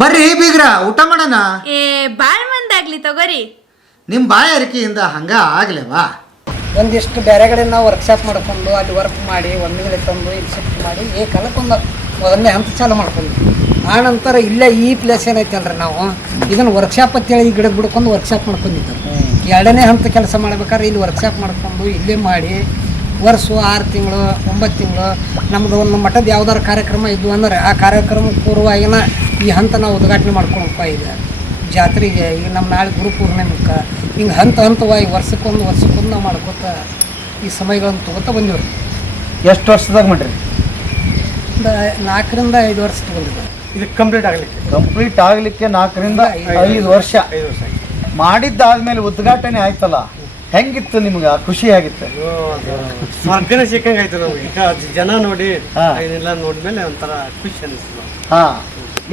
ಬರ್ರಿ ಬೀಗ್ರ ಊಟ ಮಾಡೋಣ. ಏ ಬಾಳ್ ಮಂದಾಗ್ಲಿ ತಗೋರಿ. ನಿಮ್ಮ ಬಾಯಾರಿಕೆಯಿಂದ ಹಂಗ ಆಗ್ಲೇವಾ? ಒಂದಿಷ್ಟು ಬೇರೆ ಕಡೆ ನಾವು ವರ್ಕ್ಶಾಪ್ ಮಾಡ್ಕೊಂಡು ಅಲ್ಲಿ ವರ್ಕ್ ಮಾಡಿ ಒಮ್ಮೆಲೆ ತಂದು ಇಲ್ಲಿ ಶಿಫ್ಟ್ ಮಾಡಿ ಕಾಲಕ್ಕೊಂದು ಮೊದಲನೇ ಹಂತ ಚಾಲು ಮಾಡ್ಕೊಂಡು ಆ ನಂತರ ಇಲ್ಲೇ ಈ ಪ್ಲೇಸ್ ಏನೈತಲ್ರಿ ನಾವು ಇದನ್ನು ವರ್ಕ್ಶಾಪ್ ಅಂತೇಳಿ ಈ ಗಿಡದ ಬಿಡ್ಕೊಂಡು ವರ್ಕ್ಶಾಪ್ ಮಾಡ್ಕೊಂಡಿದ್ದೆವು. ಎರಡನೇ ಹಂತ ಕೆಲಸ ಮಾಡ್ಬೇಕಾದ್ರೆ ಇಲ್ಲಿ ವರ್ಕ್ಶಾಪ್ ಮಾಡ್ಕೊಂಡು ಇಲ್ಲೇ ಮಾಡಿ ವರ್ಷ 6 ತಿಂಗಳು 9 ತಿಂಗಳು ನಮ್ಮದು ಒಂದು ಮಠದ ಯಾವ್ದಾರು ಕಾರ್ಯಕ್ರಮ ಇದ್ವು ಅಂದ್ರೆ ಆ ಕಾರ್ಯಕ್ರಮ ಪೂರ್ವವಾಗಿನ ಈ ಹಂತ ನಾವು ಉದ್ಘಾಟನೆ ಮಾಡ್ಕೊಳಪ್ಪ ಈಗ ಜಾತ್ರೆಗೆ ಈಗ ನಮ್ಮ ನಾಳೆ ಗುರು ಪೂರ್ಣಿಮೆಕ್ಕೆ ಹಿಂಗೆ ಹಂತವಾಗಿ ವರ್ಷಕ್ಕೊಂದು ನಾವು ಮಾಡ್ಕೊತ ಈ ಸಮಯಗಳನ್ನು ತೊಗೋತಾ ಬಂದಿವ್ರಿ. ಎಷ್ಟು ವರ್ಷದಾಗ ಮಾಡ್ರಿ? ಒಂದು 4 ರಿಂದ 5 ವರ್ಷ ತೊಗೊಂಡಿದ್ದೆ. ಇದು ಕಂಪ್ಲೀಟ್ ಆಗಲಿಕ್ಕೆ 4 ರಿಂದ 5 ವರ್ಷ ಮಾಡಿದ್ದಾದ್ಮೇಲೆ ಉದ್ಘಾಟನೆ ಆಯ್ತಲ್ಲ, ಹೆಂಗಿತ್ತು ನಿಮ್ಗೆ? ಖುಷಿ ಆಗಿತ್ತು? ಸ್ವರ್ಗನೇ ಸಿಕ್ಕಂಗೆ ಆಯ್ತು ನಮಗೆ. ಜನ ನೋಡಿ ಇದೆಲ್ಲ ನೋಡಿದ್ಮೇಲೆ ಒಂಥರ ಖುಷಿ ಅನಿಸ್ತು.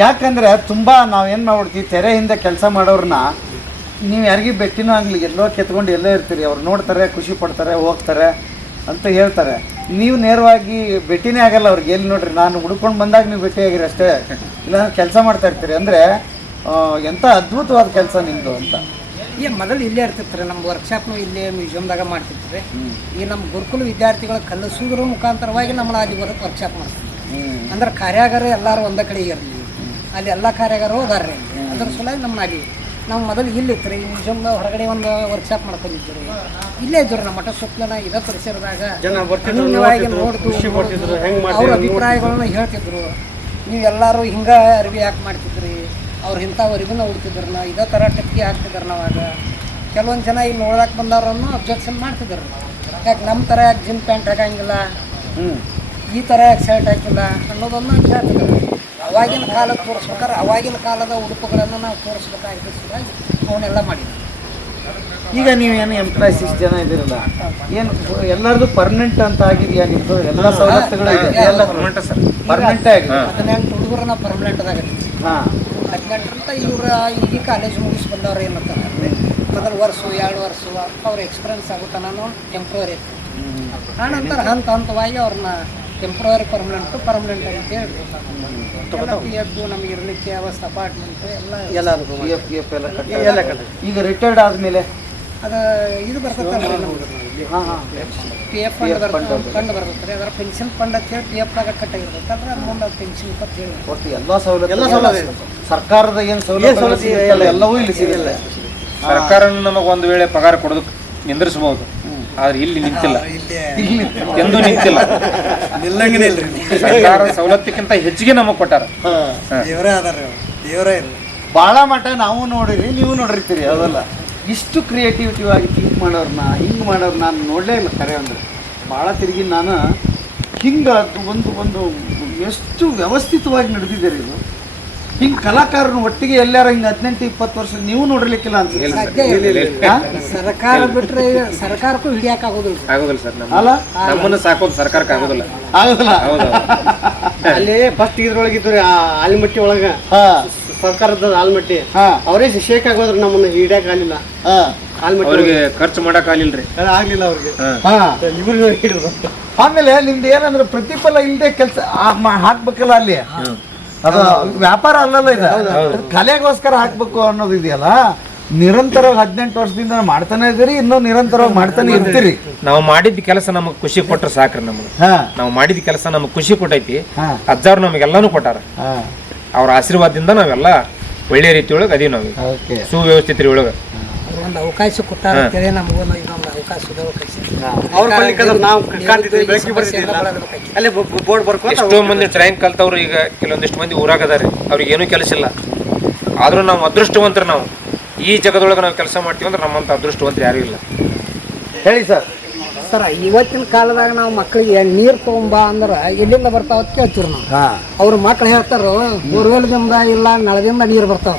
ಯಾಕಂದ್ರೆ ತುಂಬಾ ನಾವೇನು ಮಾಡ್ಬಿಡ್ತೀವಿ, ತೆರೆ ಹಿಂದೆ ಕೆಲಸ ಮಾಡೋರನ್ನ ನೀವು ಯಾರಿಗೂ ಭೇಟಿನೂ ಆಗಲಿ, ಎಲ್ಲೋ ಕೆತ್ಕೊಂಡು ಎಲ್ಲೋ ಇರ್ತೀರಿ, ಅವ್ರು ನೋಡ್ತಾರೆ, ಖುಷಿ ಪಡ್ತಾರೆ, ಹೋಗ್ತಾರೆ ಅಂತ ಹೇಳ್ತಾರೆ. ನೀವು ನೇರವಾಗಿ ಭೇಟಿನೇ ಆಗಲ್ಲ ಅವ್ರಿಗೆ. ಎಲ್ಲಿ ನೋಡ್ರಿ, ನಾನು ಹುಡ್ಕೊಂಡು ಬಂದಾಗ ನೀವು ಭೇಟಿ ಆಗಿರಿ ಅಷ್ಟೇ, ಇಲ್ಲ ಕೆಲಸ ಮಾಡ್ತಾ ಇರ್ತೀರಿ. ಅಂದರೆ ಎಂಥ ಅದ್ಭುತವಾದ ಕೆಲಸ ನಿಮ್ಮದು ಅಂತ. ಮೊದಲು ಇಲ್ಲೇ ಇರ್ತಿತ್ತು ನಮ್ಮ ವರ್ಕ್ಶಾಪ್ನು ಇಲ್ಲೇ ಮ್ಯೂಸಿಯಮ್ದಾಗ ಮಾಡ್ತಿರ್ತೀವಿ. ಈ ನಮ್ಮ ಗುರುಕುಲ ವಿದ್ಯಾರ್ಥಿಗಳ ಕಲಿಸೋದ್ರ ಮುಖಾಂತರವಾಗಿ ನಮ್ಮನ್ನ ಅಲ್ಲಿ ವರ್ಕ್ಶಾಪ್ ಮಾಡ್ತೀವಿ. ಅಂದ್ರೆ ಕಾರ್ಯಾಗಾರ ಎಲ್ಲರೂ ಒಂದೇ ಕಡೆ ಇರಲಿ, ಅಲ್ಲಿ ಎಲ್ಲ ಕಾರ್ಯಾಗಾರ ಹೋದಾರ್ರಿ. ಅದ್ರ ಸಲುವಾಗಿ ನಮ್ಮನ್ನ ಅಲ್ಲಿ ನಾವು ಮೊದಲು ಇಲ್ಲಿತ್ತು ಈ ಮ್ಯೂಸಿಯಮ್ನ ಹೊರಗಡೆ ಒಂದು ವರ್ಕ್ಶಾಪ್ ಮಾಡ್ಕೊಂಡಿದ್ದೀವಿ. ಇಲ್ಲೇ ಇದ್ದರು ನಮ್ಮ ಮಠ ಸುತ್ತಲನ ಇದೇ ಪರಿಸರದಾಗ ನೋಡ್ದು ಅವ್ರ ಅಭಿಪ್ರಾಯಗಳನ್ನ ಹೇಳ್ತಿದ್ರು. ನೀವು ಎಲ್ಲರೂ ಹಿಂಗೆ ಅರಿವಿ ಯಾಕೆ ಮಾಡ್ತಿದ್ರಿ, ಅವ್ರು ಇಂಥ ಅರಿವಿನ ಉಡ್ತಿದ್ರು, ಇದೇ ಥರ ಟಕ್ಕಿ ಹಾಕ್ತಿದ್ರು. ನಾವಾಗ ಕೆಲವೊಂದು ಜನ ಇಲ್ಲಿ ನೋಡಕ್ಕೆ ಬಂದವ್ರನ್ನು ಅಬ್ಜೆಕ್ಷನ್ ಮಾಡ್ತಿದ್ರು. ಯಾಕೆ ನಮ್ಮ ಥರ ಯಾಕೆ ಜಿಮ್ ಪ್ಯಾಂಟ್ ಹಾಕಂಗಿಲ್ಲ, ಈ ಥರ ಯಾಕೆ ಶರ್ಟ್ ಹಾಕಿಲ್ಲ ಅನ್ನೋದನ್ನು ಹೇಳ್ತಿದ್ರು. ಅವಾಗಿನ ಕಾಲದ ತೋರಿಸ್ಬೇಕಾದ್ರೆ ಅವಾಗಿನ ಕಾಲದ ಉಡುಪುಗಳನ್ನು ನಾವು ತೋರಿಸ್ಬೇಕಾಗಿದ್ದು ಸಲುವಾಗಿ ಅವನ್ನೆಲ್ಲ ಮಾಡಿದ್ವಿ. ಈಗ ನೀವೇನು ಎಂಪ್ಲಾಯ್ಸ್ ಇಷ್ಟು ಜನ ಇದ್ದೀರಲ್ಲ, ಏನು ಎಲ್ಲರದು ಪರ್ಮನೆಂಟ್ ಅಂತ ಆಗಿದೆಯಾ? ನಿಮ್ಮದು ಎಲ್ಲ ಸವಲತ್ತುಗಳು ಇದೆ? ಎಲ್ಲ ಪರ್ಮನೆಂಟೇ ಆಗಿದೆ. 18 ಹುಡುಗರನ್ನ ಪರ್ಮನೆಂಟ್ದಾಗ. ಹಾಂ, 18 ಇವ್ರು ಈಗ ಕಾಲೇಜ್ ಮುಗಿಸಿ ಬಂದವ್ರು ಏನಂತಾರೆ ಅಂದರೆ ಮೊದಲು ವರ್ಷ 2 ವರ್ಷ ಅವ್ರ ಎಕ್ಸ್ಪೀರಿಯನ್ಸ್ ಆಗುತ್ತಾ ನಾನು ಟೆಂಪ್ರವರಿ ಇತ್ತು. ಆನಂತರ ಹಂತವಾಗಿ ಅವ್ರನ್ನ ಟೆಂಪ್ರವರಿ ಪರ್ಮನೆಂಟ್ ಅಂತ ಹೇಳಿ PF ನಮಗೆ ಇರಲಿಕ್ಕೆ ವ್ಯವಸ್ಥೆ ಅಪಾರ್ಟ್ಮೆಂಟ್ ಎಲ್ಲ ಎಲ್ಲ ಈಗ ರಿಟೈರ್ಡ್ ಆದಮೇಲೆ ಅದು ಇದು ಬರ್ತೈತಲ್ಲ ನಮ್ಗೆ PF ಫಂಡ್ ಬರ್ತೈತೆ. ಅದರ ಪೆನ್ಷನ್ ಫಂಡ್ ಅಂತ ಹೇಳಿ PFದಾಗ ಕಟ್ಟಾಗಿರ್ತೈತೆ. ಅಂದ್ರೆ ಅದು ಮುಂದೆ ಪೆನ್ಷನ್ ಅಂತ ಹೇಳಿ ಒಟ್ಟು ಎಲ್ಲ ಸೌಲಭ್ಯ ಸರ್ಕಾರದ ಏನು ಸೌಲಭ್ಯ ಎಲ್ಲವೂ ಇಲ್ಲಿ ಸಿಗಲ್ಲ. ಸರ್ಕಾರ ನಮಗೆ ಒಂದು ವೇಳೆ ಪಗಾರ ಕೊಡೋದಕ್ಕೆ ನಿಂದಿರಿಸಬಹುದು, ಆದ್ರೆ ಇಲ್ಲಿ ನಿಂತಿಲ್ಲ, ಎಂದೂ ನಿಂತಿಲ್ಲ. ಸರ್ಕಾರ ಸವಲತ್ತಿಕ್ಕಿಂತ ಹೆಚ್ಚಿಗೆ ನಮಗೆ ಕೊಟ್ಟಾರ. ಭಾಳ ಮಠ ನಾವು ನೋಡಿರಿ, ನೀವು ನೋಡಿರ್ತೀರಿ. ಅದಲ್ಲ, ಇಷ್ಟು ಕ್ರಿಯೇಟಿವಿಟಿ ಆಗಿ ಥಿಂಕ್ ಮಾಡೋರನ್ನ, ಹಿಂಗೆ ಮಾಡೋರು ನಾನು ನೋಡಲೇ ಇಲ್ಲ. ಕರೆ ಅಂದರೆ ಭಾಳ ತಿರುಗಿ ನಾನು ಹಿಂಗೆ ಒಂದು ಎಷ್ಟು ವ್ಯವಸ್ಥಿತವಾಗಿ ನಡೆದಿದ್ದೀರಿ ಇದು. ಹಿಂಗೆ ಕಲಾಕಾರನ ಒಟ್ಟಿಗೆ ಎಲ್ಲಾರ ಹಿಂಗೆ 18-20 ವರ್ಷ ನೀವು ನೋಡಿರ್ಲಿಕ್ಕಿಲ್ಲ ಅಂತ. ಸರ್ಕಾರ ಬಿಟ್ಟರೆ ಸರ್ಕಾರಕ್ಕೂ ಹಿಡಿಯೋಕ್ಕಾಗೋದಿಲ್ಲ ಸರ್. ನಮ್ಮನ್ನು ಸಾಕೋದು ಸರ್ಕಾರಕ್ಕೆ ಆಗೋದಿಲ್ಲ. ಅಲ್ಲಿ ಫಸ್ಟ್ ಇದ್ರೊಳಗಿದ್ರು ಆಲ್ಮಟ್ಟಿ ಒಳಗ ಸರ್ಕಾರದ ಆಲ್ಮಟ್ಟಿ, ಅವರೇ ಶೇಕ್ ಆಗೋದ್ರು, ನಮ್ಮನ್ನ ಹಿಡಿಯಕ್ ಆಗಲಿಲ್ಲ. ಅವ್ರಿಗೆ ಖರ್ಚು ಮಾಡಕ್ ಆಗ್ಲಿಲ್ರಿ, ಆಗ್ಲಿಲ್ಲ ಅವ್ರಿಗೆ. ಹಿಡಿದ್ರು. ಆಮೇಲೆ ನಿಮ್ದು ಏನಂದ್ರೆ ಪ್ರತಿಫಲ ಇಲ್ಲದೆ ಕೆಲಸ ಹಾಕ್ಬೇಕಲ್ಲ ಅಲ್ಲಿ. ಅದು ವ್ಯಾಪಾರ ಅಲ್ಲಲ್ಲ, ಇದು ಕಲೆಗೋಸ್ಕರ ಹಾಕ್ಬೇಕು ಅನ್ನೋದು ಇದೆಯಲ್ಲ. ನಿರಂತರವಾಗಿ 18 ವರ್ಷದಿಂದ ಮಾಡ್ತಾನೆ ಇದ್ದೀರಿ, ಇನ್ನೂ ನಿರಂತರವಾಗಿ ಮಾಡ್ತಾನೆ ಇರ್ತೀರಿ. ನಾವು ಮಾಡಿದ ಕೆಲಸ ನಮಗೆ ಖುಷಿ ಕೊಟ್ರೆ ಸಾಕ್ರಿ. ನಮ್ಗೆ ನಾವು ಮಾಡಿದ ಕೆಲಸ ನಮಗೆ ಖುಷಿ ಕೊಟ್ಟೈತಿ. ಅಜ್ಜಾರು ನಮಗೆಲ್ಲಾನು ಕೊಟ್ಟಾರ. ಅವ್ರ ಆಶೀರ್ವಾದದಿಂದ ನಾವೆಲ್ಲ ಒಳ್ಳೆ ರೀತಿ ಒಳಗೆ ಅದೀವಿ. ನಾವು ಸುವ್ಯವಸ್ಥಿತ ಒಳಗೆ ಒಂದು ಅವಕಾಶ ಕೊಟ್ಟಾರ ಅಂತೇಳಿ ನಮಗೊಂದು ಇದೊಂದು ಅವಕಾಶದ ಎಷ್ಟೋ ಮಂದಿ ಟ್ರೈನ್ ಕಲ್ತವ್ರು ಈಗ ಕೆಲವೊಂದಿಷ್ಟು ಮಂದಿ ಊರಾಗ ಅದಾರೆ, ಅವ್ರಿಗೆ ಏನೂ ಕೆಲಸ ಇಲ್ಲ. ಆದ್ರೂ ನಾವು ಅದೃಷ್ಟವಂತರು. ನಾವು ಈ ಜಗದೊಳಗೆ ನಾವು ಕೆಲಸ ಮಾಡ್ತೀವಿ ಅಂದ್ರೆ ನಮ್ಮಂತ ಅದೃಷ್ಟವಂತರು ಯಾರೂ ಇಲ್ಲ. ಹೇಳಿ ಸರ್. ಇವತ್ತಿನ ಕಾಲದಾಗ ನಾವು ಮಕ್ಕಳಿಗೆ ನೀರು ತೊಗೊಂಬ ಅಂದ್ರೆ ಎಲ್ಲಿಂದ ಬರ್ತಾವ ಅಂತ ಕೇಳ್ತೀವಿ ನಾವು. ಅವ್ರ ಮಕ್ಳು ಹೇಳ್ತಾರ ಬೋರ್ವೆಲ್ದಿಂದ ಇಲ್ಲ ನಳದಿಂದ ನೀರು ಬರ್ತಾವ.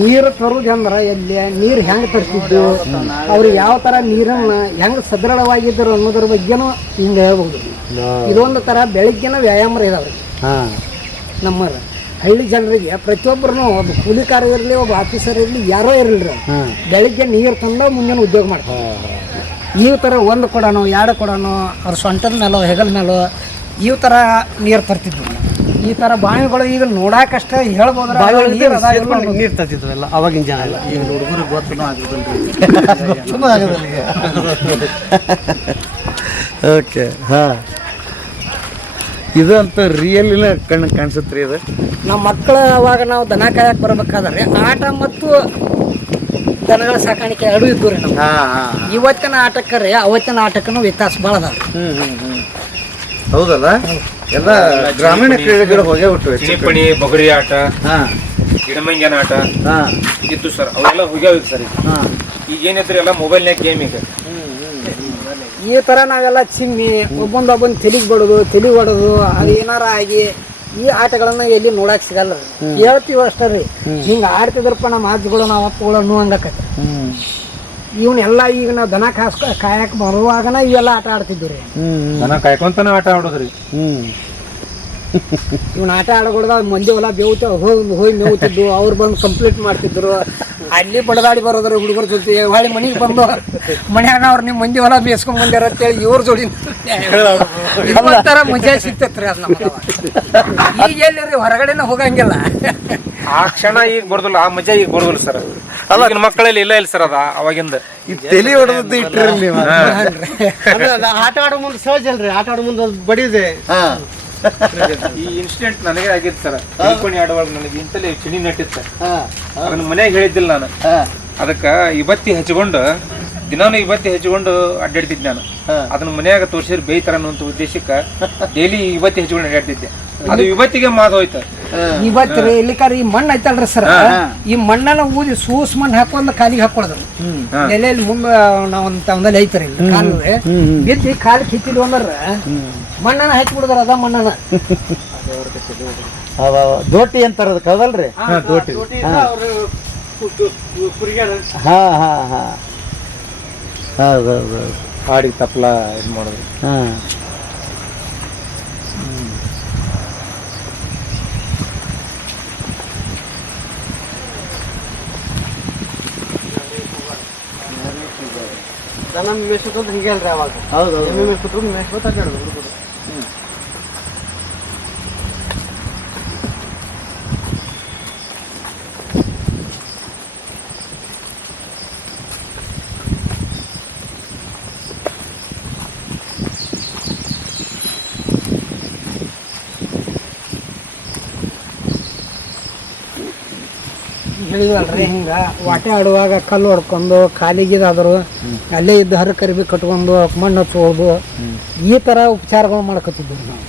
ನೀರು ತರುದಂದ್ರೆ ಎಲ್ಲಿ ನೀರು ಹೆಂಗೆ ತರಿಸಿದ್ದು, ಅವ್ರಿಗೆ ಯಾವ ಥರ ನೀರನ್ನು ಹೆಂಗೆ ಸದೃಢವಾಗಿದ್ದರು ಅನ್ನೋದ್ರ ಬಗ್ಗೆನೂ ಹಿಂಗೆ ಹೇಳ್ಬೋದು. ಇದೊಂದು ಥರ ಬೆಳಗ್ಗೆನ ವ್ಯಾಯಾಮ ಇದಾವೆ ನಮ್ಮ ಹಳ್ಳಿ ಜನರಿಗೆ. ಪ್ರತಿಯೊಬ್ಬರೂ ಒಬ್ಬ ಕೂಲಿಕಾರ ಇರಲಿ, ಒಬ್ಬ ಆಫೀಸರ್ ಇರಲಿ, ಯಾರೋ ಇರಲಿ, ಬೆಳಗ್ಗೆ ನೀರು ತಂದು ಮುಂದಿನ ಉದ್ಯೋಗ ಮಾಡ್ತಾರೆ. ಈ ಥರ 1 ಕೊಡೋನು 2 ಕೊಡೋನು ಅವ್ರ ಸೊಂಟದ ಮೇಲೋ ಹೆಗಲ ಮೇಲೋ ಈ ಥರ ನೀರು ತರ್ತಿದ್ವಿ. ಈ ತರ ಬಾವಿಗಳು ಈಗ ನೋಡಾಕಷ್ಟ ಹೇಳ್ಬೋದ್ರ ನೀರು ತರ್ತಿದ್ರಲ್ಲ ಅವಾಗಿನ ಜನ ಎಲ್ಲ ಈಗ ಹುಡುಗರಿಗೆ ಗೊತ್ತೂ ಆಗೋದಿಲ್ಲ ಓಕೆ ಹಾಂ ಇದು ಅಂತ ರಿಯಲಿನ ಕಾಣಿಸುತ್ತೆ ರೀ ಇದು ನಮ್ಮ ಮಕ್ಕಳು ಅವಾಗ ನಾವು ದನ ಕಾಯಕ್ಕೆ ಬರ್ಬೇಕಾದ್ರೆ ಆಟ ಮತ್ತು ದನಗಳ ಸಾಕಾಣಿಕೆ ಎರಡೂ ಇದ್ದು ರೀ ನಾವು. ಹಾಂ ಹಾಂ ಇವತ್ತಿನ ಆಟಕ್ಕೆ ರೀ ಅವತ್ತಿನ ಆಟಕ್ಕೂ ವ್ಯತ್ಯಾಸ ಭಾಳ ಅದಾವ. ಹೌದಲ್ಲ ಎಲ್ಲ ಗ್ರಾಮೀಣ ಕ್ರೀಡೆಗಳು ಹೋಗೇ ಬಿಟ್ಟು ಚಿಣಿಪಣಿ ಬಗರಿ ಆಟ ಹಾಂ ಗಿಡಮಂಗ್ಯಾನ ಆಟ ಹಾಂ ಇತ್ತು ಸರ್ ಅವೆಲ್ಲ ಹೋಗ್ಯಾವ ಸರ್ ಹಾಂ ಈಗ ಏನೈತ್ರಿ ಎಲ್ಲ ಮೊಬೈಲ್ನಾಗ ಗೇಮ್ ಈಗ ಈ ಥರ ನಾವೆಲ್ಲ ಚಿಮ್ಮಿ ಒಬ್ಬೊಂದೊಬ್ಬನ ತೆಲಿಗೆ ಬಡೋದು ತಲೆ ಹೊಡೋದು ಅದು ಏನಾರ ಆಗಿ ಈ ಆಟಗಳನ್ನ ಎಲ್ಲಿ ನೋಡಕ್ ಸಿಗಲ್ಲ ಹೇಳ್ತೀವಿ ಅಷ್ಟೇ ರೀ. ಹಿಂಗೆ ಆಡ್ತಿದ್ರಪ್ಪ ನಮ್ಮ ಆಜುಗಳು ನಾವು ಅಪ್ಪಗಳು ಅನ್ನುವಂಗಕತ್ತೆ. ಇವನ್ನೆಲ್ಲ ಈಗ ನಾವು ದನ ಕಾಯಕ್ಕೆ ಬರುವಾಗನ ಇವೆಲ್ಲ ಆಟ ಆಡ್ತಿದ್ವಿ ರೀ. ದನ ಕಾಯ್ಕೊಂತಾನ ಆಟ ಆಡೋದ್ರಿ. ಇವನ್ ಆಟ ಆಡಗೊಡ್ದ ಮಂದಿ ಹೊಲ ಬೇವುತ ಹೋಗಿ ಮೇವುತಿದ್ದು ಅವ್ರು ಬಂದು ಕಂಪ್ಲೀಟ್ ಮಾಡ್ತಿದ್ರು. ಅಲ್ಲಿ ಬಡದಾಡಿ ಬರೋದ್ರ ಹುಡುಗರ ಜೊತೆ ಹೊಳ್ಳಿ ಮನೆಗೆ ಬಂದು ಮನ್ಯಾಗ ಅವ್ರು ನಿಮ್ಮ ಮಂದಿ ಹೊಲ ಬೇಸ್ಕೊಂಡ್ ಬಂದ್ಯಾರ ಅಂತೇಳಿ ಇವ್ರ ಜೋಡಿ ತರ ಮಜಾ ಸಿಗ್ತೈತ್ರಿ ಅದು ನಮ್ಗೆ. ಈಗ ಎಲ್ಲಿ ಹೊರಗಡೆನ ಹೋಗಂಗಿಲ್ಲ. ಆ ಕ್ಷಣ ಈಗ ಬರೋದಿಲ್ಲ, ಆ ಮಜಾ ಈಗ ಬರೋದಿಲ್ಲ ಸರ್. ಅವಾಗಿನ ಮಕ್ಕಳಲ್ಲಿ ಇಲ್ಲ ಸರ್ ಅದ ಅವಾಗಿಂದ ತಲೆ ಹೊಡೆದದ್ದು ಇಟ್ಟಿರಲಿ ನೀವು. ಆಟ ಆಡೋ ಮುಂದೆ ಸಹಜ ಅಲ್ರಿ, ಆಟ ಆಡೋ ಮುಂದೆ ಬಡಿದೆ. ಈ ಇನ್ಸಿಡೆಂಟ್ ನನಗೆ ಆಗಿತ್ತು ಸರ್. ತಿಳ್ಕೊಂಡು ಆಡುವಾಗ ನನಗೆ ಇಂತಲೇ ಚಿಣಿ ನಟ್ಟಿತ್ತು ಸರ್. ಅದನ್ನ ಮನ್ಯಾಗ ಹೇಳಿದ್ದಿಲ್ಲ ನಾನು. ಅದಕ್ಕ ಇವತ್ತಿ ಹಚ್ಕೊಂಡು ದಿನಾನು ಇವತ್ತಿ ಹಚ್ಕೊಂಡು ಅಡ್ಡಾಡ್ತಿದ್ದೆ ನಾನು. ಅದನ್ನ ಮನ್ಯಾಗ ತೋರಿಸಿದ್ರೆ ಬೇಯ್ತಾರ ಅನ್ನುವಂತ ಉದ್ದೇಶಕ್ಕೆ ಡೈಲಿ ಇವತ್ತಿ ಹಚ್ಕೊಂಡು ಅಡ್ಡಾಡ್ತಿದ್ದೆ. ಅದು ಇವತ್ತಿಗೆ ಮಾತು ಹೋಯ್ತು. ಇವತ್ತು ಇಲ್ಲಿಕಾರ ಈ ಮಣ್ಣು ಐತಲ್ರಿ ಸರ್, ಈ ಮಣ್ಣನ್ನ ಊದಿ ಸೂಸ್ ಮಣ್ಣು ಹಾಕೊಂಡ್ ಕಾಲಿಗೆ ಹಾಕೊಳದ್ರು. ನೆಲೆಯಲ್ಲಿ ಮುಂದೆ ನಾವಂತ ಒಂದಲ್ಲಿ ಐತ್ರಿ ಕಾಲು ಬಿದ್ದು ಕಾಲು ಕಿತ್ತಿದ್ವಿ ಅಂದ್ರ ಮಣ್ಣನ್ನ ಹಾಕಿ ಬಿಡದ್ರ. ಅದ ಮಣ್ಣನ ದೋಟಿ ಅಂತಾರ ಅದಕ್ಕೆ ಹೌದಲ್ರಿ? ದೋಟಿ. ಹಾ ಹಾ ಹಾ ಹೌದೌದು. ಆಡಿಗೆ ತಪ್ಪಲ ಇದು ಮಾಡೋದು. ಹಾಂ ದನ ಮೇಯ್ಸೋದು ಹೀಗೆ ಅಲ್ರಿ ಅವಾಗ. ಹೌದು ಮೇಯ್ಸ್ಬಿಟ್ರು ಮೇಯ್ಸ್ಬಿಟ್ಟು ಅಡ್ಡಾಡೋದು ಹುಡುಗರು. ಹೇಳಿದ್ವಲ್ರಿ ಹಿಂಗ ವಾಟೆ ಆಡುವಾಗ ಕಲ್ಲು ಹೊಡ್ಕೊಂಡು ಕಾಲಿಗಿದಾದ್ರು ಅಲ್ಲೇ ಇದ್ದು ಹರ ಕರಿಬಿ ಕಟ್ಕೊಂಡು ಮಣ್ಣು ಹಚ್ಚೋದು ಈ ತರ ಉಪಚಾರಗಳು ಮಾಡ್ಕೊತಿದ್ವಿ ನಾವು.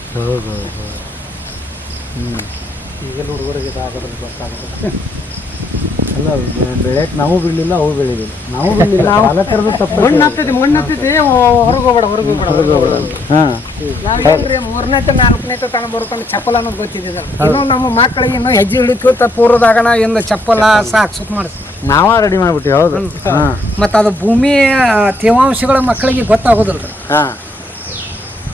ಈಗೆಲ್ಲ ಹುಡುಗರಿಗೆ ಇದಾಗೋದ್ರಲ್ಲಿ ಗೊತ್ತಾಗುತ್ತೆ. ಅಲ್ಲ ಬೆಳೆಯಕ್ಕೆ ನಾವು ಬೀಳಲಿಲ್ಲ, ಅವು ಬೆಳಿಲಿಲ್ಲ. ನಾವು ಬೀಳಲಿಲ್ಲ, ಪಾಲಕರದು ತಪ್ಪು. ಮಣ್ಣು ಹತ್ತಿದ್ವಿ ಹೊರಗೆ ಹೋಗ್ಬೇಡ ಹಾಂ ನಾವೇನ್ರಿ 3ನೇತೆ 4ನೇತೆ ತಗೊಂಡ್ ಬರ್ಕೊಂಡು ಚಪ್ಪಲ್ ಅನ್ನೋದು ಗೊತ್ತಿದ್ದಿಲ್ಲ. ಇನ್ನು ನಮ್ಮ ಮಕ್ಕಳಿಗೆ ಇನ್ನೂ ಹೆಜ್ಜೆ ಹಿಡಿತ ಪೂರ್ವದಾಗ ಇಂದ ಚಪ್ಪಲ ಸಾಕ್ ಸುತ್ತ ಮಾಡಿಸ್ತೀವಿ. ನಾವ ರೆಡಿ ಮಾಡ್ಬಿಟ್ಟಿವಿ. ಹೌದು. ಹಾಂ ಮತ್ತು ಅದು ಭೂಮಿ ತೇವಾಂಶಗಳ ಮಕ್ಕಳಿಗೆ ಗೊತ್ತಾಗೋದಿಲ್ಲ. ಹಾಂ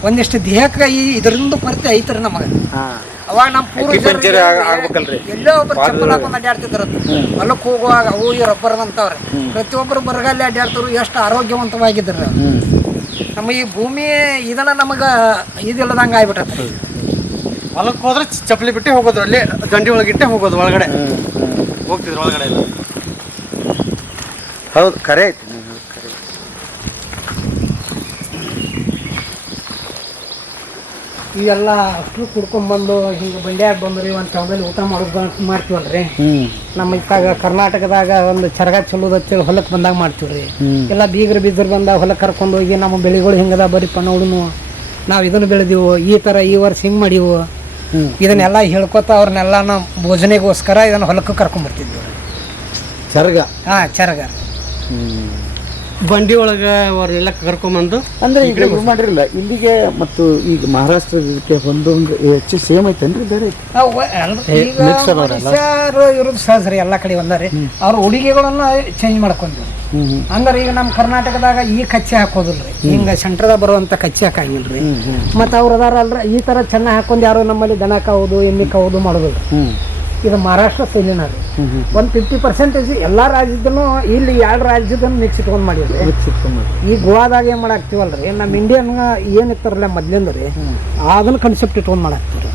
ಒಂದಿಷ್ಟು ದೇಹಕ್ಕೆ ಇದರಿಂದ ಕೊರತೆ ಐತ್ರಿ ನಮಗೆ. ಹಾಂ ಅವಾಗ ನಮ್ಮ ಪಂಚರ್ ಆಗ್ಬೇಕಲ್ರಿ. ಎಲ್ಲೋ ಒಬ್ಬರು ಚಪ್ಪಲ್ ಹಾಕೊಂಡು ಅಡ್ಡಾಡ್ತಿದ್ರು. ಹೊಲಕ್ಕೆ ಹೋಗುವಾಗ ಅವು ಈ ರಬ್ಬರ್ದಂತವ್ರೆ ಪ್ರತಿಯೊಬ್ಬರು ಬರಗಾಲಿ ಅಡ್ಡಾಡ್ತರು. ಎಷ್ಟು ಆರೋಗ್ಯವಂತವಾಗಿದ್ರು. ನಮ್ಮ ಈ ಭೂಮಿ ಇದನ್ನ ನಮಗೆ ಇದಿಲ್ಲದಂಗೆ ಆಗ್ಬಿಟ್ಟೈತೆ. ಹೊಲಕ್ಕೆ ಹೋದ್ರೆ ಚಪ್ಪಲಿ ಬಿಟ್ಟೆ ಹೋಗೋದು, ಅಲ್ಲಿ ದಂಡಿ ಒಳಗಿಟ್ಟೆ ಹೋಗೋದು. ಒಳಗಡೆ ಹೋಗ್ತಿದ್ರು ಒಳಗಡೆ ಎಲ್ಲ. ಹೌದು, ಖರೆ ಐತಿ. ಇವೆಲ್ಲ ಅಷ್ಟು ಕುಡ್ಕೊಂಡ್ಬಂದು ಹಿಂಗೆ ಬಂಡ್ಯಾಗ ಬಂದ್ರಿ ಒಂದು ಟೌನಲ್ಲಿ ಊಟ ಮಾಡೋದು ಮಾಡ್ತೀವಲ್ರಿ. ನಮ್ಮ ಇತ್ತಾಗ ಕರ್ನಾಟಕದಾಗ ಒಂದು ಚರಗ ಚಲೋದು ಅಂತೇಳಿ ಹೊಲಕ್ಕೆ ಬಂದಾಗ ಮಾಡ್ತೀವ್ರಿ. ಎಲ್ಲ ಬೀಗರು ಬಿದ್ದರು ಬಂದಾಗ ಹೊಲಕ್ಕೆ ಕರ್ಕೊಂಡು ಹೋಗಿ ನಮ್ಮ ಬೆಳೆಗಳು ಹಿಂಗದ ಬರೀ ಪಣ್ಣವಳು ನಾವು ಇದನ್ನು ಬೆಳೆದೀವು, ಈ ಥರ ಈ ವರ್ಷ ಹಿಂಗೆ ಮಾಡೀವು, ಇದನ್ನೆಲ್ಲ ಹೇಳ್ಕೊತ ಅವ್ರನ್ನೆಲ್ಲ ನಾವು ಭೋಜನೆಗೋಸ್ಕರ ಇದನ್ನು ಹೊಲಕ್ಕೆ ಕರ್ಕೊಂಡ್ಬರ್ತಿದ್ವಿ. ಚರಗ. ಹಾಂ, ಚರಗ. ಬಂಡಿ ಒಳಗೆ ಅವ್ರನ್ನೆಲ್ಲ ಕರ್ಕೊಂಬಂದು ಅಂದ್ರೆ ಈಗ ಇದು ಮಾಡಿರಲಿಲ್ಲ ಇಲ್ಲಿಗೆ ಮತ್ತು ಈಗ ಮಹಾರಾಷ್ಟ್ರ ಇದಕ್ಕೆ ಒಂದೊಂದು ಹೆಚ್ಚು ಸೇಮ್ ಐತೇನ್ರಿ ಬೇರೆ? ಇರೋದು ಸಹಜ ರೀ, ಎಲ್ಲ ಕಡೆ ಒಂದರಿ. ಅವ್ರ ಉಡುಗೆಗಳನ್ನ ಚೇಂಜ್ ಮಾಡ್ಕೊಂಡ್ವಿ. ಅಂದ್ರೆ ಈಗ ನಮ್ಮ ಕರ್ನಾಟಕದಾಗ ಈ ಕಚ್ಚೆ ಹಾಕೋದಿಲ್ರಿ, ಹಿಂಗ ಸೆಂಟ್ರದಾಗ ಬರುವಂತ ಕಚ್ಚೆ ಹಾಕಂಗಿಲ್ರಿ. ಮತ್ತು ಅವ್ರು ಅದಾರಲ್ರಿ ಈ ತರ ಚೆನ್ನಾಗಿ ಹಾಕೊಂಡು ಯಾರು ನಮ್ಮಲ್ಲಿ ದನ ಕಾವುದು ಎಮ್ಮೆ ಕಾವುದು ಮಾಡೋದಿಲ್ಲ. ಇದು ಮಹಾರಾಷ್ಟ್ರ ಶೈಲಿನ ರೀ. ಒಂದು 50% ಎಲ್ಲ ರಾಜ್ಯದೂ ಇಲ್ಲಿ 2 ರಾಜ್ಯದನ್ನು ಮಿಕ್ಸ್ ಇಟ್ಕೊಂಡು ಮಾಡಿದ್ರಿ. ಈ ಗೋವಾದಾಗ ಏನು ಮಾಡಾಕ್ತಿವಲ್ರಿ, ನಮ್ಮ ಇಂಡಿಯನ್ ಏನಿತ್ತಾರಲ್ಲ ಮೊದ್ಲಿಂದ ರೀ ಅದನ್ನ ಕನ್ಸೆಪ್ಟ್ ಇಟ್ಕೊಂಡು ಮಾಡಾಕ್ತೀವಿ.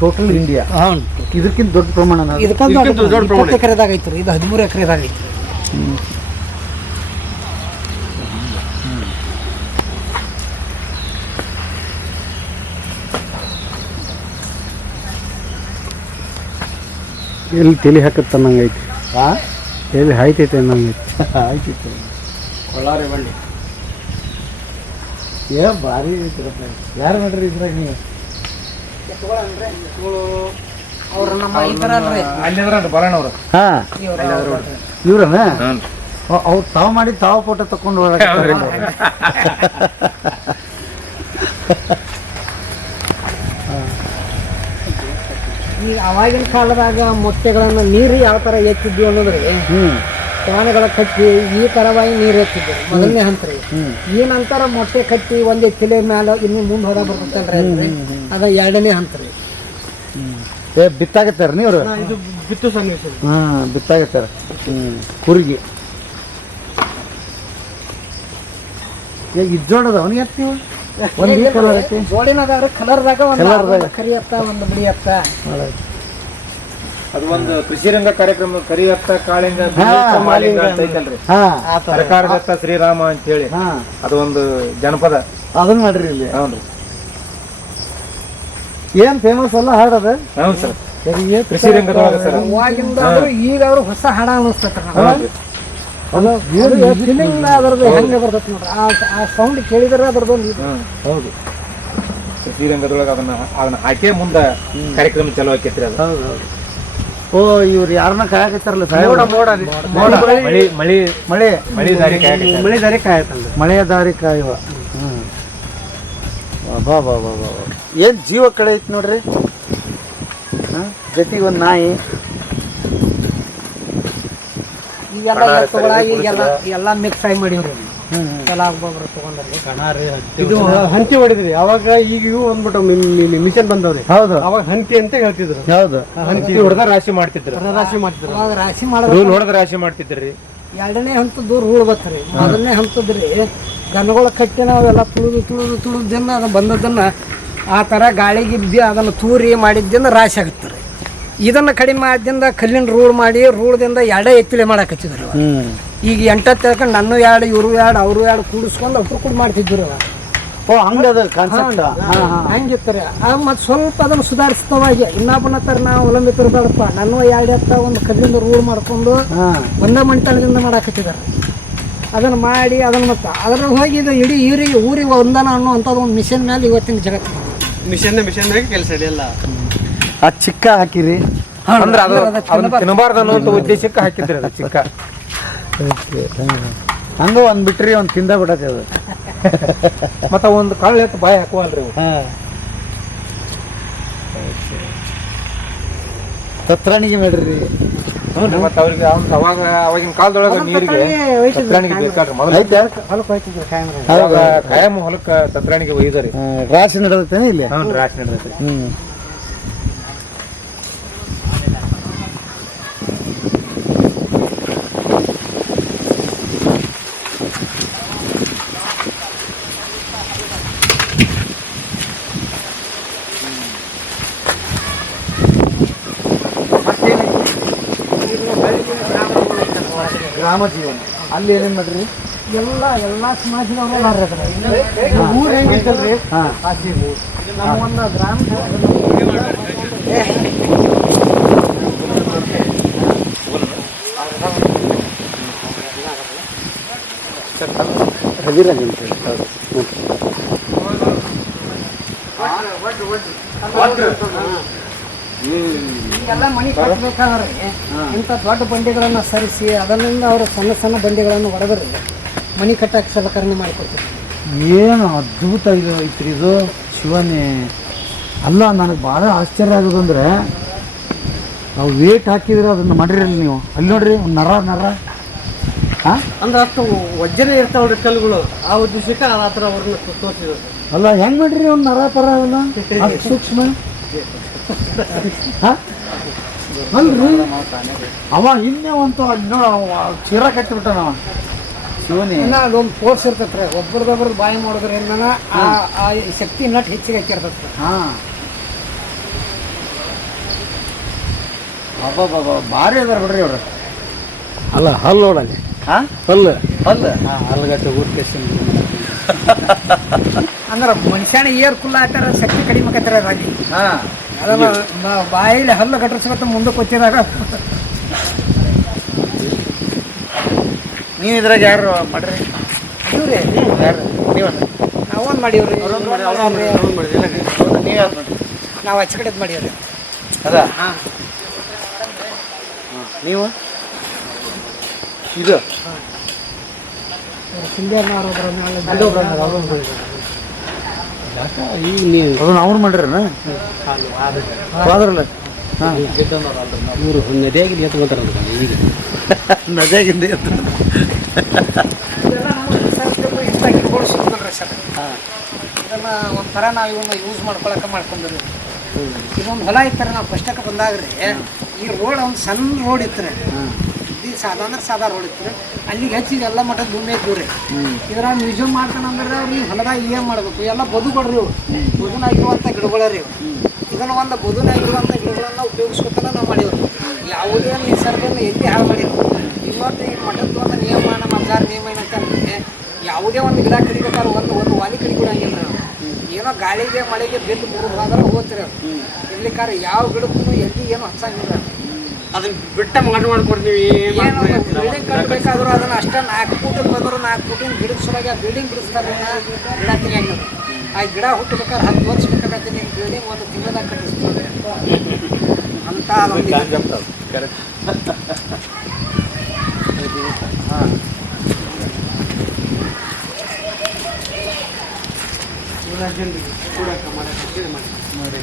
ಟೋಟಲ್ ಇಂಡಿಯಾ ಹಾಂ ಇದಕ್ಕಿಂತ ದೊಡ್ಡ ಪ್ರಮಾಣ ಇದಕ್ಕೊಂದು 20 ಎಕರೆದಾಗ ಐತ್ರಿ, ಇದು 13 ಎಕರೆದಾಗ ಐತ್ರಿ. ಎಲ್ಲಿ ತಲೆ ಹಾಕತ್ತೆ ಅನ್ನಂಗೆ ಐತಿ, ಹಾಂ ಎಲ್ಲಿ ಹಾಯ್ತೈತೆ ಅನ್ನಂಗೆ ಐತಿ. ಆಯ್ತಿತ್ತು ಕೊಳ್ಳಾರಿ ಬಳ್ಳಿ ಏ ಭಾರಿ ಐತಿರಪ್ಪ. ಯಾರು ನೋಡ್ರಿ ಇದ್ರಾಗ ನೀವು? ಅವ್ರು ನಮ್ಮ ಇತರ ಅಲ್ಲಿದ್ರ ಬರೋಣ ಅವ್ರು. ಹಾಂ ಇವ್ರನ ಅವ್ರು ತಾವು ಮಾಡಿ ತಾವು ಫೋಟೋ ತಕೊಂಡು ಈಗ ಅವಾಗಿನ ಕಾಲದಾಗ ಮೊಟ್ಟೆಗಳನ್ನು ನೀರು ಯಾವ ಥರ ಎತ್ತಿದ್ವಿ ಅನ್ನೋದ್ರಿ, ಕ್ಯಾನ್ಗಳ ಕಟ್ಟಿ ಈ ಥರವಾಗಿ ನೀರು ಎತ್ತಿದ್ವಿ ಮೊದಲನೇ ಹಂತ ರೀ. ಈ ನಂತರ ಮೊಟ್ಟೆ ಕಟ್ಟಿ ಒಂದು ಎತ್ತಿಲೆ ಮ್ಯಾಲ ಇನ್ನು ಮುಂದೆ ಹೋದ ಬರ್ತಲ್ರಿ, ಅದ 2ನೇ ಹಂತ ರೀ. ಬಿತ್ತಾಗತ್ತಾರ ನೀವ್ರು? ಇದು ಬಿತ್ತು ಸನ್ನಿವೇಶ. ಹಾಂ ಬಿತ್ತಾಗತ್ತಾರ. ಕುರಿಗೆ ಈಗ ಇದ್ದೋಡದ ಅವನಿಗೆ ನೀವು ಒಂದು ಈ ಕಲರ್ ಐತಿ, ಜೋಡಿನದಾವ್ರಿ ಕಲರ್ದಾಗ ಒಂದು ಕರಿ ಅತ್ತ ಒಂದು ಬಿಳಿ ಅತ್ತ. ಅದು ಒಂದು ಕೃಷಿ ರಂಗ ಕಾರ್ಯಕ್ರಮ ಕರಿಯತ್ತ ಕಾಳಿಂಗ ಮಾಲಿಂಗ ಅಂತ ಐತಲ್ರಿ, ಸರ್ಕಾರದತ್ತ ಶ್ರೀರಾಮ ಅಂತ ಹೇಳಿ ಅದು ಒಂದು ಜನಪದ ಅದನ್ನ ಮಾಡ್ರಿ ಇಲ್ಲಿ. ಹೌನ್ರಿ, ಏನ್ ಫೇಮಸ್ ಅಲ್ಲ ಹಾಡದ? ಹೌದು ಸರ್, ಕೃಷಿ ರಂಗದೊಳಗ ಸರ್. ಅವಾಗಿಂದಾದ್ರು ಈಗ ಅವ್ರು ಹೊಸ ಹಾಡ ಅನಿಸ್ತೈತೆ. ಫೀಲಿಂಗ್ ಅದ್ರದ್ದು ಹೆಂಗೆ ಬರ್ತೈತೆ ನೋಡ್ರಿ, ಆ ಸೌಂಡ್ ಕೇಳಿದ್ರೆ ಅದ್ರದ್ದು. ಹೌದು, ಕೃಷಿ ರಂಗದೊಳಗ ಅದನ್ನ ಹಾಕಿ ಮುಂದೆ ಕಾರ್ಯಕ್ರಮ ಚಲೋ ಆಕೈತ್ರಿ ಅದು. ಹೌದು ಹೌದು. ಓ ಇವ್ರು ಯಾರನ್ನ ಕಾಯಕತ್ತಾರಲ್ಲ, ಮಳಿ ಮಳಿ ಮಳೆ ಮಳಿ ದಾರಿ ಕಾಯಕತ್ತಾರ. ಮಳೆ ದಾರಿ ಕಾಯತ್ತಲ್ಲ, ಮಳೆಯ ದಾರಿ ಕಾಯುವ. ಬಾ ಬಾ ಬಾ ಬಾ ಬಾ, ಏನು ಜೀವ ಕಡೆ ಐತಿ ನೋಡ್ರಿ. ಜೊತೆಗೆ ಒಂದು ನಾಯಿ. ಈಗೆಲ್ಲ ಎತ್ತುಗಳ ಈಗೆಲ್ಲ ಎಲ್ಲ ಮಿಕ್ಸ್ ಆಗಿ ಮಾಡಿವ್ರಿ, ಎಲ್ಲ ಒಬ್ಬೊಬ್ರು ತಗೊಂಡ್ರಿ. ಇದು ಹಂತಿ ಹೊಡಿದ್ರಿ ಅವಾಗ, ಈಗ ಇವು ಅಂದ್ಬಿಟ್ಟು ಮಿಷನ್ ಬಂದವ್ರಿ. ಹೌದು, ಅವಾಗ ಹಂತಿ ಅಂತ ಹೇಳ್ತಿದ್ರು. ಹೌದು, ಹಂತಿ ಹೊಡೆದ ರಾಶಿ ಮಾಡ್ತಿದ್ರು, ರಾಶಿ ಮಾಡ್ತಿದ್ರು. ಅವಾಗ ರಾಶಿ ಮಾಡೋದು ಹೊಡೆದ ರಾಶಿ ಮಾಡ್ತಿದ್ರಿ. 2ನೇ ಹಂತದ್ದು ರೂಢ ಬತ್ರಿ. ಮೊದಲನೇ ಹಂತದ್ರಿ ದನಗಳ ಕಟ್ಟಿ ನಾವೆಲ್ಲ ತುಳಿದನ್ನ ಅದು ಬಂದದ್ದನ್ನ ಆ ಥರ ಗಾಳಿಗೆ ಅದನ್ನು ತೂರಿ ಮಾಡಿದ್ದರಿಂದ ರಾಶಿ ಆಗುತ್ತೆ ರೀ. ಇದನ್ನು ಕಡಿಮೆ ಆದ್ದಿಂದ ಕಲ್ಲಿನ ರೂಢ ಮಾಡಿ ರೂಢದಿಂದ 2 ಎತ್ತಿಲೆ ಮಾಡಕ್ಕೆ ಹಚ್ಚಿದ್ರು. ಈಗ 8 ತಿಳ್ಕೊಂಡು ನನ್ನ 2 ಇವರು 2 ಅವರು 2 ಕೂಡಿಸ್ಕೊಂಡು ಅವ್ರು ಕೂಡ ಮಾಡ್ತಿದ್ರು. ಓ ಹಂಗದ ಕಾನ್ಸೆಪ್ಟ್ ಹಂಗಿತ್ತು ರೀ. ಮತ್ತು ಸ್ವಲ್ಪ ಅದನ್ನು ಸುಧಾರಿಸ್ತವಾಗಿ ಇನ್ನೊಬ್ಬನ ಥರ ನಾವು ಅವಲಂಬಿತರಬೇಡಪ್ಪ, ನನ್ನ 2 ಎತ್ತ ಒಂದು ಕಲ್ಲಿಂದ ರೂಢ ಮಾಡ್ಕೊಂಡು ಒಂದೇ ಮಂಟಳದಿಂದ ಮಾಡಾಕತ್ತಿದ್ದಾರೆ. ಅದನ್ನು ಮಾಡಿ ಅದನ್ನು ಮತ್ತು ಅದ್ರಲ್ಲಿ ಹೋಗಿ ಇದು ಇಡೀ ಊರಿಗೆ ಒಂದನ ಅನ್ನುವಂಥದ್ದು ಒಂದು ಮಿಷನ್ ಮೇಲೆ ಇವತ್ತಿನ ಜಗತ್ತು. ಮಿಷನ್ ಕೆಲಸ ಇದೆಲ್ಲ ಆ ಚಿಕ್ಕ ಹಾಕಿರಿ ಅಂದ್ರೆ ಅದು ತಿನ್ನಬಾರ್ದು ಅನ್ನುವಂಥ ಉದ್ದೇಶಕ್ಕೆ ಹಾಕಿದ್ರಿ ಅದು ಚಿಕ್ಕ. ಹಂಗ ಒಂದ್ ಬಿಟ್ರಿ ಒಂದ್ ತಿಂದ ಬಿಡತ್ತೆ ಅದು. ಮತ್ತ ಒಂದು ಕಾಳು ಎತ್ತು ಬಾಯಿ ಹಾಕುವಲ್ರಿ. ತತ್ರಾಣಿಗೆ ಮಾಡ್ರಿ. ಮತ್ತೆ ಅವ್ರಿಗೆ ಅವಾಗಿನ ಕಾಲದೊಳಗ ನೀರಿಗೆ ತತ್ರಾಣಿಗೆ ಬೇಕಾಡ್ರಿ. ಮೊದಲು ಕಾಯಂ ಹೊಲಕ್ಕ ತತ್ರಾಣಿಗೆ ಒಯ್ದರಿ. ರಾಶಿ ನಡೆದತ್ತೇನೆ ಇಲ್ಲಿ? ರಾಶಿ ನಡೆದೈತಿ. ಗ್ರಾಮ ಜೀವನ ಅಲ್ಲಿ ಏನೇನು ಮಾಡ್ರಿ? ಎಲ್ಲ ಸಮಾಜದವ್ರು ಊರು ಹೆಂಗಿತ್ತಲ್ರಿ? ನಮ್ಮ ಒಂದು ಗ್ರಾಮ ಈಗೆಲ್ಲ ಮನೆ ಕಟ್ಟಬೇಕಾದ್ರೆ ಇಂಥ ದೊಡ್ಡ ಬಂಡಿಗಳನ್ನು ಸರಿಸಿ ಅದರಿಂದ ಅವರು ಸಣ್ಣ ಸಣ್ಣ ಬಂಡಿಗಳನ್ನು ಹೊಡೆದ್ರಿ ಮನೆ ಕಟ್ಟಕ್ಕೆ ಸಲಕರಣೆ ಮಾಡಿಕೊಡ್ತೀವಿ. ಏನು ಅದ್ಭುತ ಇದು ಐತ್ರಿ ಇದು ಶಿವನೇ. ಅಲ್ಲ ನನಗೆ ಭಾಳ ಆಶ್ಚರ್ಯ ಆಗೋದಂದ್ರೆ ನಾವು ವೇಟ್ ಹಾಕಿದ್ರೆ ಅದನ್ನು ಮಾಡಿರಲ್ಲ ನೀವು. ಅಲ್ಲಿ ನೋಡ್ರಿ ಒಂದು ನರ ಅಂದ್ರೆ ಅಷ್ಟು ವಜ್ರ ಇರ್ತಾವ್ರಿ ಕಲ್ಲುಗಳು. ಆ ಉದ್ದೇಶಕ್ಕೆ ಆ ಥರ ಅವ್ರನ್ನ ತೋರಿಸಿದ್ರು. ಅಲ್ಲ ಹೆಂಗೆ ಮಾಡ್ರಿ ಒಂದು ನರ ಪರ ಅಲ್ಲ ಅಷ್ಟು ಸೂಕ್ಷ್ಮ. ಅಲ್ರಿ ಅವ ಇನ್ನೇ ಒಂದು ಚೀರ ಕಟ್ಟಿಬಿಟ್ಟ ನಾವು ಶಿವನೇ. ಅದೊಂದು ಫೋರ್ಸ್ ಇರ್ತೈತೆ ರೀ, ಒಬ್ರದೊಬ್ರದ್ದು ಬಾಯಿ ಮಾಡೋದ್ರಿಂದ ಆ ಶಕ್ತಿ ನಟ್ ಹೆಚ್ಚಿಗೆ ಹಾಕಿರ್ತೈತೆ. ಅಬ್ಬಬ್ಬಬ್ಬ ಭಾರಿ ಅದಾರ ಬಿಡ್ರಿ ಅವ್ರು. ಅಲ್ಲ ಹಲ್ಲು ನೋಡಲ್ಲಿ ಹಾಂ ಹಲ್ಲು ಹಲ್ಲು ಹಲ್ಗಟ್ಟೆ ಊಟ ಅಂದ್ರೆ ಮನುಷ್ಯನ ಏರ್ ಕುಲ್ಲ ಆಟಾರ ಶಕ್ತಿ ಕಡಿಮೆ ಆಕತ್ತಾರ ಅಲ್ಲಿ ಹಾಂ ಅದನ್ನ ಬಾಯಲ್ಲಿ ಹಲ್ಲು ಕಟ್ಟರ್ಸ್ಕೊತ ಮುಂದಕ್ಕೆ వచ్చిದಾಗ ನೀವು ಇದ್ರಾಗ ಯಾರು ಮಾಡ್ರಿ? ಇವ್ರಿ ಯಾರು ನೀವಲ್ಲ? ನಾವೊಂದು ಮಾಡೀವ್ರಿ ನೀವು ಯಾರು ಮಾಡ್ರಿ? ನಾವು ಆಚೆ ಕಡೆದು ಮಾಡೀವ್ರಿ. ಅದಾ ಹಾಂ ನೀವು ಇದು ಅದನ್ನ ಅವ್ರು ಮಾಡ್ರನ ಹೋದ್ರಲ್ಲ. ಹಾಂ ಇವರು ನದಿಯಾಗಿ ಎತ್ಕೊತಾರ ಈಗ ನದಿಯಾಗಿಂದ ಇದನ್ನ ಒಂಥರ ನಾವು ಇವನ್ನ ಯೂಸ್ ಮಾಡ್ಕೊಳಕ್ಕೆ ಮಾಡ್ಕೊಂಡಿರಿ. ಇದೊಂದು ಹೊಲ ಇತ್ತಾರೆ ನಾವು ಫಸ್ಟಕ್ಕೆ ಬಂದಾಗ್ರಿ ಈ ರೋಡ್ ಒಂದು ಸಣ್ಣ ರೋಡ್ ಇತ್ತು ಇದು ಸಾದಾ ಅಂದ್ರೆ ಸಾದಾ ರೋಡ್ ಇತ್ತು. ಅಲ್ಲಿಗೆ ಹಚ್ಚಿ ಎಲ್ಲ ಮಠದ ಭೂಮಿ ಇದ್ದು ರೀ. ಇದ್ರಾಗ ಮ್ಯೂಸಿಯಂ ಮಾಡ್ತಾನಂದ್ರೆ ಅವ್ರು ಈ ಹೊಲದಾಗ ಏನು ಮಾಡಬೇಕು ಎಲ್ಲ ಬದುಕೊಡ್ರಿ ಇವು ಬದುನಾಗಿರುವಂಥ ಗಿಡಗಳ ರೀ ಇವು. ಇದನ್ನು ಒಂದು ಬದುನಾಗಿರುವಂಥ ಗಿಡಗಳನ್ನ ಉಪಯೋಗಿಸ್ಕೊತಾನೆ ನಾವು ಮಾಡಿವ್ರಿ. ಯಾವುದೇ ನಿಸರ್ಗವನ್ನು ಎಲ್ಲಿ ಹಾಳು ಮಾಡಿರು. ಇವತ್ತು ಈ ಮಠದ ಒಂದು ನಿಯಮ ನಮ್ಮ ಅಜ್ಜಾರ ನಿಯಮ ಏನಂತಂದ್ರೆ ಯಾವುದೇ ಒಂದು ಗಿಡ ಕಡಿಬೇಕಾದ್ರೆ ಒಂದು ವಾಲಿ ಕಡಿ ಕೊಡಂಗಿಲ್ಲ ನಾವು. ಏನೋ ಗಾಳಿಗೆ ಮಳೆಗೆ ಬಿದ್ದು ಮುರಿದು ಹೋದ್ರೆ ಹೋಗ್ತೀರಿ ಅವ್ರು. ಇರ್ಲಿಕ್ಕಾರೆ ಯಾವ ಗಿಡಕ್ಕೂ ಎಲ್ಲಿ ಏನು ಹಚ್ಚಂಗಿಲ್ಲ. ಅದನ್ನ ಬಿಟ್ಟ ಮಾಡ್ಕೊಡ್ತೀವಿ. ಏನು ಬಿಲ್ಡಿಂಗ್ ಕಟ್ಟಬೇಕಾದ್ರೂ ಅದನ್ನು ಅಷ್ಟೇ 4 ಫೂಟಿಗೆ ಬಂದರೂ 4 ಫೂಟಿನ ಗಿಡದ ಸಲುವಾಗಿ ಆ ಬಿಲ್ಡಿಂಗ್ ಬಿಡಿಸ್ತಾರೆ. ಗಿಡ ತೆಗಿಯಂಗಿಲ್ಲ. ಆ ಗಿಡ ಹುಟ್ಟಬೇಕಾದ್ರೆ 10 ವರ್ಷ ಬೇಕಾಗತ್ತೆ. ನೀನು ಬಿಲ್ಡಿಂಗ್ ಒಂದು ತಿಂಗಳದಾಗ ಕಟ್ಟಿಸ್ತಾರೆ ಅಂತ ಹಾಂ ಜನರಿಗೆ ಕೂಡಕ್ಕೆ ಮಾಡಕ್ಕೆ ಮಾಡಿ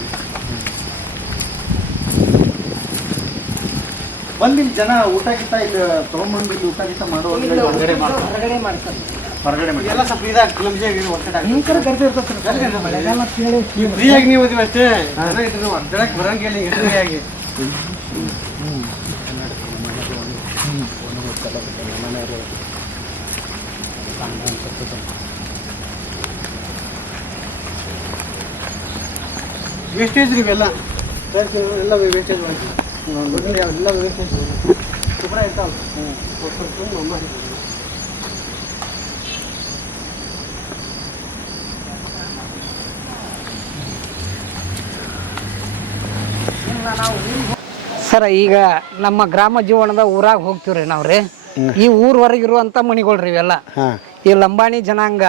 ಬಂದಿಲ್ಲ ಜನ ಊಟ ಗೀಟ ಇಲ್ಲಿ ತೊಗೊಂಡ್ಬಂದು ಇಲ್ಲಿ ಊಟ ಗೀಟ ಮಾಡುವಾಗ ಹೊರಗಡೆ ಹೊರಗಡೆ ಮಾಡ್ತಾರೆ. ಹೊರಗಡೆ ಮಾಡಿ ಎಲ್ಲ ಸ್ವಲ್ಪ ಇದಾಗಿ ಕ್ಲಮ್ಸಿಯಾಗಿ ಹಿಂಕರ ಫ್ರೀಯಾಗಿ ನೀವು ಓದಿವಿ ಅಷ್ಟೇ. ಜನ ಇಟ್ಟು ಅಡ್ಡಾಡಕ್ಕೆ ಬರಂಗಿಲ್ಲ ಈಗ ಫ್ರೀಯಾಗಿ. ವೇಸ್ಟೇಜ್ ರೀ ಇವೆಲ್ಲ ಎಲ್ಲ ವೇಸ್ಟೇಜ್ ಮಾಡಿ ಎಲ್ಲ ವೇಸ್ಟೇಜ್ ಗೊಬ್ಬರ ಇರ್ತಾವೆ. ಸರ್ ಈಗ ನಮ್ಮ ಗ್ರಾಮ ಜೀವನದ ಊರಾಗ ಹೋಗ್ತೀವ್ರಿ ನಾವ್ರಿ. ಈ ಊರ್ ಹೊರಗಿರುವಂತ ಮಣಿಗಳ್ರಿ ಇವೆಲ್ಲ. ಈ ಲಂಬಾಣಿ ಜನಾಂಗ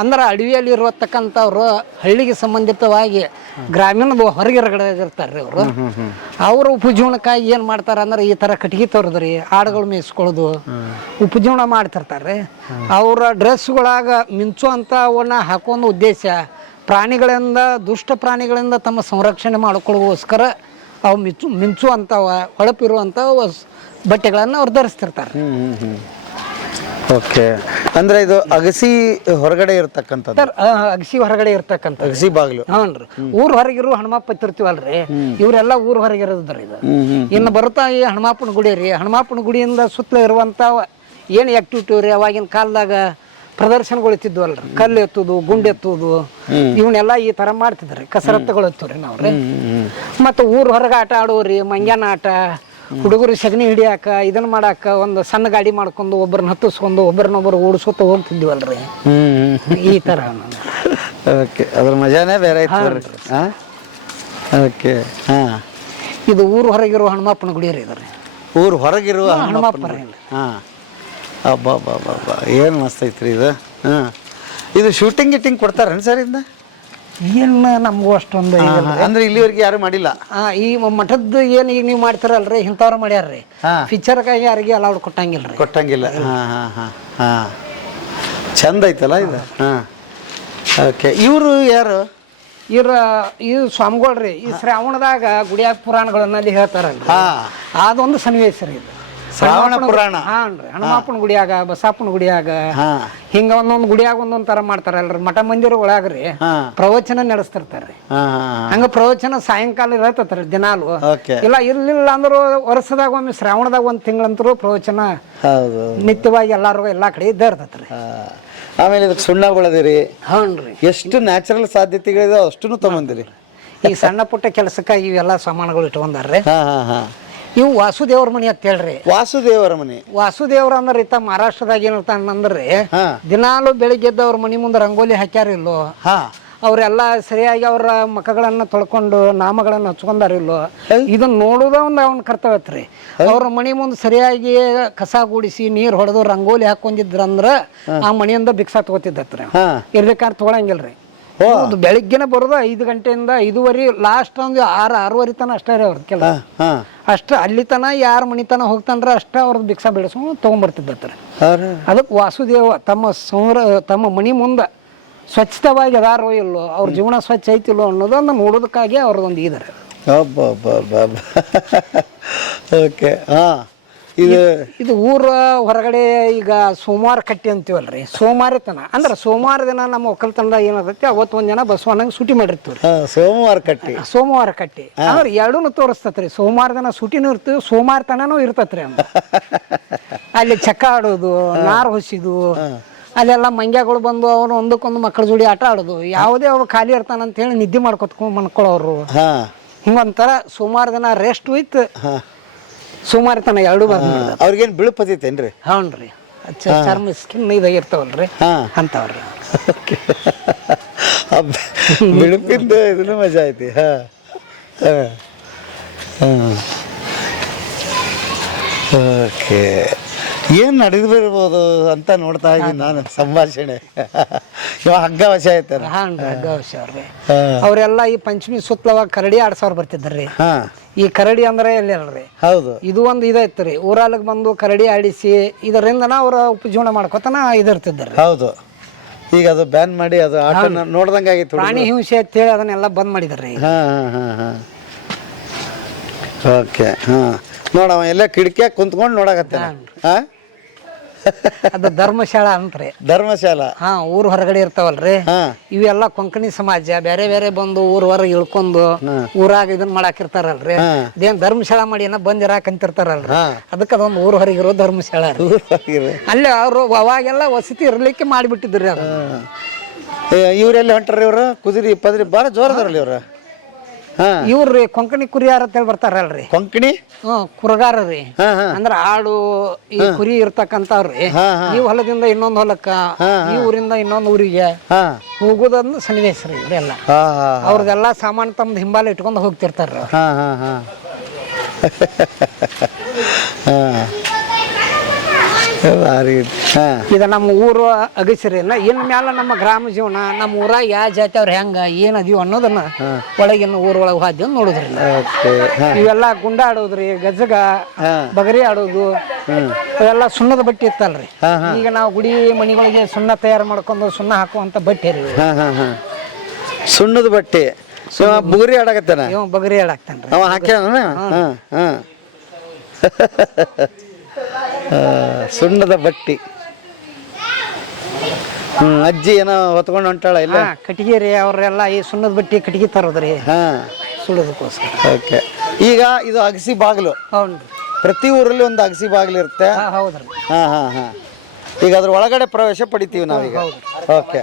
ಅಂದ್ರ ಅಡವಿಯಲ್ಲಿ ಇರತಕ್ಕಂಥವ್ರು ಹಳ್ಳಿಗೆ ಸಂಬಂಧಿತವಾಗಿ ಗ್ರಾಮೀಣದ ಹೊರಗಿರಗಡೆ ಇರ್ತಾರ್ರಿ ಅವರು. ಅವ್ರ ಉಪಜೀವನಕ್ಕಾಗಿ ಏನ್ ಮಾಡ್ತಾರ ಅಂದ್ರೆ ಈ ತರ ಕಟ್ಟಿಗೆ ತೋರದ್ರಿ ಆಡುಗಳು ಮೇಯಿಸ್ಕೊಳ್ಳೋದು ಉಪಜೀವನ ಮಾಡ್ತಿರ್ತಾರ್ರಿ. ಅವ್ರ ಡ್ರೆಸ್ಗಳಾಗ ಮಿಂಚುವಂಥವನ್ನ ಹಾಕೋದು ಉದ್ದೇಶ ಪ್ರಾಣಿಗಳಿಂದ ದುಷ್ಟ ಪ್ರಾಣಿಗಳಿಂದ ತಮ್ಮ ಸಂರಕ್ಷಣೆ ಮಾಡಿಕೊಳ್ಳೋಗೋಸ್ಕರ ಅವು ಮಿಂಚುವಂಥವ ಹೊಳಪಿರುವಂಥವು ಬಟ್ಟೆಗಳನ್ನು ಅವ್ರು ಧರಿಸ್ತಿರ್ತಾರೆ. ಓಕೆ. ಅಂದ್ರೆ ಇದು ಅಗಸಿ ಹೊರಗಡೆ ಇರ್ತಕ್ಕಂಥದ್ದು. ಅಗಸಿ ಹೊರಗಡೆ ಇರ್ತಕ್ಕಂಥ ಅಗಸಿ ಬಾಗಿಲು. ಹ್ಞೂನ್ರಿ. ಊರ್ ಹೊರಗಿರು ಹನುಮಪ್ಪ ಇರ್ತೀವಲ್ರಿ ಇವರೆಲ್ಲ ಊರ್ ಹೊರಗಿರೋದ್ರಿ ಇದು. ಇನ್ನು ಬರುತ್ತಾ ಈ ಹನುಮಪ್ಪನ ಗುಡಿ ರೀ. ಹನುಮಪ್ಪನ ಗುಡಿಯಿಂದ ಸುತ್ತಲೂ ಇರುವಂತ ಏನು ಆಕ್ಟಿವಿಟಿ ರೀ ಅವಾಗಿನ ಕಾಲದಾಗ ಪ್ರದರ್ಶನಗಳಿತ್ತಿದ್ವಲ್ರಿ. ಕಲ್ಲು ಎತ್ತುದು ಗುಂಡು ಎತ್ತುದು ಇವನ್ನೆಲ್ಲ ಈ ತರ ಮಾಡ್ತಿದ್ರಿ. ಕಸರತ್ತುಗಳು ಎತ್ತವ್ರಿ ನಾವ್ರಿ. ಮತ್ತು ಊರ್ ಹೊರಗೆ ಆಟ ಆಡೋರಿ ಮಂಗ್ಯಾನ ಆಟ ಹುಡುಗರು ಸಗಣಿ ಹಿಡಿಯಾಕ ಇದನ್ನ ಮಾಡಾಕ ಒಂದು ಸಣ್ಣ ಗಾಡಿ ಮಾಡ್ಕೊಂಡು ಒಬ್ಬರನ್ನ ಹತ್ತಿಸ್ಕೊಂಡು ಒಬ್ಬರನ್ನೊಬ್ಬರು ಓಡಿಸ್ಕೊತ ಹೋಗ್ತಿದ್ವಲ್ರಿ ಈ ತರ. ಓಕೆ. ಅದ್ರ ಮಜಾನೇ ಬೇರೆ ಇತ್ತು. ಓಕೆ. ಹಾಂ ಇದು ಊರು ಹೊರಗಿರುವ ಹನುಮಪ್ಪನ ಗುಡಿ ರೀ ಇದ್ರಿ. ಊರು ಹೊರಗಿರುವ ಹನುಮಪ್ಪ ರೀ. ಹಾಂ ಅಬ್ಬಾ ಏನು ಮಸ್ತ್ ಐತ್ರಿ ಇದು. ಹಾಂ ಇದು ಶೂಟಿಂಗ್ ಗಿಟ್ಟಿಂಗ್ ಕೊಡ್ತಾರೇನು ಸರ್ ಇಂದ? ಏನು ನಮಗೂ ಅಷ್ಟೊಂದು ಅಂದ್ರೆ ಇಲ್ಲಿವರೆಗೆ ಯಾರು ಮಾಡಿಲ್ಲ. ಈ ಮಠದ್ದು ಏನು ಈಗ ನೀವು ಮಾಡ್ತಿರಲ್ರಿ ಇಂಥವ್ರು ಮಾಡ್ಯಾರ್ರಿ. ಪಿಕ್ಚರ್ಗಾಗಿ ಯಾರಿಗೆ ಅಲೌಡ್ ಕೊಟ್ಟಂಗಿಲ್ರಿ. ಕೊಟ್ಟಂಗಿಲ್ಲ. ಹಾಂ ಚಂದ ಐತಲ್ಲ ಇದು. ಹಾಂ ಓಕೆ. ಇವರು ಯಾರು? ಇದು ಸ್ವಾಮಿಗಳ್ರಿ. ಈ ಶ್ರಾವಣದಾಗ ಗುಡಿಯಾಗ ಪುರಾಣಗಳಲ್ಲಿ ಹೇಳ್ತಾರಲ್ರಿ ಅದೊಂದು ಸನ್ನಿವೇಶ ರೀ ಇದು. ಶ್ರಾವಣ ಪುರಾಣ. ಹಾನ್ರಿ. ಹನುಮಪ್ಪನ ಗುಡಿಯಾಗ ಬಸಪ್ಪನ ಗುಡಿಯಾಗ ಹಿಂಗ ಒಂದೊಂದು ಗುಡಿಯಾಗ ಒಂದೊಂದ್ ತರ ಮಾಡ್ತಾರಲ್ರಿ. ಮಠ ಮಂದಿರ ಒಳಗ್ರಿ ಪ್ರವಚನ ನಡೆಸ್ತಿರ್ತಾರ್ರಿ. ಹಂಗ ಪ್ರವಚನ ಸಾಯಂಕಾಲ ಇರತ್ತರಿ ದಿನಾಲು. ಇಲ್ಲ ಇರ್ಲಿಲ್ಲ ಅಂದ್ರು ವರ್ಷದಾಗ ಒಮ್ಮೆ ಶ್ರಾವಣದಾಗ ಒಂದ್ ತಿಂಗಳಂತರೂ ಪ್ರವಚನ ನಿತ್ಯವಾಗಿ ಎಲ್ಲಾರು ಎಲ್ಲಾ ಕಡೆ ಇದ್ದ ಇರ್ತೈತ್ರಿ. ಆಮೇಲೆ ಇದಕ್ಕೆ ಸುಣ್ಣ ಬಳದಿರಿ. ಹ್ಞೂನ್ರಿ. ಎಷ್ಟು ನ್ಯಾಚುರಲ್ ಸಾಧ್ಯತೆಗಳಿದೆ ಅಷ್ಟನ್ನು ತಗೊಂಡಿರಿ. ಈ ಸಣ್ಣ ಪುಟ್ಟ ಕೆಲಸಕ್ಕಾಗಿ ಇವೆಲ್ಲ ಸಾಮಾನುಗಳು ಇಟ್ಕೊಂಡಾರ್ರಿ. ಇವು ವಾಸುದೇವ್ರ ಮನಿ ಅಂತ ಹೇಳ್ರಿ. ವಾಸುದೇವರ ಮನೆ. ವಾಸುದೇವ್ರ ಅಂದ್ರೆ ಇತ್ತ ಮಹಾರಾಷ್ಟ್ರದಾಗ ಏನಂದ್ರೆ ಹಾ ದಿನಾಲು ಬೆಳಿಗ್ಗೆ ಎದ್ದು ಅವ್ರ ಮನಿ ಮುಂದೆ ರಂಗೋಲಿ ಹಾಕ್ಯಾರಿಲ್ಲೋ, ಹಾ ಅವರೆಲ್ಲ ಸರಿಯಾಗಿ ಅವರ ಮುಖಗಳನ್ನ ತೊಳ್ಕೊಂಡು ನಾಮಗಳನ್ನ ಹಚ್ಕೊಂಡಾರಿಲ್ಲೋ, ಇದನ್ನ ನೋಡೋದ ಒಂದು ಅವನ ಕರ್ತವ್ಯತ್ರಿ. ಅವ್ರ ಮನಿ ಮುಂದೆ ಸರಿಯಾಗಿ ಕಸ ಗೂಡಿಸಿ ನೀರ್ ಹೊಡೆದು ರಂಗೋಲಿ ಹಾಕೊಂಡಿದ್ರಂದ್ರ ಆ ಮನಿಯಿಂದ ಭಿಕ್ಷಾ ತಗೋತಿದ್ದತ್ರಿ. ಹಾ ಇರ್ಬೇಕಾದ್ರೆ ತಗೊಳಂಗಿಲ್ರಿ. ಹೌದು, ಬೆಳಿಗ್ಗೆನ ಬರೋದು 5 ಗಂಟೆಯಿಂದ 5:30 ಲಾಸ್ಟ್ ಒಂದು 6-6:30 ತನ ಅಷ್ಟೇ ರೀ ಅವ್ರ ಕೆಲಸ. ಹಾ ಅಷ್ಟ ಅಲ್ಲಿ ತನ ಯಾರ ಮನಿ ತನ ಹೋಗ್ತಾನ್ರ ಅಷ್ಟ ಅವ್ರದ್ದು ಭಿಕ್ಷಾ ಬೆಳೆಸ್ಕೊಂಡು ತಗೊಂಡ್ಬರ್ತಿದ್ದತ್ರಿ. ಅದಕ್ಕೆ ವಾಸುದೇವ ತಮ್ಮ ಮನಿ ಮುಂದೆ ಸ್ವಚ್ಛತವಾಗಿ ಅದಾರೋ ಇಲ್ಲೋ, ಅವ್ರ ಜೀವನ ಸ್ವಚ್ಛ ಐತಿಲ್ಲೋ ಅನ್ನೋದನ್ನ ನೋಡೋದಕ್ಕಾಗಿ ಅವ್ರದ್ದೊಂದು ಇದಾರೆ. ಓಕೆ. ಹಾ ಇದು ಊರ ಹೊರಗಡೆ ಈಗ ಸೋಮವಾರ ಕಟ್ಟಿ ಅಂತೀವಲ್ರಿ, ಸೋಮವಾರ ತನ ಅಂದ್ರೆ ಸೋಮವಾರ ದಿನ ನಮ್ಮ ಒಕ್ಕಲ್ತನದ ಏನಾದೈತಿ ಅವತ್ತು ಒಂದ್ ಜನ ಬಸವಣ್ಣಂಗೆ ಸೂಟಿ ಮಾಡಿರ್ತೀವ್ರಿ. ಸೋಮವಾರ ಕಟ್ಟಿ ಅಂದ್ರೆ ಎರಡೂ ತೋರಿಸ್ತತ್ರಿ. ಸೋಮವಾರ ದಿನ ಸೂಟಿನೂ ಇರ್ತೀವಿ, ಸೋಮವಾರ ತನೂ ಇರ್ತತ್ರಿ. ಅಲ್ಲಿ ಚಕ್ಕ ಆಡೋದು, ನಾರು ಹೊಸಿದು, ಅಲ್ಲೆಲ್ಲ ಮಂಗ್ಯಗಳು ಬಂದು ಅವ್ರು ಒಂದಕ್ಕೊಂದು ಮಕ್ಕಳ ಜೋಡಿ ಆಟ ಆಡೋದು, ಯಾವುದೇ ಅವ್ರು ಖಾಲಿ ಇರ್ತಾನಂತ ಹೇಳಿ ನಿದ್ದೆ ಮಾಡ್ಕೊತ್ಕೊಂಡ್ ಮನ್ಕೊಳ್ಳೋರು. ಹಿಂಗೊಂಥರ ಸೋಮವಾರ ದಿನ ರೆಸ್ಟ್ ವಿತ್ ಸೋಮವಾರ ತನ ಎರಡೂ ಬಂದ. ಅವ್ರಿಗೇನು ಬಿಳುಪತೈತೇನ್ರಿ? ಹೌನ್ರಿ, ಚರ್ಮ ಸ್ಕಿನ್ ಇದಾಗಿರ್ತಾವಲ್ರಿ ಅಂತವ್ರಿ. ಬಿಳುಪಿಂದ ಇದನ್ನು ಮಜಾ ಐತಿ. ಓಕೆ. ಏನು ನಡೆದಿರ್ಬೋದು ಅಂತ ನೋಡ್ತಾ ಇದ್ದೀನಿ ನಾನು ಸಂಭಾಷಣೆ. ಇವಾಗ ಹಗ್ಗ ವಶ ಆಯ್ತಾರ. ಹಗ್ಗ ವಶ ಅವ್ರಿ. ಅವರೆಲ್ಲ ಈ ಪಂಚಮಿ ಸುತ್ತಲವಾಗ ಕರಡಿ ಆಡ್ಸೋರು ಬರ್ತಿದ್ರಿ. ಈ ಕರಡಿ ಅಂದ್ರೆ ಎಲ್ಲಿ ಅಲ್ರಿ? ಹೌದು, ಇದು ಒಂದು ಇದೈತ್ರಿ. ಊರಾಲಿಗೆ ಬಂದು ಕರಡಿ ಆಡಿಸಿ ಇದರಿಂದನ ಅವ್ರ ಉಪಜೀವನ ಮಾಡ್ಕೊತನ ಇದಿರ್ತಿದ್ರಿ. ಹೌದು, ಈಗ ಅದು ಬ್ಯಾನ್ ಮಾಡಿ ಅದು ಆಟ ನೋಡ್ದಂಗ ಆಗಿತ್ತು. ಪ್ರಾಣಿ ಹಿಂಸೆ ಅಂತೇಳಿ ಅದನ್ನೆಲ್ಲ ಬಂದ್ ಮಾಡಿದ್ರಿ. ಓಕೆ. ನೋಡವ ಎಲ್ಲ ಕಿಟಕಿಯಾಗ ಕುಂತ್ಕೊಂಡು ನೋಡಕತ್ತೆ. ಅದು ಧರ್ಮಶಾಲಾ ಅಂತ್ರಿ. ಧರ್ಮಶಾಲಾ. ಊರ್ ಹೊರಗಡೆ ಇರ್ತಾವಲ್ರಿ, ಇವೆಲ್ಲ ಕೊಂಕಣಿ ಸಮಾಜ ಬೇರೆ ಬೇರೆ ಬಂದು ಊರ್ ಹೊರಗೆ ಇಳ್ಕೊಂಡು ಊರಾಗ ಇದನ್ ಮಾಡಾಕಿರ್ತಾರಲ್ರಿ. ಇದೇನ್ ಧರ್ಮಶಾಲಾ ಮಾಡಿ ಏನೋ ಬಂದ್ ಇರಾಕಂತಿರ್ತಾರಲ್ರಿ, ಅದಕ್ಕೆ ಅದೊಂದು ಊರ್ ಹೊರಗೆ ಇರೋ ಧರ್ಮಶಾಲಾ. ಅಲ್ಲೇ ಅವ್ರು ಅವಾಗೆಲ್ಲ ವಸತಿ ಇರ್ಲಿಕ್ಕೆ ಮಾಡಿಬಿಟ್ಟಿದ್ರಿ. ಅದು ಇವ್ರೆಲ್ಲಿ ಹೊಂಟ್ರಿ? ಇವ್ರು ಕುದುರಿ ಪದ್ರಿ ಬಾಳ ಜೋರದಾರಲ್ಲ ಇವ್ರ. ಇವ್ರಿ ಕೊಂಕಣಿ ಕುರಿಯಾರ ಅಂತ ಹೇಳಿ ಬರ್ತಾರಲ್ರಿ. ಕೊಂಕಣಿ ಕುರಗಾರ ರೀ. ಅಂದ್ರ ಆಡು ಈ ಕುರಿ ಇರ್ತಕ್ಕಂಥವ್ರಿ. ಈ ಹೊಲದಿಂದ ಇನ್ನೊಂದ್ ಹೊಲಕ್ಕ, ಈ ಊರಿಂದ ಇನ್ನೊಂದ್ ಊರಿಗೆ ಹೋಗುದನ್ನ ಸನ್ನಿವೇಶ ರೀ ಇದೆಲ್ಲ. ಅವ್ರದೆಲ್ಲ ಸಾಮಾನು ತಮ್ದು ಹಿಂಬಾಲ ಇಟ್ಕೊಂಡು ಹೋಗ್ತಿರ್ತಾರ. ಇದ ನಮ್ಮ ಊರು ಅಗಸಿರಿ. ಇನ್ ಮ್ಯಾಲ ನಮ್ಮ ಗ್ರಾಮ ಜೀವನ, ನಮ್ಮ ಊರಾಗ ಯಾವ ಜಾತಿ ಅವ್ರ ಹೆಂಗ ಏನ್ ಅದೀವ ಅನ್ನೋದನ್ನ ಒಳಗಿನ ಊರೊಳಗೆ ಹಾದ್ಯ ನೋಡುದ್ರಿ. ಇವೆಲ್ಲ ಗುಂಡ ಆಡೋದ್ರಿ, ಗಜಗ, ಬಗರಿ ಆಡೋದು, ಇವೆಲ್ಲ ಸುಣ್ಣದ ಬಟ್ಟೆ ಇತ್ತಲ್ರಿ. ಈಗ ನಾವು ಗುಡಿ ಮನಿಗಳಿಗೆ ಸುಣ್ಣ ತಯಾರು ಮಾಡ್ಕೊಂಡು ಸುಣ್ಣ ಹಾಕುವಂತ ಬಟ್ಟೆ ರೀ. ಸುಣ್ಣದ ಬಟ್ಟೆ ಬುಗುರಿ ಆಡಕತ್ತಾನ. ಬಗರಿ ಆಡಾಕ್ತಾನ್ರಿ. ಸುಣ್ಣದ ಬಟ್ಟಿ. ಅಜ್ಜಿ ಏನೋ ಹೊತ್ಕೊಂಡು ಹೊಂಟಾಳ ಇಲ್ಲ? ಕಟ್ಟಿಗೆ ರೀ. ಅವ್ರೆಲ್ಲ ಈ ಸುಣ್ಣದ ಬಟ್ಟಿ ಕಟ್ಟಿಗೆ ತರೋದ್ರಿ ಸುಡೋದಕ್ಕೋಸ್ಕರ. ಓಕೆ. ಈಗ ಇದು ಅಗಸಿ ಬಾಗಿಲು. ಪ್ರತಿ ಊರಲ್ಲಿ ಒಂದು ಅಗಸಿ ಬಾಗಿಲು ಇರುತ್ತೆ. ಹೌದ್ರಿ. ಈಗ ಅದ್ರ ಒಳಗಡೆ ಪ್ರವೇಶ ಪಡಿತೀವಿ ನಾವೀಗ. ಓಕೆ.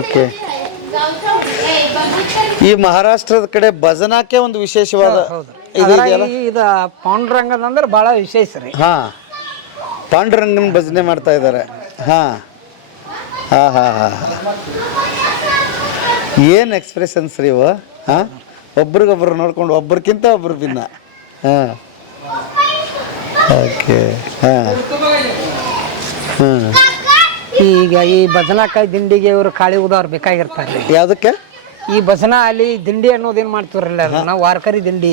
ಓಕೆ. ಈ ಮಹಾರಾಷ್ಟ್ರದ ಕಡೆ ಭಜನಾಕ್ಕೆ ಒಂದು ವಿಶೇಷವಾದ ಇದು ಪಾಂಡುರಂಗದ ಅಂದ್ರೆ ಬಹಳ ವಿಶೇಷ ರೀ. ಪಾಂಡುರಂಗನ ಭಜನೆ ಮಾಡ್ತಾ ಇದ್ದಾರೆ. ಏನ್ ಎಕ್ಸ್ಪ್ರೆಷನ್ಸ್ ರೀ ಇವು. ಒಬ್ರಿಗೊಬ್ರು ನೋಡ್ಕೊಂಡು ಒಬ್ರಕ್ಕಿಂತ ಒಬ್ರು ಭಿನ್ನ. ಓಕೆ. ಈಗ ಈ ಭಜನಾಕಾಯಿ ದಿಂಡಿಗೆ ಇವರು ಕಾಳಿ ಉದವ್ರು ಬೇಕಾಗಿರ್ತಾರೆ. ಯಾವ್ದಕ್ಕೆ? ಈ ಭಜನಾ ಅಲ್ಲಿ ದಿಂಡಿ ಅನ್ನೋದೇನ್ ಮಾಡ್ತಿರಲ್ಲ ನಾವು ವಾರಕರಿ ದಿಂಡಿ,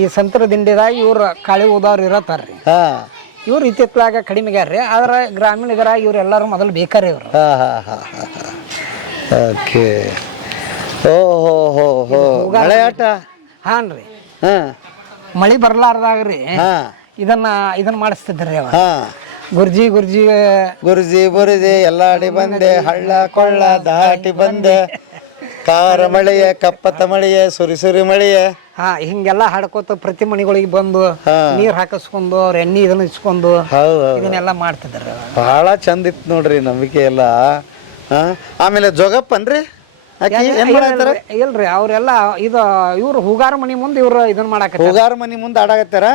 ಈ ಸಂತರ ದಿಂಡಿದಾಗ ಇವ್ರ ಕಾಳಿ ಉದವ್ರು ಇರತ್ತಾರ್ರಿ. ಇವ್ರು ಇತ್ತಿತ್ಲಾಗ ಕಡಿಮೆಗ್ಯಾರ್ರಿ. ಆದ್ರೆ ಗ್ರಾಮೀಣಗರಾಗ ಇವ್ರೆಲ್ಲಾರು ಮೊದಲು ಬೇಕಾರಿ ಇವ್ರು. ಓಕೆ. ಓಹೋ ಮಳೆ ಆಟ. ಹಾನ್ರಿ. ಮಳಿ ಬರ್ಲಾರ್ದಾಗ್ರಿ ಇದನ್ನ ಮಾಡಿಸ್ತಿದ್ರಿ ಅವ. ಗುರ್ಜಿ ಬುರ್ಜಿ ಎಲ್ಲಾಡಿ ಬಂದೆ, ಹಳ್ಳ ಕೊಳ್ಳ ದಾಟಿ ಬಂದೆ, ಕಾರ ಮಳೆಯ ಕಪ್ಪತ್ತ ಮಳೆಯ ಸುರಿ ಮಳೆಯ. ಹಿಂಗೆಲ್ಲ ಹಾಡ್ಕೋತ ಪ್ರತಿ ಮನಿಗಳಿಗೆ ಬಂದು ನೀರ್ ಹಾಕಿಸ್ಕೊಂಡು ಅವ್ರ ಎಣ್ಣೆ ಇದನ್ನ ಇಸ್ಕೊಂಡು ಇದನ್ನೆಲ್ಲ ಮಾಡ್ತಿದ್ರು. ಬಹಳ ಚಂದ ಇತ್ತು ನೋಡ್ರಿ. ನಂಬಿಕೆ ಎಲ್ಲ ಆಮೇಲೆ ಜೋಗಪ್ಪನ್ರಿ ಆಕಿ ಏನ್ ಮಾಡತ್ತಾರ? ಇಲ್ರಿ ಅವ್ರೆಲ್ಲ ಇದು ಇವ್ರು ಹೂಗಾರ ಮನಿ ಮುಂದೆ ಇವ್ರು ಇದನ್ನ ಮಾಡಾಕ ಹೂಗಾರ ಮನಿ ಮುಂದೆ ಆಡಾಕತ್ತಾರ.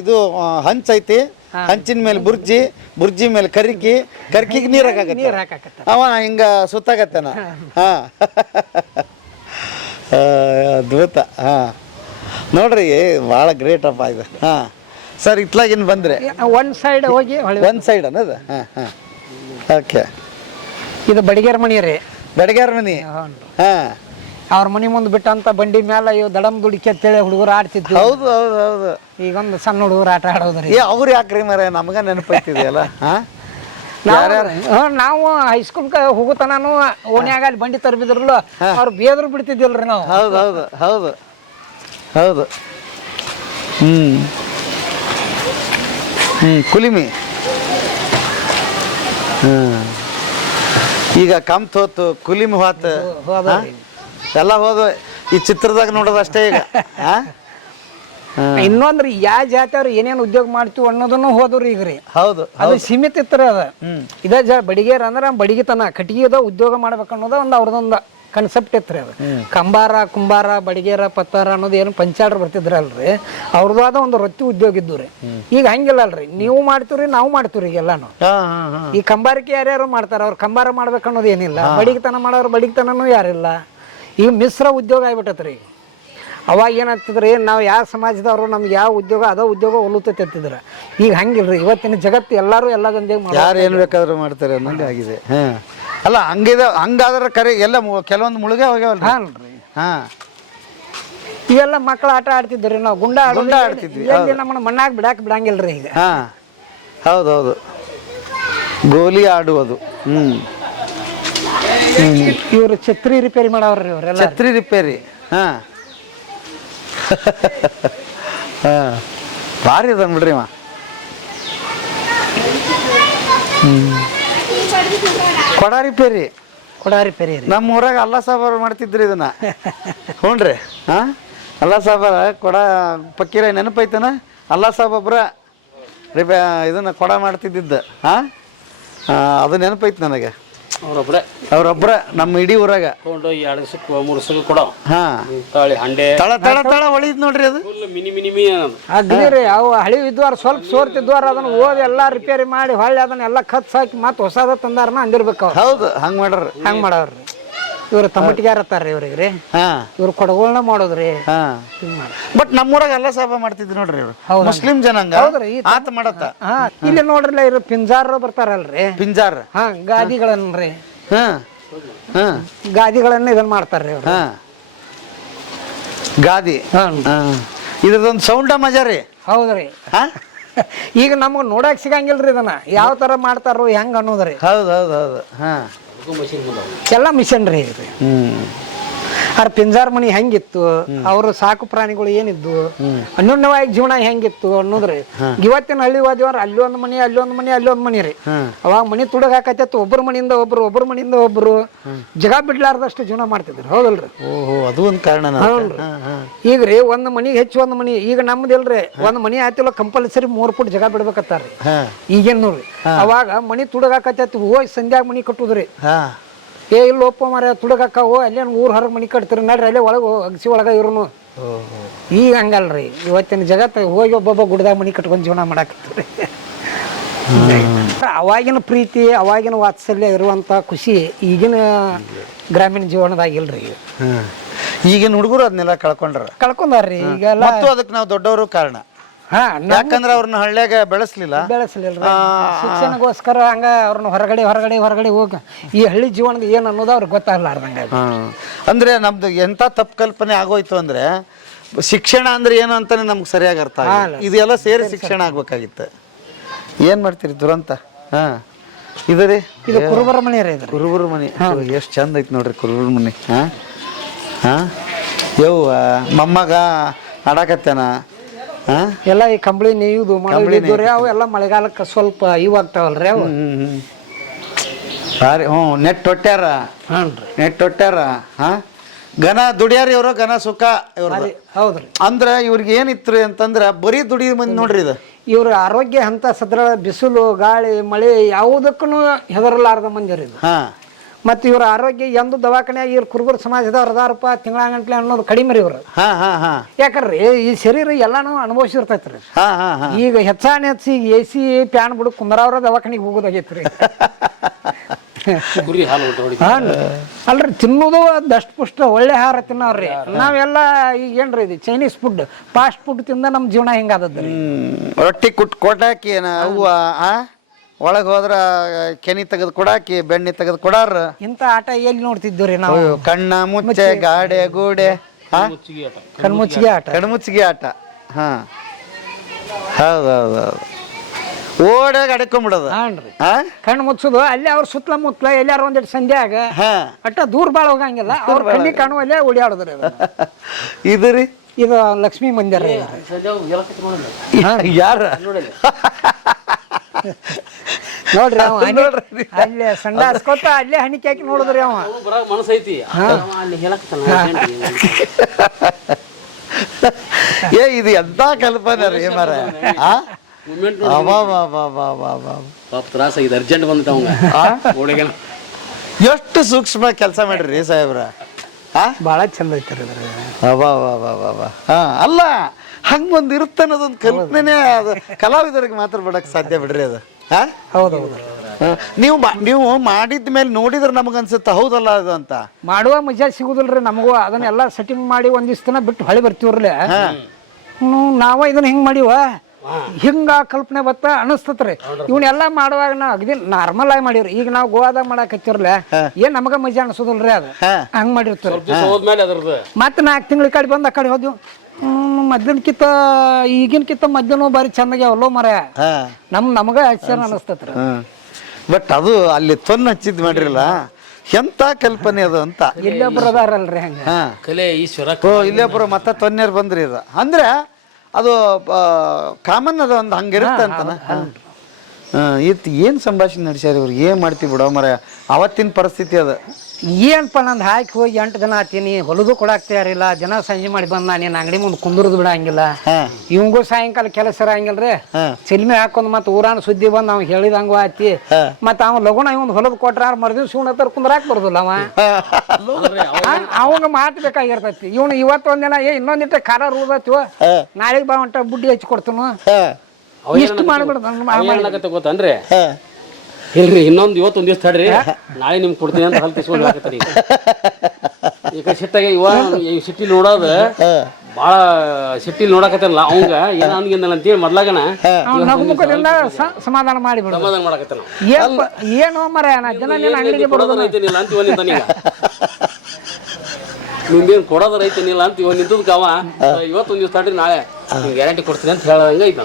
ಇದು ಹಂಚ್ ಐತಿ, ಹಂಚಿನ ಮೇಲೆ ಬುರ್ಜಿ ಮೇಲೆ ಕರ್ಕಿಗೆ ನೀರ್ ಹಾಕಾಕತ್ತ. ಅವ ಹಿಂಗ ಸುತ್ತಾಗತ್ತಾನ. ಹಾ ಅದ್ಭುತ. ಹಾ ನೋಡ್ರಿ ಭಾಳ ಗ್ರೇಟ್ ಅಪ್ಪ ಇದು. ಹಾ ಸರ್ ಇತ್ಲಾಗಿನ್ ಬಂದ್ರೆ ಒಂದ್ ಸೈಡ್ ಹೋಗಿ ಒಂದ್ ಸೈಡ್ ಅನ್ನೋದು. ಹಾ ಹಾ ಓಕೆ. ಇದು ಬಡಿಗೇರ್ ಮನಿ ರೀ. ಬಡಿಗೇರ್ ಮನಿ. ಹಾ ಅವ್ರ ಮನಿ ಮುಂದೆ ಬಿಟ್ಟಂತ ಬಂಡಿ ಮ್ಯಾಲ ಇವ್ ದಡಮ್ ದುಡಿಕೆ ಅಂತೇಳಿ ಹುಡುಗರು ಆಡ್ತಿದ್ವಿ. ಹೌದು ಹೌದು ಹೌದು. ಈಗೊಂದು ಸಣ್ಣ ಹುಡುಗರು ಆಟ ಆಡೋದ್ರಿ. ಅವ್ರು ಯಾಕ್ರಿ ಮರ ನಮ್ಗ ನೆನಪೈತಿದೆಯಲ್ಲ. ನಾವು ಹೈಸ್ಕೂಲ್ ಹೋಗುತ್ತಾನು ಓಣ್ಯಾಗ ಅಲ್ಲಿ ಬಂಡಿ ತರಬಿದ್ರಲ್ಲ ಅವ್ರು ಬೇದ್ರು ಬಿಡ್ತಿದ್ದಿಲ್ರಿ ನಾವು. ಹೌದು ಹೌದು ಹೌದು ಹೌದು. ಕುಲಿಮಿ. ಈಗ ಕಮ್ತ್ ಹೋತು, ಕುಲಿಮಿ ಹೋತ, ಎಲ್ಲ ಹೋದ. ಈ ಚಿತ್ರದಾಗ ನೋಡೋದು ಅಷ್ಟೇ ಈಗ. ಇನ್ನೊಂದ್ರಿ ಯಾವ ಜಾತಿ ಅವ್ರು ಏನೇನ್ ಉದ್ಯೋಗ ಮಾಡ್ತೀವಿ ಅನ್ನೋದನ್ನು ಹೋದ್ರಿ ಈಗ ರೀ. ಹೌದು ಅದು ಸೀಮಿತ ಇತ್ತರಿ ಅದ. ಇದ ಬಡಿಗೇರ್ ಅಂದ್ರ ಬಡಿಗೆತನ ಕಟ್ಟಿಗೆದ ಉದ್ಯೋಗ ಮಾಡ್ಬೇಕು ಅನ್ನೋದ ಒಂದು ಅವ್ರದೊಂದು ಕನ್ಸೆಪ್ಟ್ ಇತ್ರಿ ಅದು. ಕಂಬಾರ ಕುಂಬಾರ ಬಡಿಗೇರ ಪತ್ತಾರ ಅನ್ನೋದು ಏನು ಪಂಚಾಡ್ರು ಬರ್ತಿದ್ರಲ್ರಿ, ಅವ್ರದ್ದು ಆದ ಒಂದು ವೃತ್ತಿ ಉದ್ಯೋಗ ಇದ್ದು ರೀ. ಈಗ ಹಂಗಿಲ್ಲ ಅಲ್ರಿ, ನೀವು ಮಾಡ್ತೀವ್ರಿ ನಾವು ಮಾಡ್ತೀವ್ರಿ ಈಗ ಎಲ್ಲಾನು. ಈ ಕಂಬಾರಕ್ಕೆ ಯಾರ್ಯಾರು ಮಾಡ್ತಾರ, ಅವ್ರು ಕಂಬಾರ ಮಾಡ್ಬೇಕು ಅನ್ನೋದು ಏನಿಲ್ಲ. ಬಡಿಗೆತನ ಮಾಡೋರು ಬಡಿಗೆತನೂ ಯಾರಿಲ್ಲ. ಈಗ ಮಿಶ್ರ ಉದ್ಯೋಗ ಆಗ್ಬಿಟ್ಟತ್ರಿ. ಅವಾಗ ಏನಾಗ್ತಿದ್ರಿ, ನಾವು ಯಾವ ಸಮಾಜದವರು ನಮ್ಗೆ ಯಾವ ಉದ್ಯೋಗ ಅದೋ ಉದ್ಯೋಗ ಒಲುತೈತಿ ಅಂತಿದ್ರ. ಈಗ ಹಂಗಿಲ್ರಿ, ಇವತ್ತಿನ ಜಗತ್ತು ಎಲ್ಲರೂ ಎಲ್ಲ ದಂಧೆ ಯಾರು ಏನು ಬೇಕಾದ್ರೂ ಮಾಡ್ತಾರೆ ಅನ್ನೋದು ಆಗಿದೆ. ಅಲ್ಲ ಹಂಗಾದ್ರೆ ಕರೆ ಎಲ್ಲ ಕೆಲವೊಂದು ಮುಳುಗೆ ಹೋಗ್ಯಾವಲ್ರಿ. ಹಾ ಇವೆಲ್ಲ ಮಕ್ಕಳು ಆಟ ಆಡ್ತಿದ್ರಿ, ನಾವು ಗುಂಡ ಆಡ್ತಿದ್ವಿ. ನಮ್ಮನ್ನ ಮಣ್ಣಾಗ ಬಿಡಂಗಿಲ್ರಿ ಈಗ. ಹಾ ಹೌದೌದು, ಗೋಲಿ ಆಡುವುದು. ಇವ್ರು ಛತ್ರಿ ರಿಪೇರಿ ಮಾಡವ್ರಿ, ಇವರೆಲ್ಲ ಛತ್ರಿ ರಿಪೇರಿ. ಹಾ ಹಾ ಭಾರಿ ಅದ ಬಿಡ್ರಿ ಅವ. ಕೊಡ ರಿಪೇರಿ. ನಮ್ಮ ಊರಾಗ ಅಲ್ಲ ಸಾಬಾರು ಮಾಡ್ತಿದ್ರಿ ಇದನ್ನ. ಹ್ಞೂನ್ರಿ. ಹಾ ಅಲ್ಲ ಸಾಬಾರ ಕೊಡ ಪಕ್ಕೀರ ನೆನಪೈತನ? ಅಲ್ಲ ಸಾಬೊಬ್ರ ಇದನ್ನ ಕೊಡ ಮಾಡ್ತಿದ್ದಿದ್ದ. ಹಾ ಅದು ನೆನಪೈತಿ ನನಗೆ. ಅವ್ರೊಬ್ರ ನಮ್ಮ ಇಡೀ ಊರಾಗ ತಳ ಹೊಳಿದ್ ನೋಡ್ರಿ. ಅದು ಅದ್ರಿ ಅವು ಹಳಿ ಇದ್ವಾರ ಸ್ವಲ್ಪ ಸೋರ್ತಿದ್ವಾರ ಅದನ್ನ ಓದಿ ಎಲ್ಲಾ ರಿಪೇರಿ ಮಾಡಿ ಹೊಳ್ಳಿ ಅದನ್ನ ಎಲ್ಲ ಖರ್ಚು ಹಾಕಿ ಮತ್ತೆ ಹೊಸದ ತಂದಾರನ ಅಂದಿರ್ಬೇಕು. ಹೌದು, ಹಂಗ್ ಮಾಡವ್ರಿ. ಇವ್ರು ತಮ್ಮಟಿಗಾರ ಅತ್ತಾರ್ರಿ ಇವ್ರಿಗೆ. ಇವ್ರು ಕೊಡಗಳನ್ನ ಮಾಡೋದ್ರಿ. ಬಟ್ ನಮ್ಮೂರಾಗ ಎಲ್ಲ ಸಾಬ ಮಾಡ್ತಿದ್ವಿ ನೋಡ್ರಿ. ಇವ್ರು ಮುಸ್ಲಿಂ ಜನಾಂಗ ಆತ ಮಾಡತ್ತ. ಇಲ್ಲಿ ನೋಡ್ರಲ್ಲ, ಇವ್ರು ಪಿಂಜಾರ ಬರ್ತಾರಲ್ರಿ. ಪಿಂಜಾರ್. ಗಾದಿಗಳನ್ರಿ. ಗಾದಿಗಳನ್ನ ಇದನ್ನ ಮಾಡ್ತಾರ್ರಿ ಇವ್ರು. ಗಾದಿ. ಇದ್ರದೊಂದು ಸೌಂಡ ಮಜಾ ರೀ. ಹೌದ್ರಿ. ಈಗ ನಮ್ಗೆ ನೋಡಕ್ ಸಿಗಂಗಿಲ್ರಿ ಇದನ್ನ ಯಾವ ತರ ಮಾಡ್ತಾರೋ ಹೆಂಗ ಅನ್ನೋದ್ರಿ. ಹೌದು ಹೌದು ಹೌದು. ಎಲ್ಲ ಮಿಷನ್ ರೀ. ಅವ್ರ ಪಿಂಜಾರ್ ಮನಿ ಹೆಂಗಿತ್ತು, ಅವ್ರ ಸಾಕು ಪ್ರಾಣಿಗಳು ಏನಿದ್ದು, ಅನ್ಯೋನ್ಯವಾಗಿ ಜೀವನ ಹೆಂಗಿತ್ತು ಅನ್ನೋದ್ರಿ. ಇವತ್ತಿನ ಹಳ್ಳಿ ಹೋದಿವ್ರ ಅಲ್ಲಿ ಒಂದ್ ಮನಿ ಅಲ್ಲಿ ಒಂದ್ ಮನಿ ರೀ. ಅವಾಗ ಮನಿ ತುಡಗ ಹಾಕತ್ತ, ಒಬ್ಬರ ಮನಿಯಿಂದ ಒಬ್ರು ಜಗ ಬಿಡ್ಲಾರ್ದಷ್ಟು ಜೀವನ ಮಾಡ್ತಿದ್ರು. ಹೌದಲ್ರಿ? ಓಹೋ, ಅದು ಒಂದ್ ಕಾರಣ. ಈಗ್ರಿ ಒಂದ್ ಮನಿಗೆ ಹೆಚ್ಚು ಒಂದ್ ಮನಿ. ಈಗ ನಮ್ದಿಲ್ರಿ, ಒಂದ್ ಮನಿ ಆಯ್ತಿಲ್ಲ ಕಂಪಲ್ಸರಿ 3 ಫುಟ್ ಜಗ ಬಿಡ್ಬೇಕತ್ತಾರ್ರಿ. ಈಗೇನ್ ನೋಡ್ರಿ, ಅವಾಗ ಮನಿ ತುಡಗ ಹಾಕತ್ತ ಹೋಗಿ ಸಂಧ್ಯಾಗ ಮನಿ ಕಟ್ಟುದ್ರಿ. ಇಲ್ಲ ಒಪ್ಪ ಮರ ತುಡಗಾಕವು ಅಲ್ಲೇನು ಊರ್ ಹೊರಗೆ ಮನಿ ಕಟ್ತೀರಿ ನಡ್ರಿ, ಅಲ್ಲೇ ಒಳಗೆ ಅಗಸಿ ಒಳಗ ಇವ್ರು. ಈಗ ಹಂಗಲ್ರಿ, ಇವತ್ತಿನ ಜಗತ್ತು ಹೋಗಿ ಒಬ್ಬೊಬ್ಬ ಗುಡ್ದಾಗ ಮನಿ ಕಟ್ಕೊಂಡು ಜೀವನ ಮಾಡಾಕತ್ತೀರಿ. ಅವಾಗಿನ ಪ್ರೀತಿ, ಅವಾಗಿನ ವಾತ್ಸಲ್ಯ ಇರುವಂತ ಖುಷಿ ಈಗಿನ ಗ್ರಾಮೀಣ ಜೀವನದಾಗಿಲ್ರಿ. ಈಗಿನ ಹುಡುಗರು ಅದನ್ನೆಲ್ಲ ಕಳ್ಕೊಂಡಾರ್ರಿ. ಈಗ ಅದಕ್ಕೆ ನಾವು ದೊಡ್ಡವರು ಕಾರಣ. ಯಾಕಂದ್ರೆ ಅವ್ರನ್ನ ಹಳ್ಳಿಯಾಗ ಬೆಳೆಸ್ಲಿಲ್ಲ. ಶಿಕ್ಷಣಗೋಸ್ಕರ ಹಂಗ ಅವ್ರನ್ನ ಹೊರಗಡೆ ಹೋಗ ಈ ಹಳ್ಳಿ ಜೀವನದ ಏನ್ ಅನ್ನೋದು ಅವ್ರಿಗೆ ಗೊತ್ತಾಗ್ಲಾರ್ದಂಗ. ಅಂದ್ರೆ ನಮ್ದು ಎಂತ ತಪ್ಪು ಕಲ್ಪನೆ ಆಗೋಯ್ತು ಅಂದ್ರೆ, ಶಿಕ್ಷಣ ಅಂದ್ರೆ ಏನು ಅಂತಾನೆ ನಮ್ಗೆ ಸರಿಯಾಗಿ ಅರ್ಥ ಆಗಲ್ಲ. ಇದೆಲ್ಲ ಸೇರಿ ಶಿಕ್ಷಣ ಆಗ್ಬೇಕಾಗಿತ್ತು. ಏನ್ ಮಾಡ್ತೀರಿ ದುರಂತ. ಇದು ರೀ, ಇದು ಕುರುಬರ ಮನಿ ರೀ. ಕುರುಬರ ಮನಿ ಎಷ್ಟು ಚಂದ ಐತಿ ನೋಡ್ರಿ ಕುರುಬರ ಮನಿ. ಯವ್ವ ಮೊಮ್ಮಗ ಆಡಾಕತ್ತೇನ. ಎಲ್ಲ ಈ ಕಂಬಳಿ ನೇಯುದು ಮಾಡಿದ್ರಿ. ಅವು ಎಲ್ಲ ಮಳೆಗಾಲಕ್ಕೆ ಸ್ವಲ್ಪ ಇವಾಗ್ತಾವಲ್ರಿ ಅವು. ನೆಟ್ ಹೊಟ್ಯಾರ. ಘನ ದುಡಿಯಾರ ಇವ್ರು, ಘನ ಸುಖ ಇವ್ರ. ಹೌದ್ರಿ. ಅಂದ್ರ ಇವ್ರಿಗೆ ಏನಿತ್ರಿ ಅಂತಂದ್ರ ಬರೀ ದುಡಿ ಮಂದಿ ನೋಡ್ರಿ. ಇದು ಇವ್ರ ಆರೋಗ್ಯ ಅಂತ ಸದೃಢ, ಬಿಸಿಲು ಗಾಳಿ ಮಳೆ ಯಾವುದಕ್ಕೂ ಹೆದರಲಾರ್ದ ಮಂದಿರ ಇದು. ಮತ್ತು ಇವ್ರ ಆರೋಗ್ಯ ಎಂದು ದವಾಖಾನೆಯಾಗಿ ಇವ್ರು ಕುರುಬರ ಸಮಾಜದವ್ರು ಅದಾರಪ್ಪ ತಿಂಗಳಾಗಂಟ್ಲೆ ಅನ್ನೋದು ಕಡಿಮೆ ರೀ ಇವ್ರು. ಯಾಕಂದ್ರೆ ಈ ಶರೀರ ಎಲ್ಲಾನು ಅನುಭವಿಸಿರ್ತೈತ್ರಿ. ಈಗ ಹೆಚ್ಚಾನೆ ಹೆಚ್ಚಿ AC ಪ್ಯಾನ್ ಬಿಡು ಕುಂದರವ್ರ ದವಾಖಾನಿಗೆ ಹೋಗೋದಾಗೈತ್ರಿ. ಅಲ್ರಿ ತಿನ್ನೋದು ದಷ್ಟ ಪುಷ್ಟ ಒಳ್ಳೆ ಆಹಾರ ತಿನ್ನವ್ರಿ. ನಾವೆಲ್ಲ ಈಗ ಏನ್ರಿ ಇದು ಚೈನೀಸ್ ಫುಡ್ ಫಾಸ್ಟ್ ಫುಡ್ ತಿಂದ ನಮ್ ಜೀವನ ಹಿಂಗಾದದ್ರಿ. ರೊಟ್ಟಿ ಕೊಟ್ಟಾಕಿ ಅವ್ವ ಒಳಗೆ ಹೋದ್ರ ಕೆನಿ ತೆಗೆದು ಕೊಡಾಕಿ ಬೆಣ್ಣೆ ತೆಗೆದು ಕೊಡಾರ. ಇಂಥ ಆಟ ಎಲ್ಲಿ ನೋಡ್ತಿದ್ವಿ ನಾವು? ಕಣ್ಣ ಮುಚ್ಚೆ ಗಾಡೆ ಗೂಡೆ ಕಣ್ಮುಚ್ಚಿಗೆ ಆಟ. ಕಣ್ಮುಚ್ಚಿಗೆ ಆಟ. ಹೌದೌದೌದು. ಓಡಾಗ ಅಡ್ಕೊಂಡ್ಬಿಡೋದು. ಕಣ್ಣು ಮುಚ್ಚೋದು ಅಲ್ಲೇ ಅವ್ರ ಸುತ್ತಲ ಮುತ್ತಲ ಎಲ್ಲಾರ ಒಂದಿಟ್ಟು ಸಂಧ್ಯಾಗ ಅಟ್ಟ ದೂರ ಬಾಳ ಹೋಗಂಗಿಲ್ಲ. ಅವ್ರ ಕಣ್ಣಿ ಕಾಣುವಲ್ಲೇ ಓಡಾಡೋದ್ರಿ. ಇದು ರೀ ಇದು ಲಕ್ಷ್ಮೀ ಮಂದಿರ. ಯಾರ ನೋಡ್ರಿ ಅವ ಅಲ್ಲೇ ಸಂಡ ಹಸ್ಕೊತ ಅಲ್ಲೇ ಹಣಿಕೆ ಹಾಕಿ ನೋಡಿದ್ರಿ ಅವ. ಇದು ಎಂತ ಕಲ್ಪನೆ ರೀ ಮರ. ಎಷ್ಟು ಸೂಕ್ಷ್ಮ ಕೆಲಸ ಮಾಡ್ರಿ ಸಾಹೇಬ್ರ. ಬಾಳ ಚಂದ ಐತ್ರಿ. ಅಲ್ಲ ಹಂಗೊಂದು ಇರುತ್ತೆ ಅನ್ನೋದೊಂದು ಕಲ್ಪನೆ. ಅದು ಕಲಾವಿದರಿಗೆ ಮಾತ್ರ ಬಿಡಕ್ ಸಾಧ್ಯ ಬಿಡ್ರಿ ಅದು. ಹೌದೌದು. ನೀವು ಮಾಡಿದ ಮೇಲೆ ನೋಡಿದ್ರೆ ನಮಗನ್ಸುತ್ತೆ ಹೌದಲ್ಲ ಅದು ಅಂತ. ಮಾಡುವ ಮಜಾ ಸಿಗುದಿಲ್ರಿ ನಮಗೂ. ಅದನ್ನೆಲ್ಲ ಸೆಟ್ಟಿಂಗ್ ಮಾಡಿ ಒಂದ್ ದಿವ್ಸ ದಿನ ಬಿಟ್ಟು ಹೊಳಿ ಬರ್ತೀವ್ರಲ್ಲೇ. ನಾವ ಇದನ್ನ ಹಿಂಗ್ ಮಾಡಿವ ಹಿಂಗ ಕಲ್ಪನೆ ಬತ್ತ ಅನಿಸ್ತತ್ರಿ. ಇವನ್ನೆಲ್ಲಾ ಮಾಡುವಾಗ ನಾವ್ ಅಗದಿ ನಾರ್ಮಲ್ ಆಗಿ ಮಾಡಿವ್ರಿ. ಈಗ ನಾವ್ ಗೋವಾದಾಗ ಮಾಡಕ್ ಹತ್ತಿರ್ಲೆ ಏನ್ ನಮಗ ಮಜಾ ಅನ್ಸೋದಿಲ್ರಿ. ಅದು ಹಂಗ್ ಮಾಡಿರ್ತೀವಿ. ಮತ್ತ 4 ತಿಂಗಳ ಕಡೆ ಬಂದ್ ಆ ಕಡೆ ಹೋದ್ವು. ಮೊದ್ಲಿನ್ಕಿಂತ ಈಗಿನ್ಕಿಂತ ಮೊದ್ಲು ಬಾರಿ ಚಂದಾಗ್ಯಾವಲ್ಲೋ ಮರ. ನಮಗ ಆಶ್ಚರ್ಯ ಅನಸ್ತತ್ರಿ. ಬಟ್ ಅದು ಅಲ್ಲಿ ತೊನ್ನ ಹಚ್ಚಿದ್ ಮಾಡಿರಲ್ಲ ಎಂತ ಕಲ್ಪನೆ ಅದು ಅಂತ. ಇಲ್ಲೊಬ್ರು ಅದಾರಲ್ರಿ ಹಂಗ ಕಲೆ ಈಶ್ವರ. ಇಲ್ಲೊಬ್ರು ಮತ್ತೆ ತೊನ್ನೇರ್ ಬಂದ್ರಿ ಇದು ಅಂದ್ರೆ ಅದು ಕಾಮನ್ ಅದ ಒಂದು ಹಂಗಿರುತ್ತೆ ಅಂತನ. ಏನ್ ಸಂಭಾಷಣೆ ನಡೆಸ್ಯಾರ ಇವ್ರು. ಏನ್ ಮಾಡ್ತೀವಿ ಬಿಡೋ ಮರ. ಅವತ್ತಿನ ಪರಿಸ್ಥಿತಿ ಅದ. ಏನಪ್ಪ ನಂದು ಹಾಕಿ ಹೋಗಿ 8 ದಿನ ಆತೀನಿ. ಹೊಲದು ಕೊಡಾಕ್ ತಯಾರಿಲ್ಲ. ಜನ ಸಂಜೆ ಮಾಡಿ ಬಂದ ನೀನ್ ಅಂಗಡಿ ಮುಂದೆ ಕುಂದುರ್ದು ಬಿಡಂಗಿಲ್ಲ. ಇವಂಗೂ ಸಾಯಂಕಾಲ ಕೆಲಸ ಇರಂಗಿಲ್ರಿ. ಚಿಲ್ಮೆ ಹಾಕೊಂಡ್ ಮತ್ ಊರಾನ ಸುದ್ದಿ ಬಂದ್ ಅವ್ ಹೇಳಿದಂಗ ಆತಿ. ಮತ್ ಅವ್ ಲಗುಣ ಇವನ್ ಹೊಲದ್ ಕೊಟ್ರ ಮರ್ದಿವ್ಸ ಇವನ ಕುಂದ್ರಾಕ್ ಬರುದಿಲ್ಲ ಅವ. ಅವಂಗ ಮಾತು ಬೇಕಾಗಿರ್ತೈತಿ. ಇವ್ನು ಇವತ್ತೊಂದಿನ ಇನ್ನೊಂದಿಟ್ಟ ಖಾರ ರೂದತ್ವ ನಾಳೆಗ್ ಬಾ ಹೊಂಟ ಬುಡ್ಡಿ ಹಚ್ಚಿ ಕೊಡ್ತನು. ಇಷ್ಟು ಮಾಡ್ಬಿಡ್ತ ಗೊತ್ತನ್ರಿ. ಇಲ್ರಿ ಇನ್ನೊಂದು ಇವತ್ತೊಂದ್ ದಿವಸ ತಡ್ರಿ ನಾಳೆ ನಿಮ್ಗೆ ಕೊಡ್ತೀನಿ ಅಂತ ಹಲ್ಕ ಇಸ್ಕೊಂಡ್ರಿ. ಈಗ ಸಿಟ್ಟಾಗ ಇವ ಸಿಟ್ಟಿಲಿ ನೋಡೋದು ಭಾಳ ಸಿಟ್ಟಿಲಿ ನೋಡಕತ್ತಲ್ಲ. ಅವಂಗ ಏನ ಅಂದ್ಗಿಂದಲ್ಲ ಅಂತೇಳಿ ಮೊದ್ಲಾಗನ ನಗುಮುಖದಿಂದ ಸಮಾಧಾನ ಮಾಡಿಬಿಡ. ಸಮಾಧಾನ ಮಾಡಕತ್ತ ಏನು ಮರ ಜನ ಅಂಗಡಿಗೆ ಕೊಡೋದೈತೇನಿಲ್ಲ ಅಂತ ಇವ ನಿಂತಾನೀಗ. ನಿಮ್ದೇನು ಕೊಡೋದು ರೈತೇನಿಲ್ಲ ಅಂತ ಇವ ನಿಂತದಕ್ಕ ಅವ ಇವತ್ತೊಂದ್ ದಿವಸ ತಡ್ರಿ ನಾಳೆ ಗ್ಯಾರಂಟಿ ಕೊಡ್ತೀನಿ ಅಂತ ಹೇಳಂಗ ಐತ.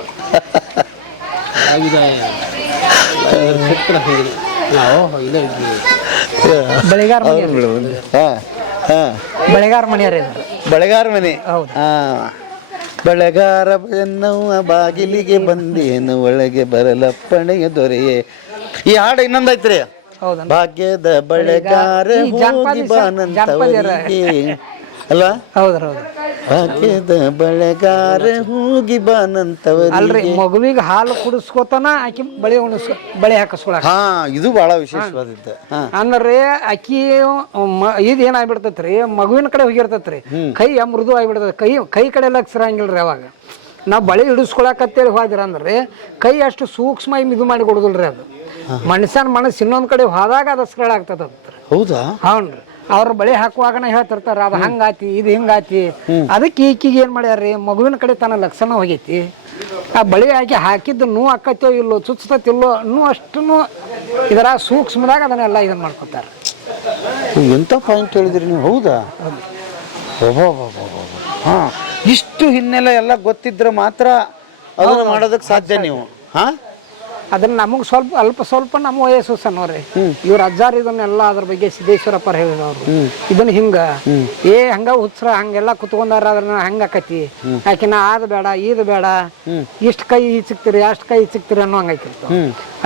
ಬೆಳೆಗಾರ ಮನೆ. ಬೆಳೆಗಾರ ಮನೆ. ಬೆಳೆಗಾರ ಎನ್ನುವ ಬಾಗಿಲಿಗೆ ಬಂದೇನು ಒಳಗೆ ಬರಲಪ್ಪಣೆಯ ದೊರೆಯೇ. ಈ ಹಾಡು ಇನ್ನೊಂದೈತ್ರಿ. ಭಾಗ್ಯದ ಬೆಳೆಗಾರ ಹೋಗಿ ಬಾನಂತವರಿಗೆ ಅಲ್ವಾ? ಹೌದ್ರೌದು. ಭಾಗ್ಯದ ಬೆಳೆಗಾರ ಹೋಗಿ ಬಾನಂತವರಿಗೆ. ಅಲ್ರಿ ಮಗುವಿಗೆ ಹಾಲು ಕುಡಿಸ್ಕೋತಾನ ಆಕಿ ಬಳೆ ಹಾಕಿಸ್ಕೊಳ. ಇದು ಬಹಳ ವಿಶೇಷವಾದಿತ್ತು. ಅಂದ್ರೆ ಆಕಿ ಇದ್ ಏನಾಗ್ಬಿಡ್ತೈತ್ರಿ ಮಗುವಿನ ಕಡೆ ಹೋಗಿರ್ತೈತ್ರಿ. ಕೈ ಮೃದು ಆಗಿಬಿಡ್ತೈತಿ. ಕೈ ಕಡೆ ಲಕ್ಷ ಇರಂಗಿಲ್ರಿ. ಅವಾಗ ನಾವ್ ಬಳೆ ಹಿಡಿಸ್ಕೊಳಕತ್ತೇಳಿ ಹೋದ್ರ ಅಂದ್ರೆ ಕೈ ಅಷ್ಟು ಸೂಕ್ಷ್ಮ ಇದು ಮಾಡಿ ಕೊಡುದಿಲ್ರಿ. ಅದು ಮನುಷ್ಯನ ಮನಸ್ಸು ಇನ್ನೊಂದ್ ಕಡೆ ಹೋದಾಗ ಅದು ಸರಳ ಆಗ್ತದ. ಹೌದಾ? ಹೌನ್ರಿ. ಅವ್ರ ಬಳಿ ಹಾಕುವಾಗನ ಹೇಳ್ತಿರ್ತಾರ ಅದು ಹಂಗಾತಿ ಇದು ಹಿಂಗಾತಿ. ಅದಕ್ಕೆ ಈಕಿಗೆ ಏನ್ ಮಾಡ್ಯಾರ್ರಿ ಮಗುವಿನ ಕಡೆ ತನ್ನ ಲಕ್ಷಣ ಹೋಗೈತಿ. ಆ ಬಳಿ ಹಾಕಿದ್ದು ನೋವು ಆಕತ್ತೋ ಇಲ್ಲೋ ಚುಚ್ಚತತಿಲ್ಲೋ ಅಷ್ಟು ಇದರ ಸೂಕ್ಷ್ಮದಾಗ ಅದನ್ನೆಲ್ಲ ಇದನ್ನ ಮಾಡ್ಕೊತಾರ. ಎಂತ ಪಾಯಿಂಟ್ ಹೇಳಿದ್ರಿ ನೀವು. ಹೌದಾ? ಇಷ್ಟು ಹಿನ್ನೆಲೆ ಎಲ್ಲ ಗೊತ್ತಿದ್ರೆ ಮಾತ್ರ ಅದನ್ನ ಮಾಡೋದಕ್ಕೆ ಸಾಧ್ಯ ನೀವು. ಅದನ್ನ ನಮಗ್ ಸ್ವಲ್ಪ ನಮ್ಮ ವಯಸ್ಸು ಸಣ್ಣವ್ರಿ. ಇವ್ರ ಅಜ್ಜಾರ್ ಇದನ್ನೆಲ್ಲ ಅದ್ರ ಬಗ್ಗೆ ಸಿದ್ದೇಶ್ವರಪ್ಪರ್ ಹೇಳಿದವ್ರು. ಇದನ್ನ ಹಿಂಗ ಹಂಗ ಹುಚ್ರ ಹಂಗೆಲ್ಲ ಕುತ್ಕೊಂಡಾರ ಅದ್ರ ಹಂಗ ಆಕತಿ. ಆಕಿನ ಆದ್ ಬೇಡ ಈದ್ ಬೇಡ ಇಷ್ಟ ಕೈ ಸಿಕ್ತಿರಿ ಅಷ್ಟ್ ಕೈ ಸಿಕ್ತಿರಿ ಅನ್ನೋ ಹಂಗಾಕಿರ್ತಾವ.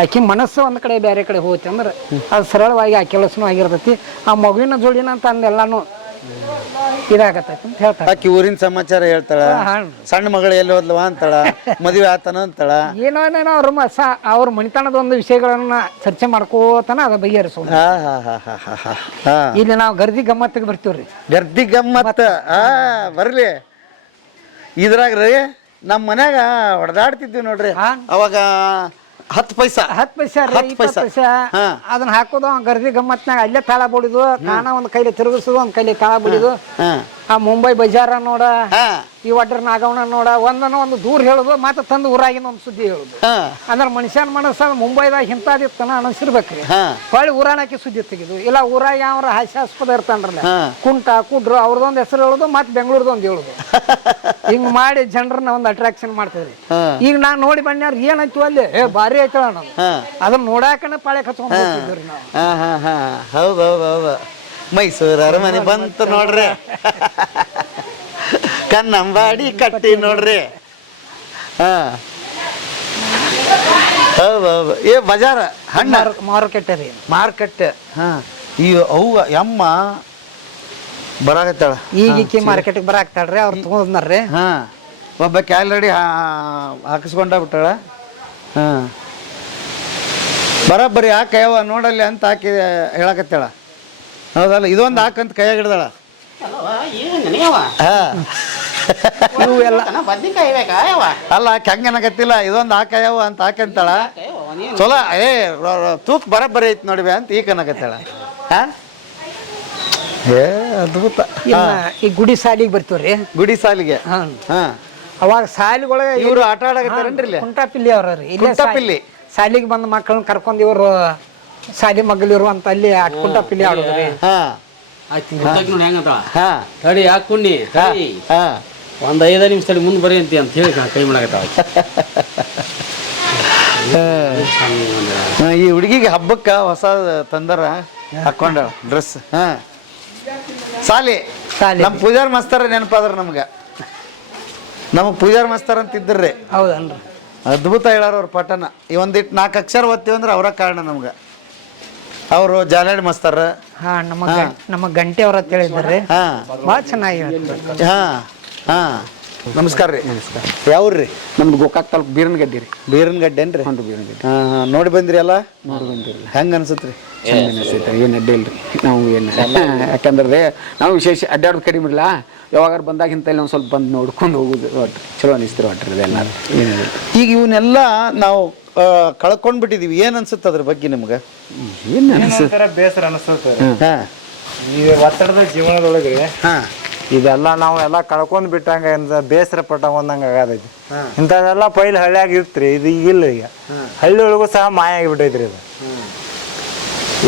ಆಕಿ ಮನಸ್ಸು ಒಂದ್ ಕಡೆ ಬೇರೆ ಕಡೆ ಹೋಗ್ತಿ ಅಂದ್ರ ಅದು ಸರಳವಾಗಿ ಆ ಕೆಲಸನೂ ಆಗಿರ್ತೈತಿ. ಆ ಮಗುವಿನ ಜೋಡಿನ ಅಂತ ಅಂದೆಲ್ಲಾನು ಇದಾಗತ್ತೈತೆ ಅಂತ ಹೇಳ್ತಾರೆ. ಆಕಿ ಊರಿನ ಸಮಾಚಾರ ಹೇಳ್ತಾಳ, ಸಣ್ಣ ಮಗಳು ಎಲ್ಲಿ ಹೋದ್ಲವಾ ಅಂತಾಳ, ಮದುವೆ ಆತನ ಅಂತಾಳ. ಏನೋ ಅವ್ರ ಮನಿತನದ ಒಂದು ವಿಷಯಗಳನ್ನ ಚರ್ಚೆ ಮಾಡ್ಕೋತಾನ ಅದ ಬಗೆಹರಿಸೋದು. ಇಲ್ಲಿ ನಾವು ಗರ್ದಿ ಗಮ್ಮತ್ತಿಗೆ ಬರ್ತೀವ್ರಿ. ಗರ್ದಿ ಗಮ್ಮತ್ತ ಬರ್ಲಿ. ಇದ್ರಾಗ ರೀ ನಮ್ಮ ಮನ್ಯಾಗ ಹೊಡೆದಾಡ್ತಿದ್ವಿ ನೋಡ್ರಿ. ಅವಾಗ 10 ಪೈಸಾ 20 ಪೈಸಾ ಅದನ್ನ ಹಾಕೋದು ಗರ್ದಿ ಗಮ್ಮತ್ನಾಗ ಅಲ್ಲೇ ತಾಳ ಬಿಡುದು, ಕಾಣ ಒಂದ್ ಕೈಲಿ ತಿರುಗಿಸೋದು, ಒಂದ್ ಕೈಲಿ ತಾಳ ಬಿಡುದು. ಆ ಮುಂಬೈ ಬಜಾರ ನೋಡ, ಈ ಒಡ್ರ ನಾಗವಣ ನೋಡ, ಒಂದು ದೂರ ಹೇಳುದು, ಮತ್ತೆ ತಂದು ಊರಾಗಿನ ಒಂದು ಸುದ್ದಿ ಹೇಳುದು. ಅಂದ್ರೆ ಮನುಷ್ಯನ ಮನಸ್ಸ ಮುಂಬೈದಾಗ ಇಂಥದಿತ್ತನ ಅನಿಸಿರ್ಬೇಕ್ರಿ. ಹೊಳ್ಳಿ ಊರಾನಕ್ಕೆ ಸುದ್ದಿ ತೆಗಿದು, ಇಲ್ಲ ಊರಾಗ ಯಾವ ಹಾಸ್ಯಾಸ್ಪದ ಇರ್ತಾನ್ರಲ್ಲ, ಕುಂಟ ಕುಡ್ರು ಅವ್ರದೊಂದು ಹೆಸರು ಹೇಳುದು, ಮತ್ತೆ ಬೆಂಗಳೂರದೊಂದು ಹೇಳುದು. ಹಿಂಗ್ ಮಾಡಿ ಜನರನ್ನ ಒಂದು ಅಟ್ರಾಕ್ಷನ್ ಮಾಡ್ತಿದ್ರಿ. ಈಗ ನಾನ್ ನೋಡಿ ಬಣ್ಣ ಏನೈತಿ ಅಲ್ಲಿ ಭಾರಿ ಐತಳ ನಾವು ಅದನ್ನ ನೋಡಾಕನ ಪಾಳೆ ಕಚ್ಕೊಂಡ್ ಹೋಗ್ತಿದ್ರಿ ನಾವು. ಹೌದೌದೌದು. ಮೈಸೂರು ಅರಮನೆ ಬಂತು ನೋಡ್ರಿ, ಕನ್ನಂಬಾಡಿ ಕಟ್ಟಿ ನೋಡ್ರಿ. ಹೌದೌದು. ಏ ಬಜಾರ ಹಣ್ಣ ಮಾರುಕಟ್ಟೆ ರೀ, ಮಾರ್ಕೆಟ್. ಈ ಅವ್ವ ಯಮ್ಮ ಬರಾಕತ್ತಾಳ. ಈಗಿಕ್ಕಿ ಮಾರ್ಕೆಟ್ಗೆ ಬರಾಕ್ತಾಳ್ರಿ, ಅವ್ರು ತಗೊಂಡ್ರಿ. ಒಬ್ಬ ಆಲ್ರೆಡಿ ಹಾಕಿಸ್ಕೊಂಡ ಬಿಟ್ಟಾಳ. ಬರೋಬ್ಬರಿ ಹಾಕಯ್ಯವ ನೋಡಲ್ಲಿ ಅಂತ ಹಾಕಿ ಹೇಳಕತ್ತಾಳ. ಹೌದಲ್ಲ, ಇದೊಂದು ಹಾಕಂತ ಕೈಯಾಗ ಹಿಡ್ದಾಳ. ಅಲ್ಲ ಹೆಂಗ ಅನ್ನಕತ್ತಿಲ್ಲ, ಇದೊಂದು ಹಾಕಯ್ಯವ ಅಂತ ಹಾಕಂತಾಳ. ಚಲೋ ತೂಕ್ ಬರೋಬ್ಬರಿ ಐತಿ ನೋಡಿ ಅಂತ ಈಗ ಅನ್ನಕತ್ತಾಳ. ಅದ್ಭುತ. ಈ ಗುಡಿ ಸಾಲಿಗೆ ಬರ್ತೀವ್ರಿ. ಗುಡಿ ಸಾಲಿಗೆ ಅವಾಗ ಸಾಲಿಗೊಳಗೆ ಇವ್ರು ಆಟ ಆಡಕತ್ತಾರೇನ್ರಿ? ಕುಂಟಾಪಿಲ್ಲಿ ಅವ್ರಿ. ಕುಂಟಾಪಿಲ್ಲಿ ಸಾಲಿಗೆ ಬಂದ ಮಕ್ಕಳನ್ನ ಕರ್ಕೊಂಡ್ ಇವ್ರು ಸಾಲಿ ಮಗಲಿರು ಅಂತ ಅಲ್ಲಿ ಕುಂಟಾಪಿಲ್ಲಿ ಆಡೋದ್ರಿ. ನೋಡಿ ಹೆಂಗಂತ ತಡಿ ಹಾಕೊಂಡಿ ಒಂದ್ 5 ನಿಮಿಷ ತಡಿ ಮುಂದೆ ಬರೀ ಅಂತ ಹೇಳಿ ಕೈ ಮಾಡಕತ್ತಾವ. ಈ ಹುಡುಗಿಗೆ ಹಬ್ಬಕ್ಕ ಹೊಸ ತಂದರ ಹಾಕೊಂಡ ಡ್ರೆಸ್. ಸಾಲಿ ನಮ್ ಪೂಜಾರ್ ಮಾಸ್ತರ್ ನೆನಪಾದ್ರ ನಮ್ಗ. ನಮಗ್ ಪೂಜಾರ್ ಮಾಸ್ತರ್ ಅಂತ ಇದ್ರಿ. ಹೌದನ್ರಿ. ಅದ್ಭುತ ಹೇಳಾರ ಅವ್ರ ಪಾಠನ. ಈ ಒಂದಿಟ್ಟು 4 ಅಕ್ಷರ ಓದ್ತೀವಿ ಅಂದ್ರೆ ಅವರ ಕಾರಣ ನಮ್ಗ. ಅವರು ಜಾಲಾಡಿ ಮಾಸ್ತರ್. ನಮ್ಮ ಗಂಟೆ ಅವ್ರ ಹೇಳಿದ್ರಿ. ಭಾಳ ಚೆನ್ನಾಗಿ. ನಮಸ್ಕಾರ ರೀ. ನಮಸ್ಕಾರ. ಯಾವ್ರಿ? ನಮ್ದು ಗೋಕಾಕ್ ತಾಲೂಕು ಬೀರನಗಡ್ಡಿ ರೀ. ಬೀರನಗಡ್ಡೆ ಏನ್ರಿ? ಹ್ಞೂ ಬೀರನಗಡ್ಡಿ. ನೋಡಿ ಬಂದ್ರಿ ಅಲ್ಲ? ನೋಡಿ ಬಂದಿರಿ. ಹೆಂಗ ಅನ್ಸತ್ರಿ? ಚಂದ ಅನಿಸ್ತೈತೆ. ಏನು ಅಡ್ಡಿ ಇಲ್ರಿ ನಾವು ಏನು ಯಾಕಂದ್ರೆ ನಾವು ವಿಶೇಷ ಅಡ್ಡಾಡೋದು ಕಡಿಮೆ ಇಲ್ಲ. ಯಾವಾಗ ಬಂದಾಗ ಇಂತಲ್ಲಿ ಒಂದು ಸ್ವಲ್ಪ ಬಂದು ನೋಡ್ಕೊಂಡು ಹೋಗುದು ಒಟ್ಟು ಚಲೋ ಅನಿಸ್ತಿರಿ ಒಟ್ರಿ ಇದೆಲ್ಲ. ಏನಿಲ್ಲ ಈಗ ಇವನ್ನೆಲ್ಲ ನಾವು ಕಳ್ಕೊಂಡ್ಬಿಟ್ಟಿದೀವಿ. ಏನ್ ಅನ್ಸುತ್ತೆ ಅದ್ರ ಬಗ್ಗೆ ನಿಮ್ಗೆ? ಏನು ಅನಿಸುತ್ತೆ? ಬೇಸರ ಅನಿಸ್ತದೆ. ಈ ಒತ್ತಡದ ಜೀವನದೊಳಗೆ ಇದೆಲ್ಲ ನಾವು ಎಲ್ಲ ಕಳ್ಕೊಂಡ್ ಬಿಟ್ಟಂಗ ಬೇಸರ ಪಟ್ಟಂಗ ಆಗದೈತಿ. ಇಂಥದೆಲ್ಲ ಪೈಲ್ ಹಳ್ಳಿಯಾಗ ಇರ್ತ್ರಿ, ಇದು ಈಗಿಲ್ಲ. ಈಗ ಹಳ್ಳಿ ಒಳಗೂ ಸಹ ಮಾಯ ಆಗಿಬಿಟ್ಟೈತ್ರಿ ಇದು.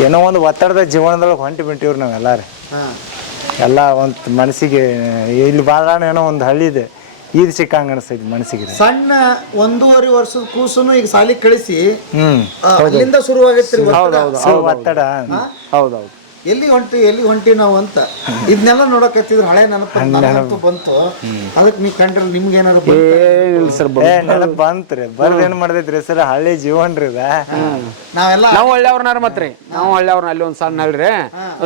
ಏನೋ ಒಂದು ಒತ್ತಡದ ಜೀವನದೊಳಗೆ ಹೊಂಟಿ ಬಿಟ್ಟಿವ್ರಿ ನಾವೆಲ್ಲ ರೀ. ಎಲ್ಲ ಒಂದು ಮನಸ್ಸಿಗೆ ಇಲ್ಲಿ ಬಾಳ ಏನೋ ಒಂದು ಹಳ್ಳಿ ಇದೆ, ಇದು ಸಿಕ್ಕಂಗ ಅನಿಸ್ತೈತಿ ಮನಸ್ಸಿಗೆ. ಸಣ್ಣ 1.5 ವರ್ಷದ ಕೂಸುನು ಈಗ ಸಾಲಿ ಕಳಿಸಿ ಅಲ್ಲಿಂದ ಶುರುವಾಗೈತ್ರಿ ಒತ್ತಡ. ಹೌದೌದು. ಎಲ್ಲಿ ಹೊಂಟಿ ನಾವು ಅಂತ ಇದನ್ನೆಲ್ಲ ನೋಡಕತ್ತಿದ್ರು. ಹಳೆ ನೆನಪು ಬಂತು. ಅದಕ್ಕೆ ನೀವು ಕಂಡ್ರೆ ನಿಮ್ಗೆ ಏನಾರ ನೆನಪು ಬಂತ್ರಿ. ಬರ್ದ ಏನ್ ಮಾಡ್ತೈತ್ರಿ ಸರ್, ಹಳ್ಳಿ ಜೀವನ ರೀ. ನಾವು ಹಳ್ಳಿಯವ್ರನಾರ ಮತ್ರಿ. ನಾವು ಹಳ್ಳಿಯವ್ರನ್ನ ಅಲ್ಲಿ ಒಂದು ಸಣ್ಣ ಹಳ್ಳಿ.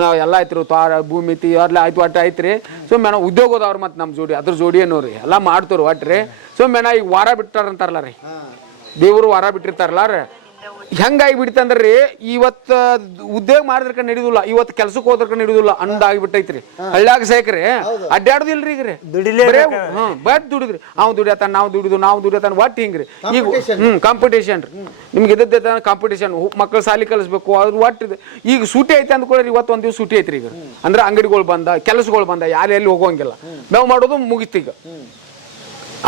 ನಾವು ಎಲ್ಲ ಐತ್ರಿ, ತ್ವಾರ ಭೂಮಿ ಐತಿ ಎಲ್ಲ ಆಯ್ತು ಒಟ್ಟು ಐತ್ರಿ. ಸುಮ್ಮನೆ ನಾವು ಉದ್ಯೋಗದವ್ರು ಮತ್ತು ನಮ್ಮ ಜೋಡಿ ಅದ್ರ ಜೋಡಿ ಏನೋರಿ ಎಲ್ಲ ಮಾಡ್ತವ್ರಿ ಒಟ್ರಿ. ಸುಮ್ಮನೆ ಈಗ ವಾರ ಬಿಟ್ಟಾರಂತಾರಲ್ಲ ರೀ, ದೇವ್ರು ವಾರ ಬಿಟ್ಟಿರ್ತಾರಲ್ಲ ರೀ. ಹೆಂಗಾಗಿ ಬಿಡ್ತಂದ್ರಿ, ಇವತ್ತು ಉದ್ಯೋಗ ಮಾಡಿದ್ರಕ ನಡಿದಿಲ್ಲ, ಇವತ್ತು ಕೆಲ್ಸಕ್ಕೆ ಹೋದ್ರಕ ನಡಿದಿಲ್ಲ ಅಂದಾಗಿಬಿಟ್ಟೈತ್ರಿ. ಹಳ್ಳಿಯಾಗ ಸೇಕ್ರಿ ಅಡ್ಡಾಡುದಿಲ್ರಿ ಈಗ್ರಿ. ಬಟ್ ದುಡಿದ್ರಿ, ಅವ್ನು ದುಡಿಯತಾನ, ನಾವು ದುಡಿಯತಾನ ಒಟ್ಟು ಹಿಂಗ್ರಿ. ಈಗ ಕಾಂಪಿಟೇಷನ್ ರೀ. ನಿಮ್ಗೆ ಇದ್ದೈತೆ ಕಾಂಪಿಟೇಷನ್. ಮಕ್ಕಳು ಸಾಲಿ ಕಲಿಸ್ಬೇಕು ಅದ್ರ ಒಟ್ಟು. ಈಗ ಸೂಟಿ ಐತೆ ಅಂದ್ಕೊಳ್ಳಿ, ಇವತ್ತು ಒಂದು ದಿವ್ಸ ಸೂಟಿ ಐತ್ರಿ. ಈಗ ಅಂದ್ರೆ ಅಂಗಡಿಗಳು ಬಂದ, ಕೆಲಸಗಳು ಬಂದ, ಯಾರು ಎಲ್ಲಿ ಹೋಗೋಂಗಿಲ್ಲ. ನಾವು ಮಾಡೋದು ಮುಗಿಸ್ತೀಗ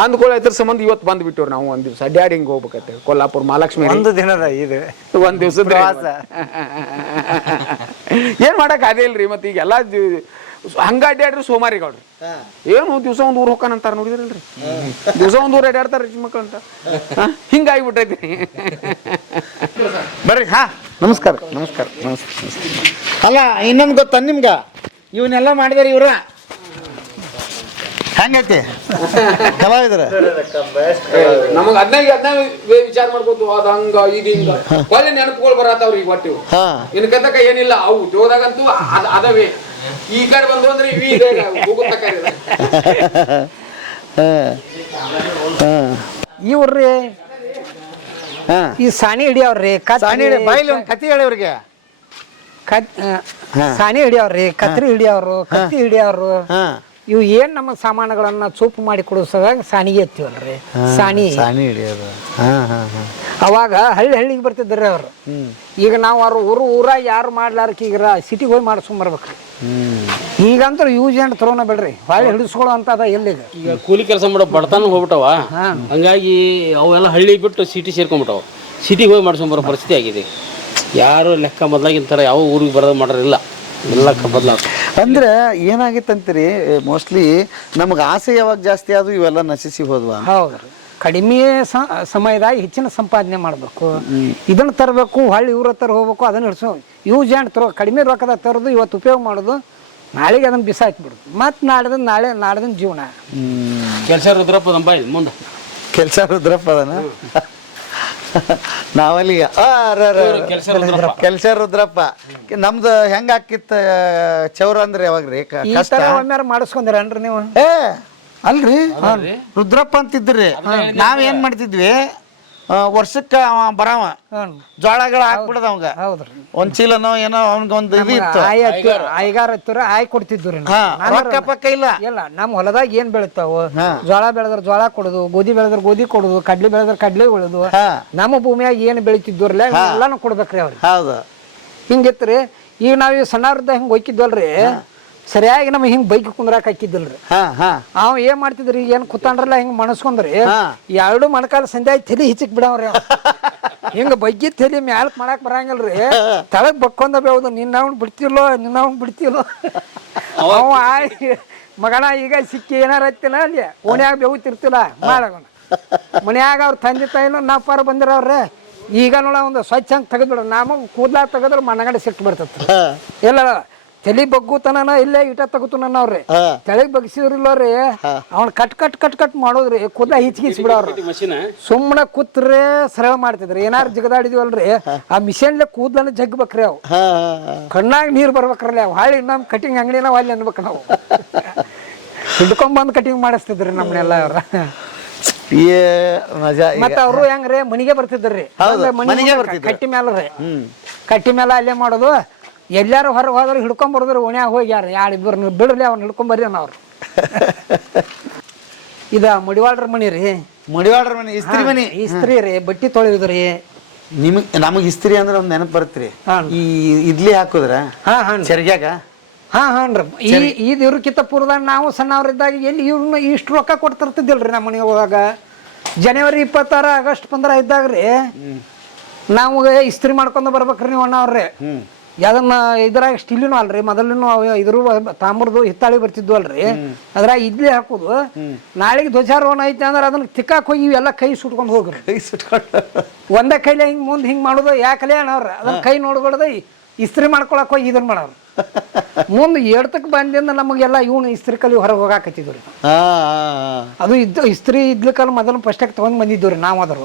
ಅಂದ್ಕೊಳ್ಳಿ. ಇದ್ರ ಸಂಬಂಧ ಇವತ್ತು ಬಂದ್ಬಿಟ್ಟವ್ರಿ ನಾವು ಒಂದ್ ದಿವ್ಸ ಅಡ್ಡಾಡಿ ಹಿಂಗೆ ಹೋಗ್ಬೇಕತ್ತೆ ಕೊಲ್ಲಾಪುರ ಮಹಾಲಕ್ಷ್ಮಿ. ಒಂದು ದಿನದ ಇದು ಒಂದ್ ದಿವ್ಸದ ಏನ್ ಮಾಡಕ್ ಅದೇ ಇಲ್ರಿ. ಮತ್ತೆ ಈಗ ಎಲ್ಲಾ ಹಂಗ ಅಡ್ಡಾಡ್ರಿ ಸೋಮಾರಿಗಳ್ರಿ. ಏನು ದಿವ್ಸ ಒಂದ್ ಊರ್ ಹೋಗ್ತಾನಂತಾರ ನೋಡಿದ್ರಲ್ರಿ, ದಿವ್ಸ ಒಂದ್ ಊರ್ ಅಡ್ಡಾಡ್ತಾರ ರಿಚ್ ಮಕ್ಳು ಅಂತ. ಹಿಂಗಾಗಿಬಿಟ್ಟೈತಿ. ಬರ್ರಿ. ನಮಸ್ಕಾರ. ನಮಸ್ಕಾರ. ಅಲ್ಲ ಇನ್ನೊಂದು ಗೊತ್ತ ನಿಮ್ಗ, ಇವನ್ನೆಲ್ಲ ಮಾಡಿದಾರೆ ಇವ್ರ. ಹೆಂಗೈತಿ ಕಲಾವಿದ್ರ? ನಮಗ ಅದನ್ನ ವಿಚಾರ ಮಾಡ್ಬೋದು. ಅದ ಹಂಗ ಇದು ಹಿಂಗ ಒಳ್ಳೆ ನೆನಪುಗಳು ಬರತ್ತಾವ್ರಿ ಈಗ ಒಟ್ಟು. ಇನ್ ಕತಕ ಏನಿಲ್ಲ, ಅವು ಉದ್ಯೋಗದಾಗಂತೂ ಅದವೇ ಈ ಕಡೆ ಬಂದು ಅಂದ್ರೆ ಇವಿ ಇದೆ ಹೋಗುತ್ತಕ್ಕ ಇವ್ರಿ ಈ ಸಾಣಿ ಹಿಡಿಯವ್ರಿ ಬಾಯಿಲಿ ಒಂದು ಕತೆ ಹೇಳಿ ಅವ್ರಿಗೆ. ಸಾಣಿ ಹಿಡಿಯವ್ರಿ, ಕತ್ರಿ ಹಿಡಿಯವ್ರು, ಕತ್ತಿ ಹಿಡಿಯವ್ರು, ಇವು ಏನ್ ನಮ್ಮ ಸಾಮಾನುಗಳನ್ನ ಚೂಪು ಮಾಡಿ ಕೊಡಿಸೋದಾಗ ಸಾಣಿಗೆ ಎತ್ತೀವಲ್ರಿ, ಸಾಣಿ ಹಿಡಿಯೋದು. ಅವಾಗ ಹಳ್ಳಿಗೆ ಬರ್ತಿದ್ರಿ ಅವ್ರು. ಈಗ ನಾವು ಅವ್ರ ಊರಾಗ ಯಾರು ಮಾಡ್ಲಾರಕ್ಕೆ ಈಗ ಸಿಟಿಗೆ ಹೋಗಿ ಮಾಡಿಸ್ಕೊಂಬರ್ಬೇಕ್ರಿ. ಈಗಂತೂ ಯೂಸ್ ಆ್ಯಂಡ್ ಥ್ರೋನ ಬೇಡ್ರಿ, ಹೊಳ್ಳಿ ಹಿಡಿಸ್ಕೊಳ್ಳೋ ಅಂತ ಅದ ಎಲ್ಲಿಗ. ಈಗ ಕೂಲಿ ಕೆಲಸ ಮಾಡೋ ಬಡತನ ಹೋಗ್ಬಿಟ್ಟವ, ಹಂಗಾಗಿ ಅವೆಲ್ಲ ಹಳ್ಳಿ ಬಿಟ್ಟು ಸಿಟಿ ಸೇರ್ಕೊಂಡ್ಬಿಟ್ಟವ. ಸಿಟಿಗೆ ಹೋಗಿ ಮಾಡ್ಸ್ಕೊಂಬರೋ ಪರಿಸ್ಥಿತಿ ಆಗಿದೆ. ಯಾರು ಲೆಕ್ಕ ಮೊದಲಾಗಿನ ಥರ ಯಾವ ಊರಿಗೆ ಬರೋದು ಮಾಡೋರಿಲ್ಲ, ಎಲ್ಲ ಬದಲಾಗ. ಅಂದ್ರೆ ಏನಾಗಿತ್ತಂತೀರಿ, ಮೋಸ್ಟ್ಲಿ ನಮ್ಗೆ ಆಸೆ ಯಾವಾಗ ಜಾಸ್ತಿ ಆದ್ವು ಇವೆಲ್ಲ ನಶಿಸಿ ಹೋದ್ವಾ? ಹೌದ್ರಿ, ಕಡಿಮೆ ಸಮಯದಾಗ ಹೆಚ್ಚಿನ ಸಂಪಾದನೆ ಮಾಡಬೇಕು, ಇದನ್ನ ತರಬೇಕು, ಹೊಳ್ಳಿ ಇವ್ರ ಹತ್ರ ಹೋಗ್ಬೇಕು, ಅದನ್ನ ಹಿಡ್ಸೋ ಯೂಸ್ ಆ್ಯಂಡ್ ಥ್ರೋ. ಕಡಿಮೆ ರೊಕ್ಕದಾಗ ತರೋದು, ಇವತ್ತು ಉಪಯೋಗ ಮಾಡೋದು, ನಾಳೆಗೆ ಅದನ್ನ ಬಿಸಾಕ್ಬಿಡೋದು, ಮತ್ತು ನಾಳೆದನ್ ಜೀವನ. ಕೆಲಸ ರುದ್ರಪ್ಪ ನಂಬಾಯಿ ಮುಂದೆ ಕೆಲಸ ರುದ್ರಪ್ಪ ಅದನ ನಾವಲ್ಲಿ ಕೆಲಸ ರುದ್ರಪ್ಪ. ನಮ್ದು ಹೆಂಗ ಆಕಿತ್ತ ಚೌರ ಅಂದ್ರೆ ಯಾವಾಗ್ರಿ ಒಮ್ಮೆರ ಮಾಡಿಸ್ಕೊಂಡ್ರಿ ನೀವು? ಅಲ್ರಿ ರುದ್ರಪ್ಪ ಅಂತಿದ್ರಿ. ನಾವೇನ್ ಮಾಡ್ತಿದ್ವಿ, ವರ್ಷಕ್ಕ ಅವ ಬರವ ಜೋಳಗಳ ಹಾಕ್ಬಿಡದ ಅವಂಗ ಒಂದ್ ಚೀಲನೋ ಏನೋ ಅವ್ನ್ಗ ಒಂದ್ ಇದು ಇತ್ತು, ಆಯ್ಗಾರ ಹತ್ತಿರ ಆಯ್ ಕೊಡ್ತಿದ್ವಿ. ರೊಕ್ಕ ಪಕ್ಕ ಇಲ್ಲ. ನಮ್ಮ ಹೊಲದಾಗ ಏನ್ ಬೆಳಿತಾವ, ಜೋಳ ಬೆಳೆದ್ರ ಜೋಳ ಕೊಡುದು, ಗೋಧಿ ಬೆಳೆದ್ರ ಗೋಧಿ ಕೊಡುದು, ಕಡ್ಲಿ ಬೆಳೆದ್ರ ಕಡ್ಲಿ ಉಳುದು, ನಮ್ಮ ಭೂಮಿಯಾಗ ಏನ್ ಬೆಳಿತಿದ್ವರ್ಲ ಎಲ್ಲಾನು ಕೊಡ್ಬೇಕ್ರಿ ಅವ್ರಿಗೆ. ಹೌದು, ಹಿಂಗಿತ್ರಿ. ಈಗ ನಾವ್ ಸಣ್ಣವ್ರದ್ದ ಹಿಂಗ್ ಹೋಯ್ಕಿದ್ವಲ್ರಿ, ಸರಿಯಾಗಿ ನಮ್ಗೆ ಹಿಂಗ್ ಬೈಕ್ ಕುಂದ್ರಾಕ್ ಹಾಕಿದ್ದಿಲ್ರಿ. ಅವ್ ಏನ್ ಮಾಡ್ತಿದ್ರಿ, ಏನ್ ಕುತ್ತಾಂಡ್ರಲ್ಲ ಹಿಂಗ್ ಮಣಸ್ಕೊಂಡ್ರಿ, ಎರಡು ಮೊಣಕಾಲ ಸಂಧ್ಯಾ ತಲಿ ಹಿಚ್ಚಕ್ ಬಿಡವ್ರಿ. ಹಿಂಗ ಬಗ್ಗಿ ತಲಿ ಮ್ಯಾಲಕ್ ಮಾಡಾಕ್ ಬರಂಗಿಲ್ರಿ, ತಳಗ್ ಬಕ್ಕೊಂದ ಬೇವುದು, ನಿನ್ನವ್ನ್ ಬಿಡ್ತಿಲ್ಲೋ ಅವ ಮಗನ ಈಗ ಸಿಕ್ಕಿ ಏನಾರ ಹತ್ತಿಲ್ಲ ಅಲ್ಲಿ ಓಣ್ಯಾಗ ಬೇವುತ್ತಿರ್ತಿಲ್ಲ ಮಾಡವನ ಮನ್ಯಾಗ ಅವ್ರ ತಂದೆ ತಾಯಿನ ನಾವ್ ಪಾರ ಬಂದಿರವ್ರಿ. ಈಗ ನೋಡ ಒಂದು ಸ್ವಚ್ಛ ಹಂಗೆ ತೆಗೆದ್ಬಿಡ, ನಮಗ್ ಕೂದ್ಲಾ ತೆಗೆದ್ರೆ ಮನಗಡೆ ಸಿಟ್ಟು ಬರ್ತೈತಿ. ಎಲ್ಲ ತಲಿ ಬಗ್ಗುತನ ಇಲ್ಲೇ ಇಟ ತಗೋತನ ಅವ್ರಿ, ತಲೆಗ್ ಬಗ್ಸಿದ್ರಿಲ್ಲವ್ರಿ, ಅವ್ನ ಕಟ್ ಮಾಡೋದ್ರಿ, ಕೂದಲ ಹಿಚ್ಕಿಸ್ ಬಿಡವ್ರಿ. ಸುಮ್ಮನೆ ಕೂತ್ರೆ ಸರಳ ಮಾಡ್ತಿದ್ರಿ. ಏನಾರು ಜಿಗದಾಡಿದ್ವಲ್ರಿ, ಆ ಮಿಷನ್ಲೆ ಕೂದಲನ್ನ ಜಗ್ಬೇಕ್ರಿ, ಅವು ಕಣ್ಣಾಗ ನೀರ್ ಬರ್ಬೇಕ್ರಲ್ಲ. ಅವ್ ಹಾಳಿ ನಮ್ ಕಟಿಂಗ್ ಅಂಗಡಿನ ಅಲ್ಲಿ ಅನ್ಬೇಕು, ನಾವು ಹಿಡ್ಕೊಂಡ್ ಕಟಿಂಗ್ ಮಾಡಿಸ್ತಿದ್ರಿ ನಮ್ಮನ್ನೆಲ್ಲ ಅವ್ರ. ಮತ್ತ ಅವ್ರು ಹೆಂಗ್ರಿ ಮನಿಗೆ ಬರ್ತಿದ್ರಿ, ಕಟ್ಟಿ ಮ್ಯಾಲ ಅಲ್ಲೇ ಮಾಡೋದು. ಎಲ್ಲಾರು ಹೊರಗೆ ಹೋದ್ರೆ ಹಿಡ್ಕೊಂಡ್ ಬರೋದ್ರ ಓಣ್ಯಾಗ ಹೋಗಿ ಯಾರು ಇಬ್ಬರು ಬಿಡ್ರಿ ಅವ್ನ ಹಿಡ್ಕೊಂಡ್ ಬರ್ರಿ ಅವ್ರು. ಇದ ಮಡಿವಾಳ್ರ ಮನಿ ರೀ, ಮಡಿವಾಳ್ರ ಮನಿ, ಇಸ್ತ್ರಿ ಮನಿ, ಇಸ್ತ್ರಿ ರೀ, ಬಟ್ಟಿ ತೊಳೆಯುದ್ರಿ. ನಮಗ್ ಇಸ್ತ್ರಿ ಅಂದ್ರೆ ಒಂದ್ ನೆನಪು ಬರತ್ರಿ, ಈ ಇಡ್ಲಿ ಹಾಕುದ್ರ ಚರ್ಗ್ಯಾಗ. ಹಾನ್ರಿ, ಈ ದೇವ್ರಕ್ಕಿಂತ ಪೂರ್ವದಾಗ ನಾವು ಸಣ್ಣವ್ರಿದ್ದಾಗ ಎಲ್ಲಿ ಇವ್ರನ್ನ ಇಷ್ಟು ರೊಕ್ಕ ಕೊಡ್ತಿರ್ತಿದ್ದಿಲ್ರಿ ನಮ್ಮ ಮನೆ ಒಳಗ. ಜನವರಿ 26 ಆಗಸ್ಟ್ 15 ಇದ್ದಾಗ್ರಿ ನಾವು ಇಸ್ತ್ರಿ ಮಾಡ್ಕೊಂಡ್ ಬರ್ಬೇಕ್ರಿ ನೀವು ಅಣ್ಣವ್ರಿ. ಯಾವ್ದನ್ನ ಇದ್ರಾಗ ಸ್ಟೀಲಿನೂ ಅಲ್ರಿ, ಮೊದಲಿನೂ ಇದ್ರ ತಾಮ್ರದು ಹಿತ್ತಾಳಿ ಬರ್ತಿದ್ವು ಅಲ್ರಿ, ಅದ್ರಾಗ ಇಡ್ಲಿ ಹಾಕುದು. ನಾಳೆಗೆ ಧ್ವಜಾರೋಹಣ ಐತೆ ಅಂದ್ರೆ ಅದನ್ನ ತಿಕ್ಕಾಕ್ ಹೋಗಿ ಇವೆಲ್ಲ ಕೈ ಸುಟ್ಕೊಂಡು ಹೋಗ್ರಿ, ಒಂದೇ ಕೈಲಿ ಹಿಂಗ್ ಮುಂದೆ ಹಿಂಗ್ ಮಾಡೋದು. ಯಾಕಲೇ ಅಣ್ಣವ್ರ ಅದನ್ನ ಕೈ ನೋಡ್ಕೊಳ್ದ ಇಸ್ತ್ರಿ ಮಾಡ್ಕೊಳಕ್ ಹೋಗಿ ಇದನ್ ಮಾಡೋರು. ಮುಂದೆ ಎಡ್ತಕ್ ಬಂದಿಂದ ನಮಗೆಲ್ಲ ಇವನು ಇಸ್ತ್ರಿ ಕಲಿ ಹೊರಗೆ ಹೋಗಾಕತ್ತಿದ್ವಿ ರೀ. ಅದು ಇಸ್ತ್ರಿ ಇದ್ಲಿಕ್ಕಲ್ಲಿ ಮೊದಲು ಫಸ್ಟಾಗಿ ತಗೊಂಡ್ ಬಂದಿದ್ವಿ ರೀ ನಾವು. ಅದ್ರ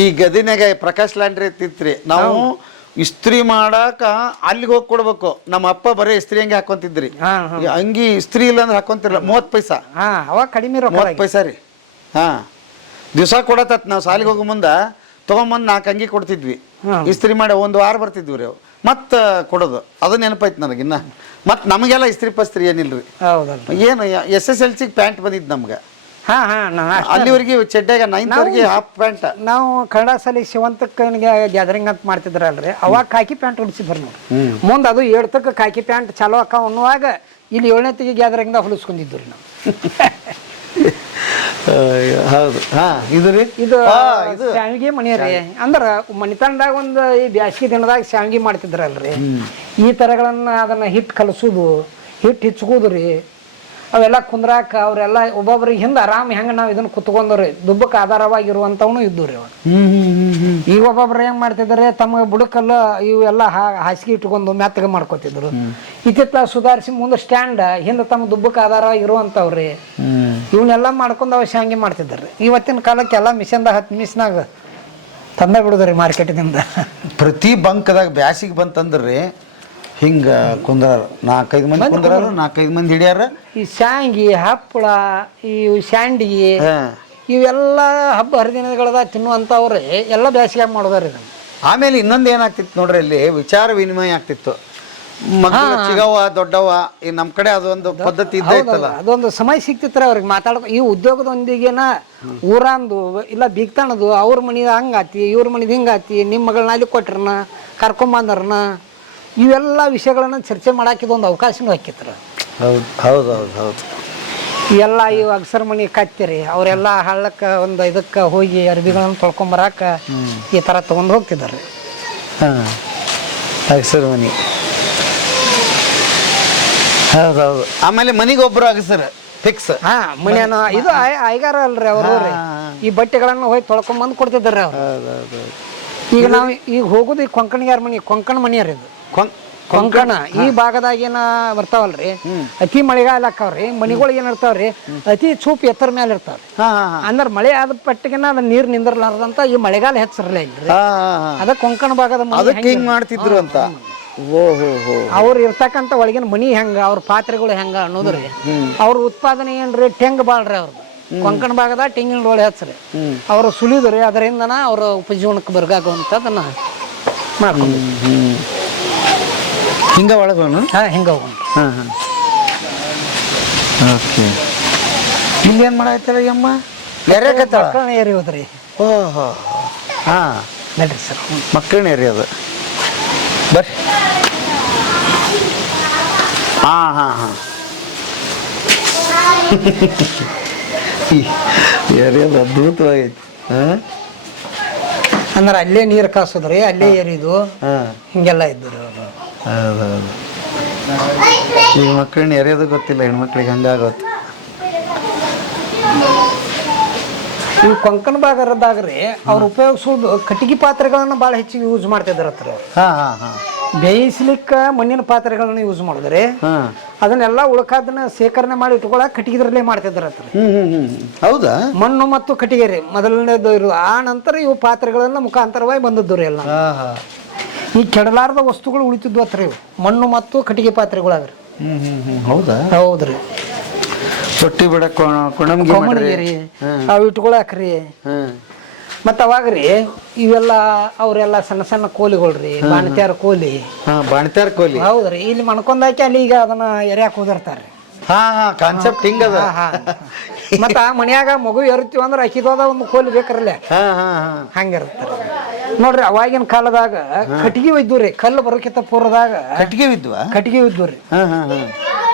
ಈ ಗದಿನಾಗ ಪ್ರಕಾಶ್ ಲಾಂಡ್ರಿ ಇರ್ತಿತ್ರಿ, ನಾವು ಇಸ್ತ್ರಿ ಮಾಡಾಕ ಅಲ್ಲಿಗೆ ಹೋಗಿ ಕೊಡ್ಬೇಕು. ನಮ್ಮ ಅಪ್ಪ ಬರೀ ಇಸ್ತ್ರಿ ಹಂಗೆ ಹಾಕೊಂತಿದ್ರಿ, ಅಂಗಿ ಇಸ್ತ್ರಿ ಇಲ್ಲ ಅಂದ್ರೆ ಹಾಕೊಂತಿರ್ಲ. 30 ಪೈಸಾ ಅವಾಗ ಕಡಿಮೆ, 30 ಪೈಸಾ ರೀ. ದಿವಸ ಕೊಡತತ್ ನಾವು ಸಾಲಿಗೆ ಹೋಗೋ ಮುಂದ ತಗೊಂಬಂದ್ 4 ಅಂಗಿ ಕೊಡ್ತಿದ್ವಿ, ಇಸ್ತ್ರಿ ಮಾಡಿ 1 ವಾರ ಬರ್ತಿದ್ವಿ ರೀ. ಮತ್ತ ಕೊಡೋದು ಅದು ನೆನಪಾಯ್ತು ನನಗಿನ್ನ. ಮತ್ ನಮಗೆಲ್ಲ ಇಸ್ತ್ರಿ ಪಸ್ತ್ರಿ ಏನಿಲ್ರಿ. ಏನು SSLC ಪ್ಯಾಂಟ್ ಬಂದಿದ್ ನಮ್ಗ, ಅಲ್ಲಿವರೆಗೆ ಚಡ್ಡಾಗ 9th ವರೆಗೆ ಹಾಫ್ ಪ್ಯಾಂಟ್. ನಾವು ಕನ್ನಡ ಶಾಲೆ ಶಿವಂತಕ್ಕನಿಗೆ ಗ್ಯಾದರಿಂಗ್ ಅಂತ ಮಾಡ್ತಿದ್ರಲ್ರಿ, ಅವಾಗ ಕಾಕಿ ಪ್ಯಾಂಟ್ ಹೊಡಿಸಿದ್ರು ನೋಡಿ. ಮುಂದೆ ಅದು 7th ಕಾಕಿ ಪ್ಯಾಂಟ್ ಚಾಲೋ ಅಕ್ಕ ಅನ್ನುವಾಗ ಇಲ್ಲಿ 7ನೇ ಗ್ಯಾದರಿಂಗ್ದಾಗ ಹೊಲಿಸ್ಕೊಂಡಿದ್ದು ರೀ ನಾವು. ಹೌದು. ಇದು ಶಾವಿಗೆ ಮನಿ ರೀ. ಅಂದ್ರ ಮನಿತನದಾಗ ಒಂದು ಈ ಬ್ಯಾಸಿಗೆ ದಿನದಾಗ ಶಾವಿಗೆ ಮಾಡ್ತಿದ್ರಲ್ರಿ, ಈ ತರಗಳನ್ನ ಅದನ್ನ ಹಿಟ್ಟು ಕಲಸುದು, ಹಿಟ್ಟು ಹಿಚ್ಕೋದ್ರಿ, ಅವೆಲ್ಲ ಕುಂದ್ರಾಕ ಅವ್ರೆಲ್ಲ ಒಬ್ಬೊಬ್ರಿಗೆ ಹಿಂದೆ ಆರಾಮ್ ಹೆಂಗ ನಾವ್ ಇದನ್ನ ಕುತ್ಕೊಂಡ್ರಿ ದುಬ್ಬಕ್ಕೆ ಆಧಾರವಾಗಿರುವಂತವನು ಇದ್ದು ರೀ. ಈಗ ಒಬ್ಬೊಬ್ರು ಹೆಂಗ್ ಮಾಡ್ತಿದ್ದಾರೆ, ತಮ್ಮ ಬುಡಕಲ್ಲ ಇವೆಲ್ಲ ಹಾಸಿಗೆ ಇಟ್ಕೊಂಡು ಮೆತ್ತಗೆ ಮಾಡ್ಕೋತಿದ್ರು. ಇತ್ತಿತ್ತ ಸುಧಾರಿಸಿ ಮುಂದೆ ಸ್ಟ್ಯಾಂಡ್ ಹಿಂದೆ ತಮ್ಮ ದುಬ್ಬಕ್ಕೆ ಆಧಾರವಾಗಿರುವಂತವ್ರಿ ಇವನ್ನೆಲ್ಲ ಮಾಡ್ಕೊಂಡು ಅವ ಶಾಂಗಿ ಮಾಡ್ತಿದ್ದಾರೆ. ಇವತ್ತಿನ ಕಾಲಕ್ಕೆ ಎಲ್ಲ ಮಿಷನ್ದಾಗ 10 ನಿಮಿಷನಾಗ ತಂದ ಬಿಡುದ್ರಿ ಮಾರ್ಕೆಟ್ನಿಂದ. ಪ್ರತಿ ಬಂಕದಾಗ ಬ್ಯಾಸಿಗೆ ಬಂತಂದ್ರಿ ಹಿಂಗೆ ಕುಂದ್ರಾರ 4-5 ಮಂದಿ ಕುಂದ್ರಾರ 4-5 ಮಂದಿ ಹಿಡಿಯಾರ. ಈ ಶಾಂಗಿ ಹಪ್ಪಳ ಈ ಶಾಂಡಿಗೆ ಇವೆಲ್ಲ ಹಬ್ಬ ಹರಿದಿನಗಳದ ತಿನ್ನುವಂಥವ್ರೆ ಎಲ್ಲ ಬೇಸಿಗೆ ಮಾಡೋದಾರ ಇದನ್ನು. ಆಮೇಲೆ ಇನ್ನೊಂದು ಏನಾಗ್ತಿತ್ತು ನೋಡ್ರಿ, ಇಲ್ಲಿ ವಿಚಾರ ವಿನಿಮಯ ಆಗ್ತಿತ್ತು. ಮಕ್ಕಳು ಚಿಗವ ದೊಡ್ಡವ ಈ ನಮ್ಮ ಕಡೆ ಅದೊಂದು ಪದ್ಧತಿ ಇದ್ದೇ ಇತ್ತಲ್ಲ. ಅದೊಂದು ಸಮಯ ಸಿಕ್ತಿತ್ರ ಅವ್ರಿಗೆ ಮಾತಾಡೋ. ಈ ಉದ್ಯೋಗದೊಂದಿಗೆನ ಊರಂದು ಇಲ್ಲ ಬೀಗ್ತಾಣದು ಅವ್ರ ಮನಿದ ಹಂಗಾತಿ ಇವ್ರ ಮನಿದ ಹಿಂಗಾತಿ, ನಿಮ್ಮ ಮಗಳನ್ನ ಅಲ್ಲಿ ಕೊಟ್ರನ ಕರ್ಕೊಂಬಂದ್ರನ, ಇವೆಲ್ಲ ವಿಷಯಗಳನ್ನ ಚರ್ಚೆ ಮಾಡಾಕಿದೊಂದು ಅವಕಾಶನೂ ಹಾಕಿತ್ರ. ಹೌದು ಹೌದು ಹೌದು ಹೌದು. ಎಲ್ಲ ಇವು ಅಗಸರ ಮನಿ ಕತ್ತಿರಿ ಅವರೆಲ್ಲ ಹಳ್ಳಕ್ಕೆ ಒಂದು ಇದಕ್ಕೆ ಹೋಗಿ ಅರ್ಬಿಗಳನ್ನು ತೊಳ್ಕೊಂಬರಾಕ ಈ ಥರ ತೊಗೊಂಡು ಹೋಗ್ತಿದ್ದಾರೆ. ಹಾಂ, ಅಗಸರ ಮನಿ. ಹೌದೌದು. ಆಮೇಲೆ ಮನಿಗೊಬ್ಬರು ಅಗಸರ ಫಿಕ್ಸ್. ಮನೆಯನ್ನ ಇದು ಐಗಾರ ಅಲ್ರಿ ಅವರು ಈ ಬಟ್ಟೆಗಳನ್ನು ಹೋಗಿ ತೊಳ್ಕೊಂಬಂದು ಕೊಡ್ತಿದ್ದಾರೆ ಅವ್ರು. ಈಗ ನಾವು ಈಗ ಹೋಗೋದು ಈ ಕೊಂಕಣಿಗಾರ ಮನಿ, ಕೊಂಕಣ ಮನಿಯರ್ ಇದು ಕೊಂಕಣ ಈ ಭಾಗದಾಗೇನ ಬರ್ತಾವಲ್ರಿ, ಅತಿ ಮಳೆಗಾಲ ಆಕಾವ್ರಿ, ಮನಿಗಳು ಏನ್ ಇರ್ತಾವ್ರಿ ಅತಿ ಚೂಪ್ ಎತ್ತರ ಮೇಲೆ ಇರ್ತಾವ್ರಿ. ಅಂದ್ರ ಮಳೆ ಆದ ಪಟ್ಟಿಗೆನ ಅದ ನೀರ್ ನಿಂದಿರ್ಲಾರ್ದಂತ ಈ ಮಳೆಗಾಲ ಹೆಚ್ಚಿರಲಿಲ್ಲ ಇಲ್ರಿ. ಅದ ಕೊಂಕಣ ಭಾಗದ ಹಿಂಗ್ ಮಾಡ್ತಿದ್ರು ಅಂತ. ಅವ್ರು ಇರ್ತಕ್ಕಂಥ ಒಳಗಿನ ಮನಿ ಹೆಂಗ, ಅವ್ರ ಪಾತ್ರೆಗಳು ಹೆಂಗ ಅನ್ನೋದ್ರಿ. ಅವ್ರ ಉತ್ಪಾದನೆ ಏನ್ರಿ ಟೆಂಗ್ ಬಾಳ್ರಿ ಅವ್ರದ್ದು. ಕೊಂಕಣ ಭಾಗದ ತೆಂಗಿನ ಒಳ್ಳೆ ಹಚ್ಚ್ರಿ ಅವ್ರು ಸುಲಿದ್ರಿ, ಅದರಿಂದನ ಅವ್ರ ಉಪಜೀವನಕ್ಕೆ ಬರ್ಗಾಗುವಂಥದ್ದನ್ನ ಮಾಡ್ಕೊಂಡು ಹಿಂಗ ಒಳಗೋನು ಹಿಂಗ ಓಕೆ. ಇಲ್ಲಿ ಏನ್ ಮಾಡಾಯ್ತಾರ ಅಮ್ಮ? ಮಕ್ಕಳನ್ನ ಏರಿಯೋದ್ರಿ. ಓಹೋ ಹಾ, ನಡ್ರಿ ಸರ್, ಮಕ್ಕಳನ್ನ ಏರಿಯೋದು ಬರ್ರಿ. ಹಾ ಹಾ ಹಾ ಏರಿಯೋದು ಅದ್ಭುತವಾಗೈತಿ. ಅಂದ್ರೆ ಅಲ್ಲೇ ನೀರು ಕಾಸೋದ್ರಿ, ಅಲ್ಲೇ ಏರಿದು ಹಿಂಗೆಲ್ಲ ಇದ್ದರು. ಹೌದೌದು. ಈಗ ಮಕ್ಕಳನ್ನ ಎರೆಯೋದು ಗೊತ್ತಿಲ್ಲ ಹೆಣ್ಮಕ್ಳಿಗೆ, ಹಂಗಾಗೋದು. ಈ ಕೊಂಕಣ ಭಾಗದಾಗ್ರಿ ಅವ್ರು ಉಪಯೋಗಿಸೋದು ಕಟ್ಟಿಗೆ ಪಾತ್ರೆಗಳನ್ನ ಭಾಳ ಹೆಚ್ಚಿಗೆ ಯೂಸ್ ಮಾಡ್ತಿದ್ರ ಹತ್ರ. ಬೇಯಿಸ್ಲಿಕ್ಕ ಮಣ್ಣಿನ ಪಾತ್ರೆಗಳನ್ನ ಯೂಸ್ ಮಾಡಿದ್ರೆ ಅದನ್ನೆಲ್ಲ ಉಳ್ಕಾದನ್ನ ಶೇಖರಣೆ ಮಾಡಿ ಇಟ್ಕೊಳಕ್ ಕಟ್ಟಿಗೆದ್ರಲ್ಲೇ ಮಾಡ್ತಿದ್ರ ಹತ್ರ. ಹೌದಾ? ಮಣ್ಣು ಮತ್ತು ಕಟ್ಟಿಗೆ ರೀ ಮೊದಲನೇದು ಇರೋದು. ಆ ನಂತರ ಇವು ಪಾತ್ರೆಗಳನ್ನ ಮುಖಾಂತರವಾಗಿ ಬಂದದ್ದು ರೀ ಎಲ್ಲ. ಈ ಕೆಡಲಾರದ ವಸ್ತುಗಳು ಉಳಿತಿದ್ವು ಹತ್ರ ಇವು ಮಣ್ಣು ಮತ್ತು ಕಟ್ಟಿಗೆ ಪಾತ್ರೆಗಳಾಗ್ರಿ. ಹೌದಾ? ಹೌದ್ರಿ. ರೊಟ್ಟಿ ಬಿಡಕ್ ಕೊಮ್ಮಣಿಗೆ ಅವು ಇಟ್ಕೊಳಕ್ರಿ. ಮತ್ತ ಅವಾಗ್ರಿ ಇವೆಲ್ಲ ಅವ್ರೆಲ್ಲ ಸಣ್ಣ ಸಣ್ಣ ಕೋಲಿಗಳ್ರಿ, ಬಾಣತ್ಯಾರ ಕೋಲಿ. ಬಾಣತ್ಯಾರ ಕೋಲಿ ಹೌದ್ರಿ. ಇಲ್ಲಿ ಮಣ್ಕೊಂದಾಕಿ ಅಲ್ಲಿ ಈಗ ಅದನ್ನ ಎರ್ಯಾಕ ಹೋದಿರ್ತಾರ್ರಿ. ಕಾನ್ಸೆಪ್ಟ್ ಹಿಂಗದ. ಮತ್ತ ಮನ್ಯಾಗ ಮಗು ಎರುತ್ತೀವಿ ಅಂದ್ರೆ ಅಕ್ಕಿದೋದ ಒಂದು ಕೋಲಿ ಬೇಕ್ರಲ್ಲ, ಹಂಗಿರ್ತಾರ ನೋಡ್ರಿ. ಅವಾಗಿನ ಕಾಲದಾಗ ಕಟ್ಟಿಗೆ ಇದ್ದುರಿ, ಕಲ್ಲು ಬರೋಕಿಂತ ಪೂರ್ವದಾಗ ಕಟ್ಟಿಗೆ ಇದ್ವ, ಕಟ್ಟಿಗೆ ಇದ್ದುರಿ.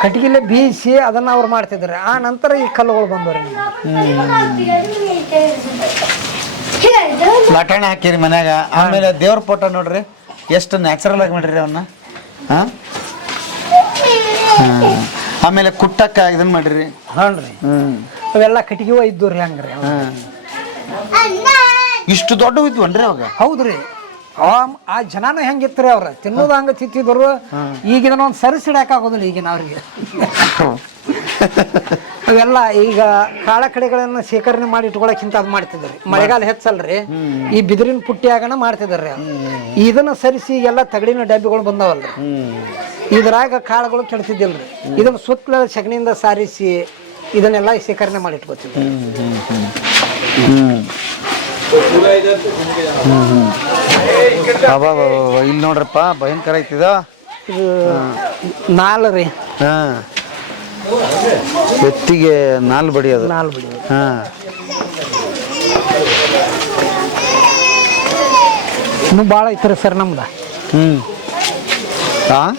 ಕಟ್ಟಿಗೆಲೆ ಬೀಸಿ ಅದನ್ನ ಅವ್ರು ಮಾಡ್ತಿದ್ರಿ. ಆ ನಂತರ ಈ ಕಲ್ಲುಗಳು ಬಂದವ್ರಿ. ಲಟಾಣಿ ಹಾಕಿರಿ ಮನ್ಯಾಗ. ಆಮೇಲೆ ದೇವ್ರ ಫೋಟೋ ನೋಡ್ರಿ ಎಷ್ಟು ನ್ಯಾಚುರಲ್ ಆಗಿ ಮಾಡ್ರಿ ಅವನ್ನ. ಆಮೇಲೆ ಕುಟ್ಟಕ್ಕ ಇದನ್ನ ಮಾಡ್ರಿ. ಹಾನ್ರಿ, ಅವೆಲ್ಲ ಕಟ್ಟಿಗೆ ಇದ್ದುರಿ ಹಂಗ್ರಿ. ಇಷ್ಟು ದೊಡ್ಡ ಇದ್ವನ್ರಿ ಅವಾಗ? ಹೌದ್ರಿ. ಆ ಜನನು ಹೆಂಗಿತ್ರಿ ಅವ್ರ ತಿನ್ನೋದು ಹಂಗ ತಿಂತಿದ್ರು. ಈಗ ಇದನ್ನೊಂದು ಸರಿಸಿಡಾಕ ಆಗೋದಿಲ್ಲ ಈಗಿನ ಅವ್ರಿಗೆ. ಅವೆಲ್ಲ ಈಗ ಕಾಳ ಕಡೆಗಳನ್ನ ಶೇಖರಣೆ ಮಾಡಿ ಇಟ್ಕೊಳಕ್ಕಿಂತ ಅದ್ ಮಾಡ್ತಿದ್ರಿ. ಮಳೆಗಾಲ ಹೆಚ್ಚಲ್ರಿ, ಈ ಬಿದಿರಿನ ಪುಟ್ಟಿಯಾಗನ ಮಾಡ್ತಿದ್ರಿ. ಇದನ್ನ ಸರಿಸಿ ಎಲ್ಲ ತಗಡಿನ ಡಬ್ಬಿಗಳು ಬಂದಾವಲ್ರಿ, ಇದ್ರಾಗ ಕಾಳುಗಳು ಕೆಡ್ತಿದ್ದಿಲ್ರಿ. ಇದನ್ನ ಸುತ್ತಲ ಸಗಣಿಯಿಂದ ಸಾರಿಸಿ ಇದನ್ನೆಲ್ಲ ಶೇಖರಣೆ ಮಾಡಿ ಇಟ್ಕೊತಿದ್ರಿ. ಇಲ್ಲಿ ನೋಡ್ರಪ್ಪ ಭಯಂಕರ ಐತಿದ. ಇದು ನಾಲ್ ರೀ, ಎತ್ತಿಗೆ ನಾಲ್ ಬಡಿಯೋದು. ನಾಲ್ ಬಡಿಯೋದು. ಇನ್ನೂ ಭಾಳ ಐತ್ರಿ ಸರ್ ನಮ್ದ.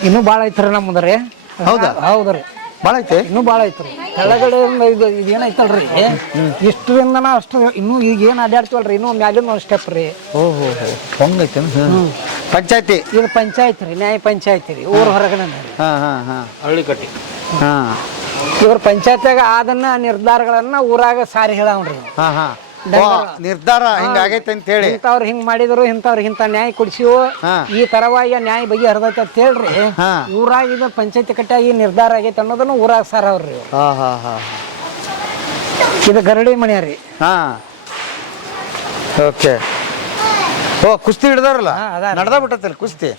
ಇನ್ನೂ ಭಾಳ ಐತ್ರಿ ನಮ್ದ್ರಿ. ಹೌದಾ? ಹೌದ್ರಿ, ಭಾಳ ಐತೆ. ಇನ್ನೂ ಭಾಳ ಐತ್ರಿ. ಕೆಳಗಡೆ ಇದು ಏನೈತಲ್ರಿ ಇಷ್ಟರಿಂದನ ಅಷ್ಟು ಇನ್ನೂ ಈಗ ಏನು ಅಡ್ಡಾಡ್ತೀವಲ್ರಿ ಇನ್ನೂ ಮ್ಯಾಲಿನ ಒಂದು ಸ್ಟೆಪ್ ರೀ. ಓಹೋ, ಹಂಗೈತೆ. ಪಂಚಾಯತಿ ಇದು ಪಂಚಾಯತ್ ರೀ, ನ್ಯಾಯ ಪಂಚಾಯತಿ ರೀ, ಊರ ಹೊರಗಡೆ ಹಳ್ಳಿ ಕಟ್ಟಿ. ಇವ್ರ ಪಂಚಾಯತ್ಯಾಗ ಅದನ್ನ ನಿರ್ಧಾರಗಳನ್ನ ಊರಾಗ ಸಾರಿ ಹೇಳವ್ರಿ. ನಿರ್ಧಾರ ಹಿಂಗಾಗೈತೆ ಅಂತ ಹೇಳಿ, ಇಂಥವ್ರು ಹಿಂಗ್ ಮಾಡಿದ್ರು, ಇಂಥವ್ರಿಗೆ ಇಂಥ ನ್ಯಾಯ ಕೊಡಿಸಿವು, ಈ ತರವಾಗಿ ನ್ಯಾಯ ಬಗ್ಗೆ ಹರಿದೈತೆ ಅಂತ ಹೇಳ್ರಿ. ಊರಾಗ ಇದು ಪಂಚಾಯತಿ ಕಟ್ಟಾಗಿ ನಿರ್ಧಾರ ಆಗೈತೆ ಅನ್ನೋದನ್ನ ಊರಾಗ ಸಾರವ್ರಿ. ಇದು ಗರಡಿ ಮನೆ ರೀ. ಓಕೆ. ಓ, ಕುಸ್ತಿ ಹಿಡ್ದಾರಲ್ಲ, ನಡ್ದ ಬಿಟ್ಟತ್ತಲ್ಲ ಕುಸ್ತಿ.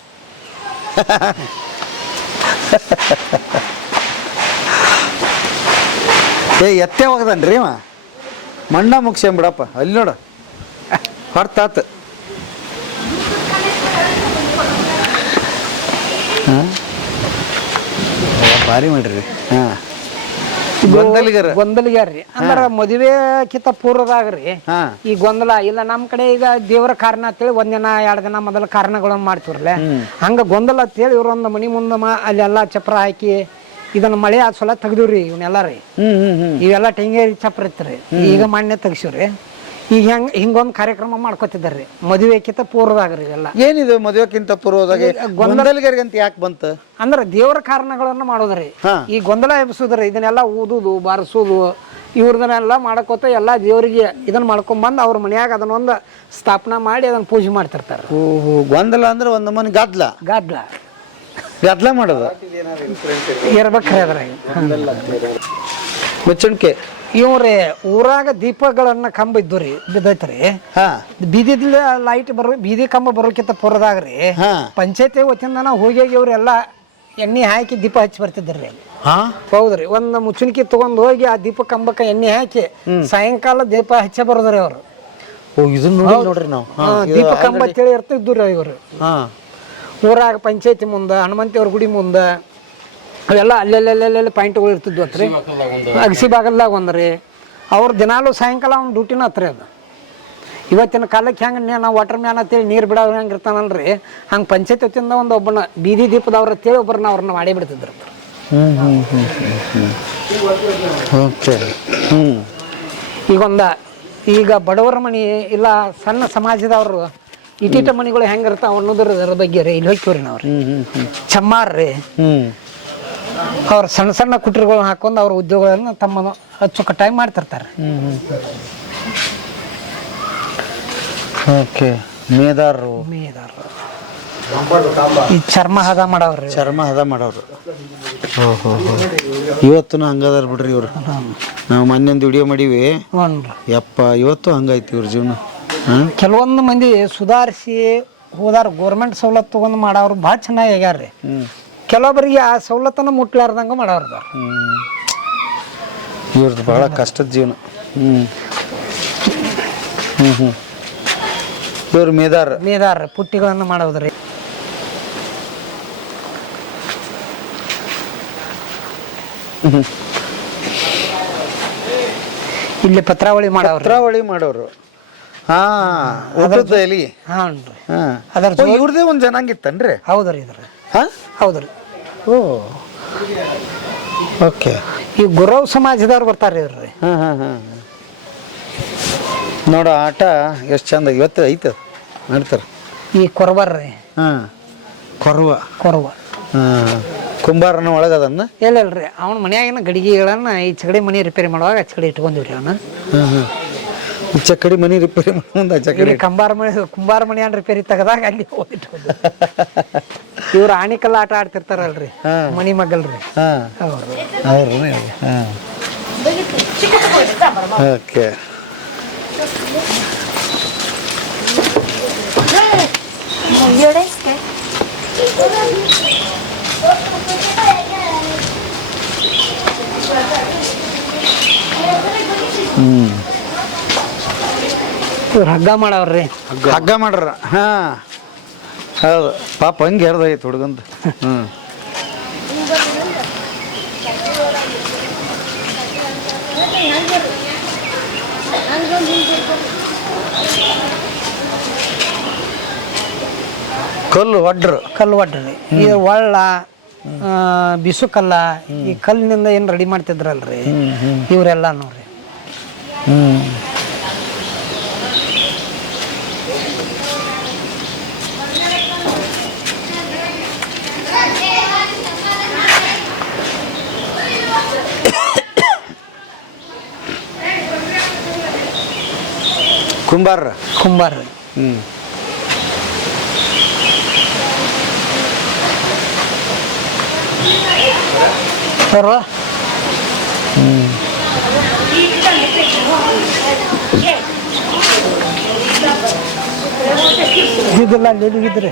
ಎತ್ತೇ ಹೋಗದನ್ರಿ ಅವ ಮಣ್ಣ ಮುಗಿಸ್ಕೊಂಬಿಡಪ್ಪ ಅಲ್ಲಿ ನೋಡು ಹೊರ್ತಾತು. ಭಾರಿ ಮಾಡ್ರಿ. ಹಾಂ ಗೊಂದಲಿಗಾರ್ರಿ ಅಂದ್ರ ಮದುವೆಕಿಂತ ಪೂರ್ವದಾಗ್ರಿ ಈ ಗೊಂದಲ ಇಲ್ಲ. ನಮ್ ಕಡೆ ಈಗ ದೇವರ ಕಾರಣ ಅಂತೇಳಿ 1 ದಿನ 2 ದಿನ ಮೊದಲ ಕಾರಣಗಳನ್ನ ಮಾಡ್ತಿವ್ರಲ್ಲ, ಹಂಗ ಗೊಂದಲ ಅಂತೇಳಿ ಇವ್ರೊಂದು ಮನಿ ಮುಂದ ಅಲ್ಲೆಲ್ಲಾ ಚಪ್ರ ಹಾಕಿ ಇದನ್ನ ಮಳೆ ಆದ ಸಲ ತೆಗ್ದಿವ್ರಿ ಇವನ್ನೆಲ್ಲ ರೀ. ಇವೆಲ್ಲ ಟೆಂಗೇರಿ ಚಪ್ರ ಇತ್ರಿ, ಈಗ ಮಣ್ಣೆ ತೆಗ್ಸಿವ್ರಿ. ಈಗ ಹಿಂಗೊಂದು ಕಾರ್ಯಕ್ರಮ ಮಾಡ್ಕೊತಿದ್ದಾರ್ರಿ ಮದುವೆಕಿಂತ ಪೂರ್ವದಾಗ್ರಿ ಇವೆಲ್ಲ. ಏನಿದೆ ಮದುವೆಕ್ಕಿಂತ ಪೂರ್ವದಾಗ ಗೊಂದಲಿಗರಿಗಂತ ಯಾಕೆ ಬಂತು ಅಂದ್ರ ದೇವರ ಕಾರಣಗಳನ್ನ ಮಾಡೋದ್ರಿ. ಈ ಗೊಂದಲ ಎಬ್ಸುದ್ರಿ, ಇದನ್ನೆಲ್ಲ ಊದುದು ಬಾರಿಸೋದು ಇವ್ರದನ್ನೆಲ್ಲ ಮಾಡ್ಕೋತ ಎಲ್ಲಾ ದೇವರಿಗೆ ಇದನ್ನ ಮಾಡ್ಕೊಂಡ್ ಅವ್ರ ಮನ್ಯಾಗ ಅದನ್ನೊಂದು ಸ್ಥಾಪನಾ ಮಾಡಿ ಅದನ್ನ ಪೂಜೆ ಮಾಡ್ತಿರ್ತಾರ. ಗೊಂದಲ ಅಂದ್ರೆ ಒಂದು ಮನೆ ಗದ್ಲ ಗದ್ಲ ಮಾಡೋದು ಇರ್ಬೇಕ್ರಿ ಅದ್ರ ಮುಚ್ಚಣಿಕೆ. ಇವ್ರಿ ಊರಾಗ ದೀಪಗಳನ್ನ ಕಂಬ ಇದ್ದುರಿ ಬಿದ್ದೈತ್ರಿ. ಬೀದಿ ಲೈಟ್ ಬೀದಿ ಕಂಬ ಬರೋಕ್ಕಿಂತ ಪೂರ್ವದಾಗ್ರಿ ಪಂಚಾಯತಿ ವತಿಯಿಂದ ನಾವು ಹೋಗಿ ಇವ್ರೆಲ್ಲ ಎಣ್ಣೆ ಹಾಕಿ ದೀಪ ಹಚ್ಚಿ ಬರ್ತಿದ್ರಿ. ಹೌದ್ರಿ, ಒಂದ್ ಮುಚ್ಚಣಿಕೆ ತಗೊಂಡ್ ಹೋಗಿ ಆ ದೀಪ ಕಂಬಕ್ಕ ಎಣ್ಣೆ ಹಾಕಿ ಸಾಯಂಕಾಲ ದೀಪ ಹಚ್ಚ ಬರೋದ್ರಿ ಅವ್ರು. ನೋಡ್ರಿ ನಾವು ದೀಪ ಕಂಬ ಅಂತೇಳಿ ಇರ್ತಿದ್ದುರಿ ಇವ್ರು. ಊರಾಗ ಪಂಚಾಯತಿ ಮುಂದ ಹನುಮಂತಿಯವ್ರ ಗುಡಿ ಮುಂದ ಅವೆಲ್ಲ ಅಲ್ಲೆಲ್ಲೆಲ್ಲೆಲ್ಲ ಪಾಯಿಂಟ್ಗಳು ಇರ್ತಿದ್ವು ಅತ್ರಿ. ಅಗಸಿ ಬಾಗಲ್ದಾಗ ಒಂದ್ರಿ ಅವ್ರ ದಿನಾಲು ಸಾಯಂಕಾಲ ಅವ್ನ ಡ್ಯೂಟಿನ ಹತ್ರಿ ಅದು. ಇವತ್ತಿನ ಕಾಲಕ್ಕೆ ಹೆಂಗೆ ನಾವು ವಾಟರ್ ಮ್ಯಾನ್ ಅಂತೇಳಿ ನೀರು ಬಿಡೋರು ಹೆಂಗೆ ಇರ್ತಾನಲ್ರಿ, ಹಂಗೆ ಪಂಚಾಯತ್ ಹೊತ್ತಿಂದ ಒಬ್ಬನ ಬೀದಿ ದೀಪದವ್ರ ಅಂತೇಳಿ ಒಬ್ಬರನ್ನ ಅವ್ರನ್ನ ಮಾಡೇ ಬಿಡ್ತಿದ್ರು. ಈಗ ಬಡವರ ಮನಿ ಇಲ್ಲ ಸಣ್ಣ ಸಮಾಜದವ್ರು ಇಟೀಟ ಮನಿಗಳು ಹೆಂಗಿರ್ತಾವ ಅನ್ನೋದ್ರ ಬಗ್ಗೆ ರೀ ಇಲ್ಲಿ ಹೋಗ್ತೀವ್ರಿ ನಾವ್ರಿ. ಚಮ್ಮಾರ್ರಿ ಅವ್ರ ಸಣ್ಣ ಸಣ್ಣ ಕುಟ್ರಿಗಳನ್ನ ಹಾಕೊಂಡು ಅವ್ರ ಉದ್ಯೋಗಗಳನ್ನ ತಮ್ಮ ಅಚ್ಚುಕಟ್ಟಾಗಿ ಮಾಡ್ತಿರ್ತಾರೆ. ಮೇದಾರರು ಈ ಚರ್ಮ ಹದ ಮಾಡವ್ರಿ. ಇವತ್ತು ಹಂಗದಾರ ಬಿಡ್ರಿ ಇವ್ರು. ನಾವು ಮೊನ್ನೆ ವಿಡಿಯೋ ಮಾಡೀವಿ ಯಪ್ಪ, ಇವತ್ತು ಹಂಗಾಯ್ತು ಇವ್ರ ಜೀವನ. ಕೆಲವೊಂದು ಮಂದಿ ಸುಧಾರಿಸಿ ಹೋದಾರ, ಗೋರ್ಮೆಂಟ್ ಸವಲತ್ತು ತಗೊಂಡ್ ಮಾಡವ್ರು ಭಾಳ ಚೆನ್ನಾಗಿ ಆಗ್ಯಾರ್ರಿ. ಕೆಲವೊಬ್ಬರಿಗೆ ಆ ಸವಲತ್ತನ್ನ ಮುಟ್ಲಾರ್ದಂಗ ಮಾಡವ್ರದ. ಇವ್ರದ್ದು ಬಹಳ ಕಷ್ಟದ ಜೀವನ. ಇವ್ರು ಮೇದಾರ ಪುಟ್ಟಿಗಳನ್ನ ಮಾಡೋದ್ರಿ. ಇಲ್ಲಿ ಪತ್ರಾವಳಿ ಮಾಡೋರು. ಇವ್ರದೇ ಒಂದ್ ಜನಾಂಗ ಇತ್ತನ್ರಿ. ಹೌದ್ರಿ ಹೌದ್ರಿ. ಓಕೆ. ಈ ಗುರವ್ ಸಮಾಜದವ್ರು ಬರ್ತಾರ್ರಿ ಇವ್ರಿ. ನೋಡ ಆಟ ಎಷ್ಟು ಚಂದ ಇವತ್ತು ಐತ ಮಾಡ್ತಾರ. ಈ ಕೊರಬರ್ರಿ ಕೊರವ ಕುಂಬಾರನ ಒಳಗದನ್ನ ಎಲ್ಲಲ್ರಿ ಅವನ ಮನ್ಯಾಗಿನ ಗಡಿಗೆಗಳನ್ನ ಈ ಚಗಡಿ ಮನಿ ರಿಪೇರಿ ಮಾಡುವಾಗ ಚಗಡಿ ಇಟ್ಕೊಂಡಿವ್ರಿ ಅವನ. ಚಕ್ಕಡಿ ಮನಿ ರಿಪೇರಿ ಮುಂದೆ ಚಕ್ಕಡಿ ಕುಂಬಾರ ಮನಿ ರಿಪೇರಿ ತೆಗದಾಗ ಅಲ್ಲಿ ಹೋಗಿಟ್ಕೊಂಡು ಇವ್ರು ಆಣಿಕಲ್ಲ ಆಟ ಆಡ್ತಿರ್ತಾರಲ್ರಿ ಮನಿ ಮಗಲ್ರಿ. ಓಕೆ. ಹಗ್ಗ ಮಾಡವ್ರಿ. ಹಗ್ಗ ಮಾಡ್ರ. ಹೌದು ಪಾಪ ಹಂಗೆ ಹೆರ್ದೈತೆ ಹುಡುಗಂತ. ಕಲ್ಲು ಒಡ್ರಿ ಈ ಒಳ್ಳ ಬಿಸು ಕಲ್ಲ ಈ ಕಲ್ಲಿನಿಂದ ಏನ್ ರೆಡಿ ಮಾಡ್ತಿದ್ರಲ್ರಿ ಇವ್ರೆಲ್ಲ ನೋಡ್ರಿ. ಕುಂಬಾರ ಇದೆಲ್ಲ ಅಲ್ಲಿ ಇದ್ರಿ